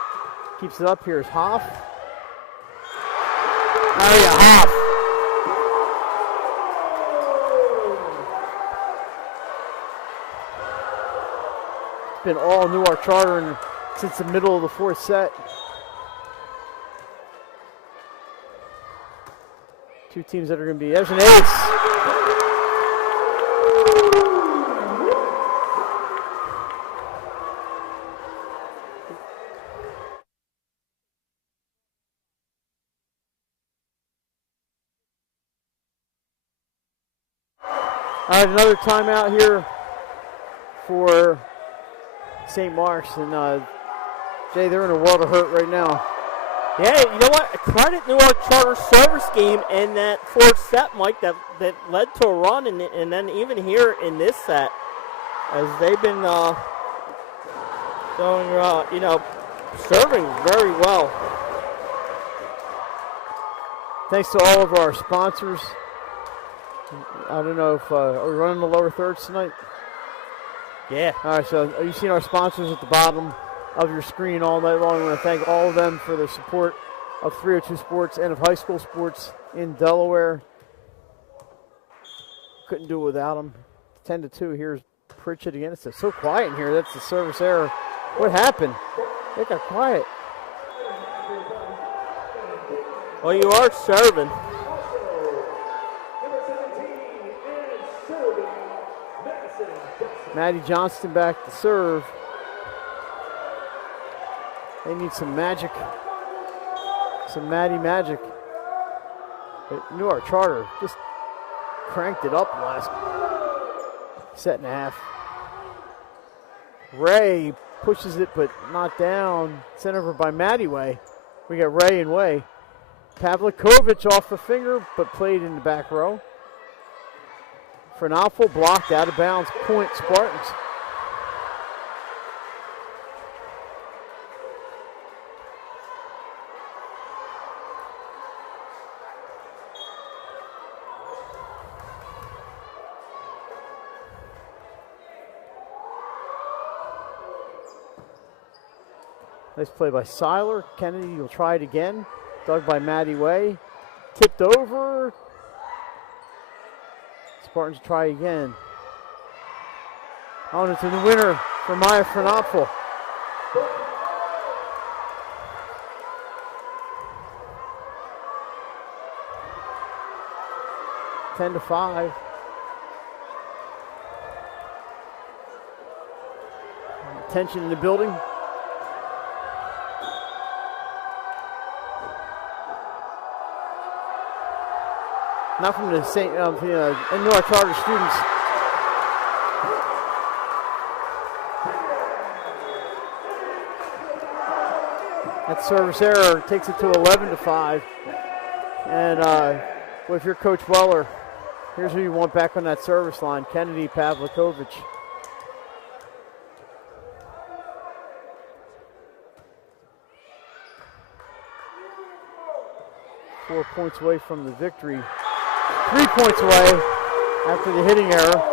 Keeps it up. Here's Hoff. Oh yeah, Hoff. It's been all Newark Charter since the middle of the fourth set. Two teams that are going to be, there's an ace. All right, another timeout here for St. Mark's, and Jay, they're in a world of hurt right now. Yeah, you know what? Credit Newark Charter service game in that fourth set, Mike, that led to a run, and then even here in this set, as they've been going, serving very well. Thanks to all of our sponsors. I don't know if are we running the lower thirds tonight? Yeah. All right, so you've seen our sponsors at the bottom of your screen all night long. I want to thank all of them for their support of 302 Sports and of high school sports in Delaware. Couldn't do it without them. 10-2. Here's Pritchett again. It's so quiet in here. That's the service error. What happened? It got quiet. Well, you are serving. Maddie Johnston back to serve. They need some magic. Some Maddie magic. But Newark Charter just cranked it up last set and a half. Ray pushes it, but not down. Sent over by Maddie Way. We got Ray and Way. Pavlikovic off the finger, but played in the back row. Fernalfo blocked out of bounds. Point Spartans. Nice play by Seiler. Kennedy will try it again. Dug by Maddie Way. Tipped over. Spartans try again. On into the winner for Maya Fernapfel. Ten to 5. Tension in the building. Not from the St. Newark Charter students. That service error takes it to 11-5. And with your Coach Weller, here's who you want back on that service line, Kennedy Pavlikovic. Four points away from the victory. 3 points away after the hitting error.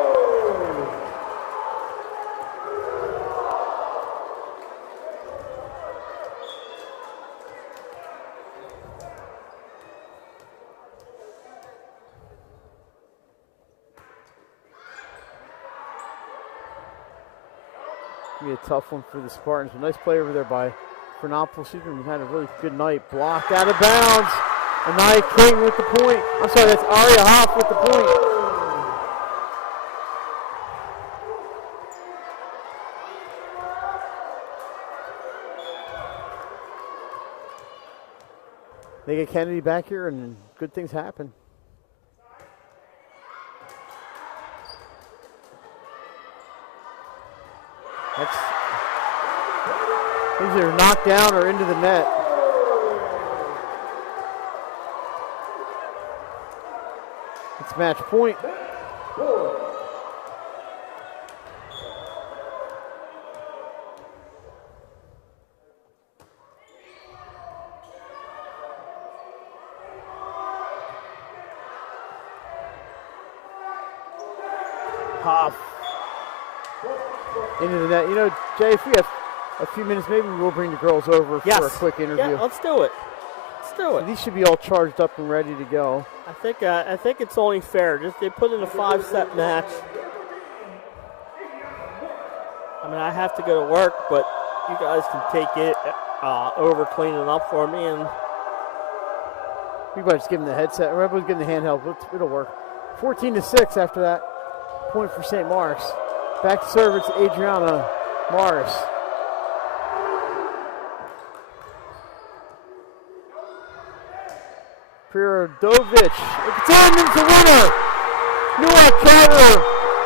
Be a tough one for the Spartans. A nice play over there by Fernopoulos. She's had a really good night. Blocked out of bounds. Anaya King with the point. I'm sorry, that's Aria Hoff with the point. They get Kennedy back here and good things happen. These are knocked down or into the net. It's match point. Hoff into the net. You know, Jay, if we have a few minutes, maybe we'll bring the girls over for a quick interview. Yeah, let's do it. Let's do it. So these should be all charged up and ready to go. I think it's only fair. Just they put in a 5-set match. I mean, I have to go to work, but you guys can take it over, clean it up for me, and we might just give them the headset. Everybody's getting the handheld. It'll work. 14-6 after that point for St. Mark's. Back to serve, it's Adriana Morris. Prirodovic, it's in, it's a winner. Newark Charter,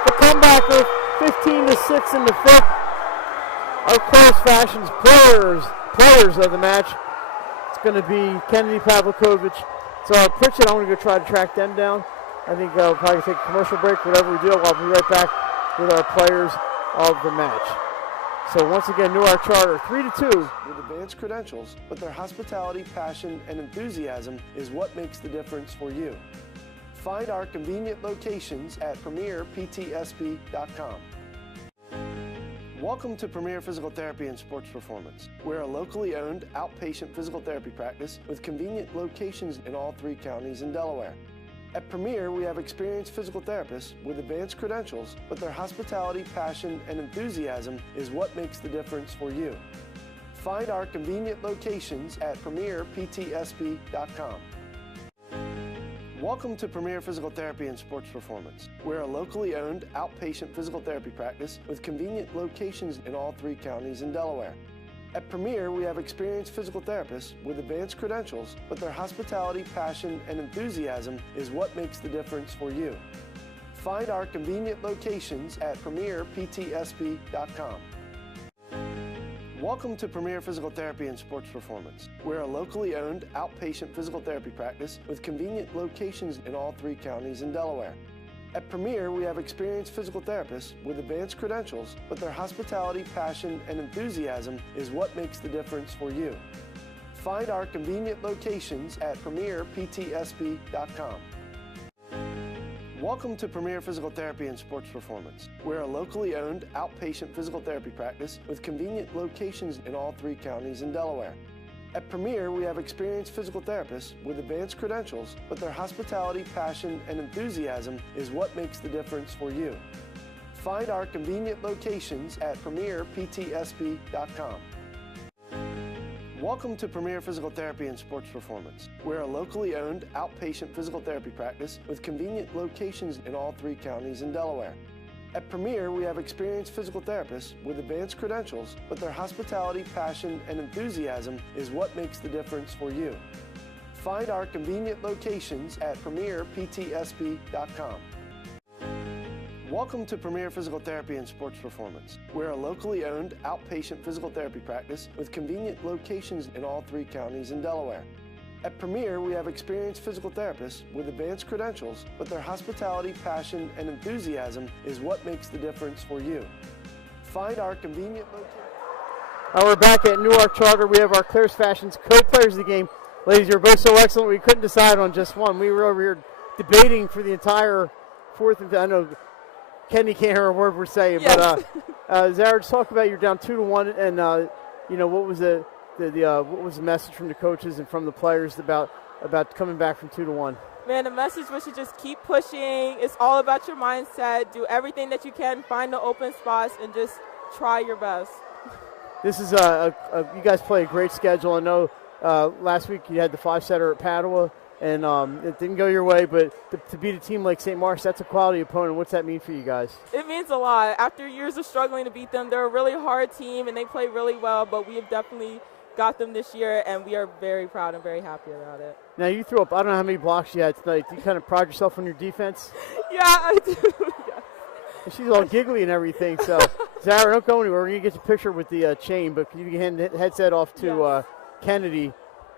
the comebacker, 15-6 in the fifth. Our Cross Fashions players of the match. It's going to be Kennedy Pavlikovic. So Pritchett, I'm going to go try to track them down. I think we'll probably take a commercial break, whatever we do. I'll be right back with our players of the match. So once again, Newark Charter, 3-2. With advanced credentials, but their hospitality, passion, and enthusiasm is what makes the difference for you. Find our convenient locations at premierptsp.com. Welcome to Premier Physical Therapy and Sports Performance. We're a locally owned outpatient physical therapy practice with convenient locations in all 3 counties in Delaware. At Premier, we have experienced physical therapists with advanced credentials, but their hospitality, passion, and enthusiasm is what makes the difference for you. Find our convenient locations at premierptsp.com. Welcome to Premier Physical Therapy and Sports Performance. We're a locally owned outpatient physical therapy practice with convenient locations in all 3 counties in Delaware. At Premier, we have experienced physical therapists with advanced credentials, but their hospitality, passion, and enthusiasm is what makes the difference for you. Find our convenient locations at premierptsp.com. Welcome to Premier Physical Therapy and Sports Performance. We're a locally owned outpatient physical therapy practice with convenient locations in all 3 counties in Delaware. At Premier, we have experienced physical therapists with advanced credentials, but their hospitality, passion, and enthusiasm is what makes the difference for you. Find our convenient locations at premierptsp.com. Welcome to Premier Physical Therapy and Sports Performance. We're a locally owned outpatient physical therapy practice with convenient locations in all 3 counties in Delaware. At Premier, we have experienced physical therapists with advanced credentials, but their hospitality, passion, and enthusiasm is what makes the difference for you. Find our convenient locations at premierptsp.com. Welcome to Premier Physical Therapy and Sports Performance. We're a locally owned outpatient physical therapy practice with convenient locations in all 3 counties in Delaware. At Premier, we have experienced physical therapists with advanced credentials, but their hospitality, passion, and enthusiasm is what makes the difference for you. Find our convenient locations at premierptsp.com. Welcome to Premier Physical Therapy and Sports Performance. We're a locally owned outpatient physical therapy practice with convenient locations in all 3 counties in Delaware. At Premier, we have experienced physical therapists with advanced credentials, but their hospitality, passion, and enthusiasm is what makes the difference for you. Find our convenient location. We're back at Newark Charter. We have our Claire's Fashions co-players of the game. Ladies, you're both so excellent. We couldn't decide on just one. We were over here debating for the entire fourth. I know Kenny can't hear a word we're saying, yes. But Zara, just talk about you're down 2-1, and what was what was the message from the coaches and from the players about coming back from 2-1? Man, the message was to just keep pushing. It's all about your mindset. Do everything that you can, find the open spots, and just try your best. This is you guys play a great schedule. I know last week you had the 5-setter at Padua, and it didn't go your way, but to beat a team like St. Mark's, that's a quality opponent. What's that mean for you guys? It means a lot. After years of struggling to beat them, they're a really hard team, and they play really well, but we have definitely got them this year, and we are very proud and very happy about it. Now, you threw up, I don't know how many blocks you had tonight. Do you kind of pride yourself on your defense? Yeah, I do. Yeah. She's all giggly and everything, so Zara, don't go anywhere. We're going to get your picture with the chain, but can you hand the headset off to Kennedy,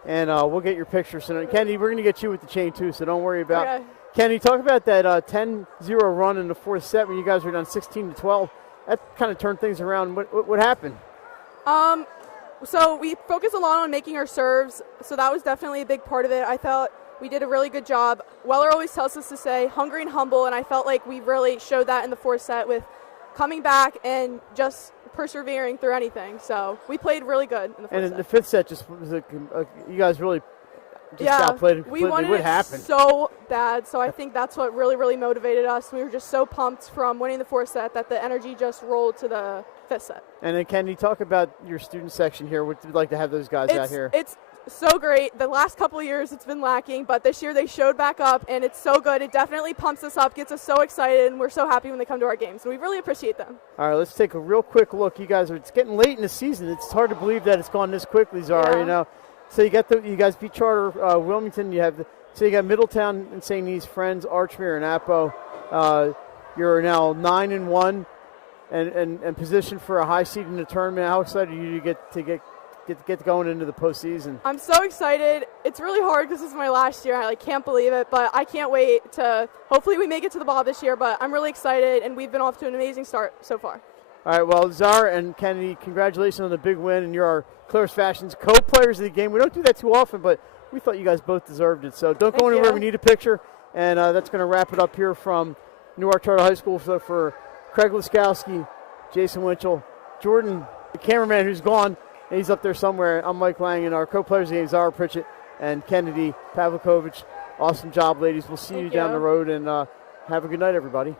and we'll get your picture. So, Kennedy, we're going to get you with the chain, too, so don't worry about it. Kennedy, talk about that 10-0 run in the fourth set when you guys were down 16-12. That kind of turned things around. What happened? So we focused a lot on making our serves, so that was definitely a big part of it. I felt we did a really good job. Weller always tells us to stay hungry and humble, and I felt like we really showed that in the fourth set with coming back and just persevering through anything. So we played really good in the fourth set. And in the fifth set, just was you guys really just outplayed completely. We wanted it so bad, so I think that's what really, really motivated us. We were just so pumped from winning the fourth set that the energy just rolled to the fifth set. And then, can you talk about your student section here? Would you like to have those guys out here? It's so great. The last couple of years it's been lacking, but this year they showed back up, and it's so good. It definitely pumps us up, gets us so excited, and we're so happy when they come to our games. So we really appreciate them. All right, let's take a real quick look. You guys it's getting late in the season. It's hard to believe that it's gone this quickly, Zara. Yeah. So you guys beat Charter, Wilmington. So you got Middletown and St. E's, Friends, Archmere, and Apo. You're now 9-1. And positioned for a high seed in the tournament. How excited are you to get going into the postseason? I'm so excited. It's really hard because this is my last year. I can't believe it, but I can't wait to. Hopefully, we make it to the ball this year. But I'm really excited, and we've been off to an amazing start so far. All right. Well, Zara and Kennedy, congratulations on the big win, and you're our Claire's Fashions co-players of the game. We don't do that too often, but we thought you guys both deserved it. So don't go anywhere. We need a picture, and that's going to wrap it up here from Newark Charter High School. So for Craig Laskowski, Jason Winchell, Jordan, the cameraman who's gone, and he's up there somewhere. I'm Mike Lang, and our co-players of the game, Zara Pritchett and Kennedy Pavlikovich. Awesome job, ladies. We'll see you down the road, and have a good night, everybody.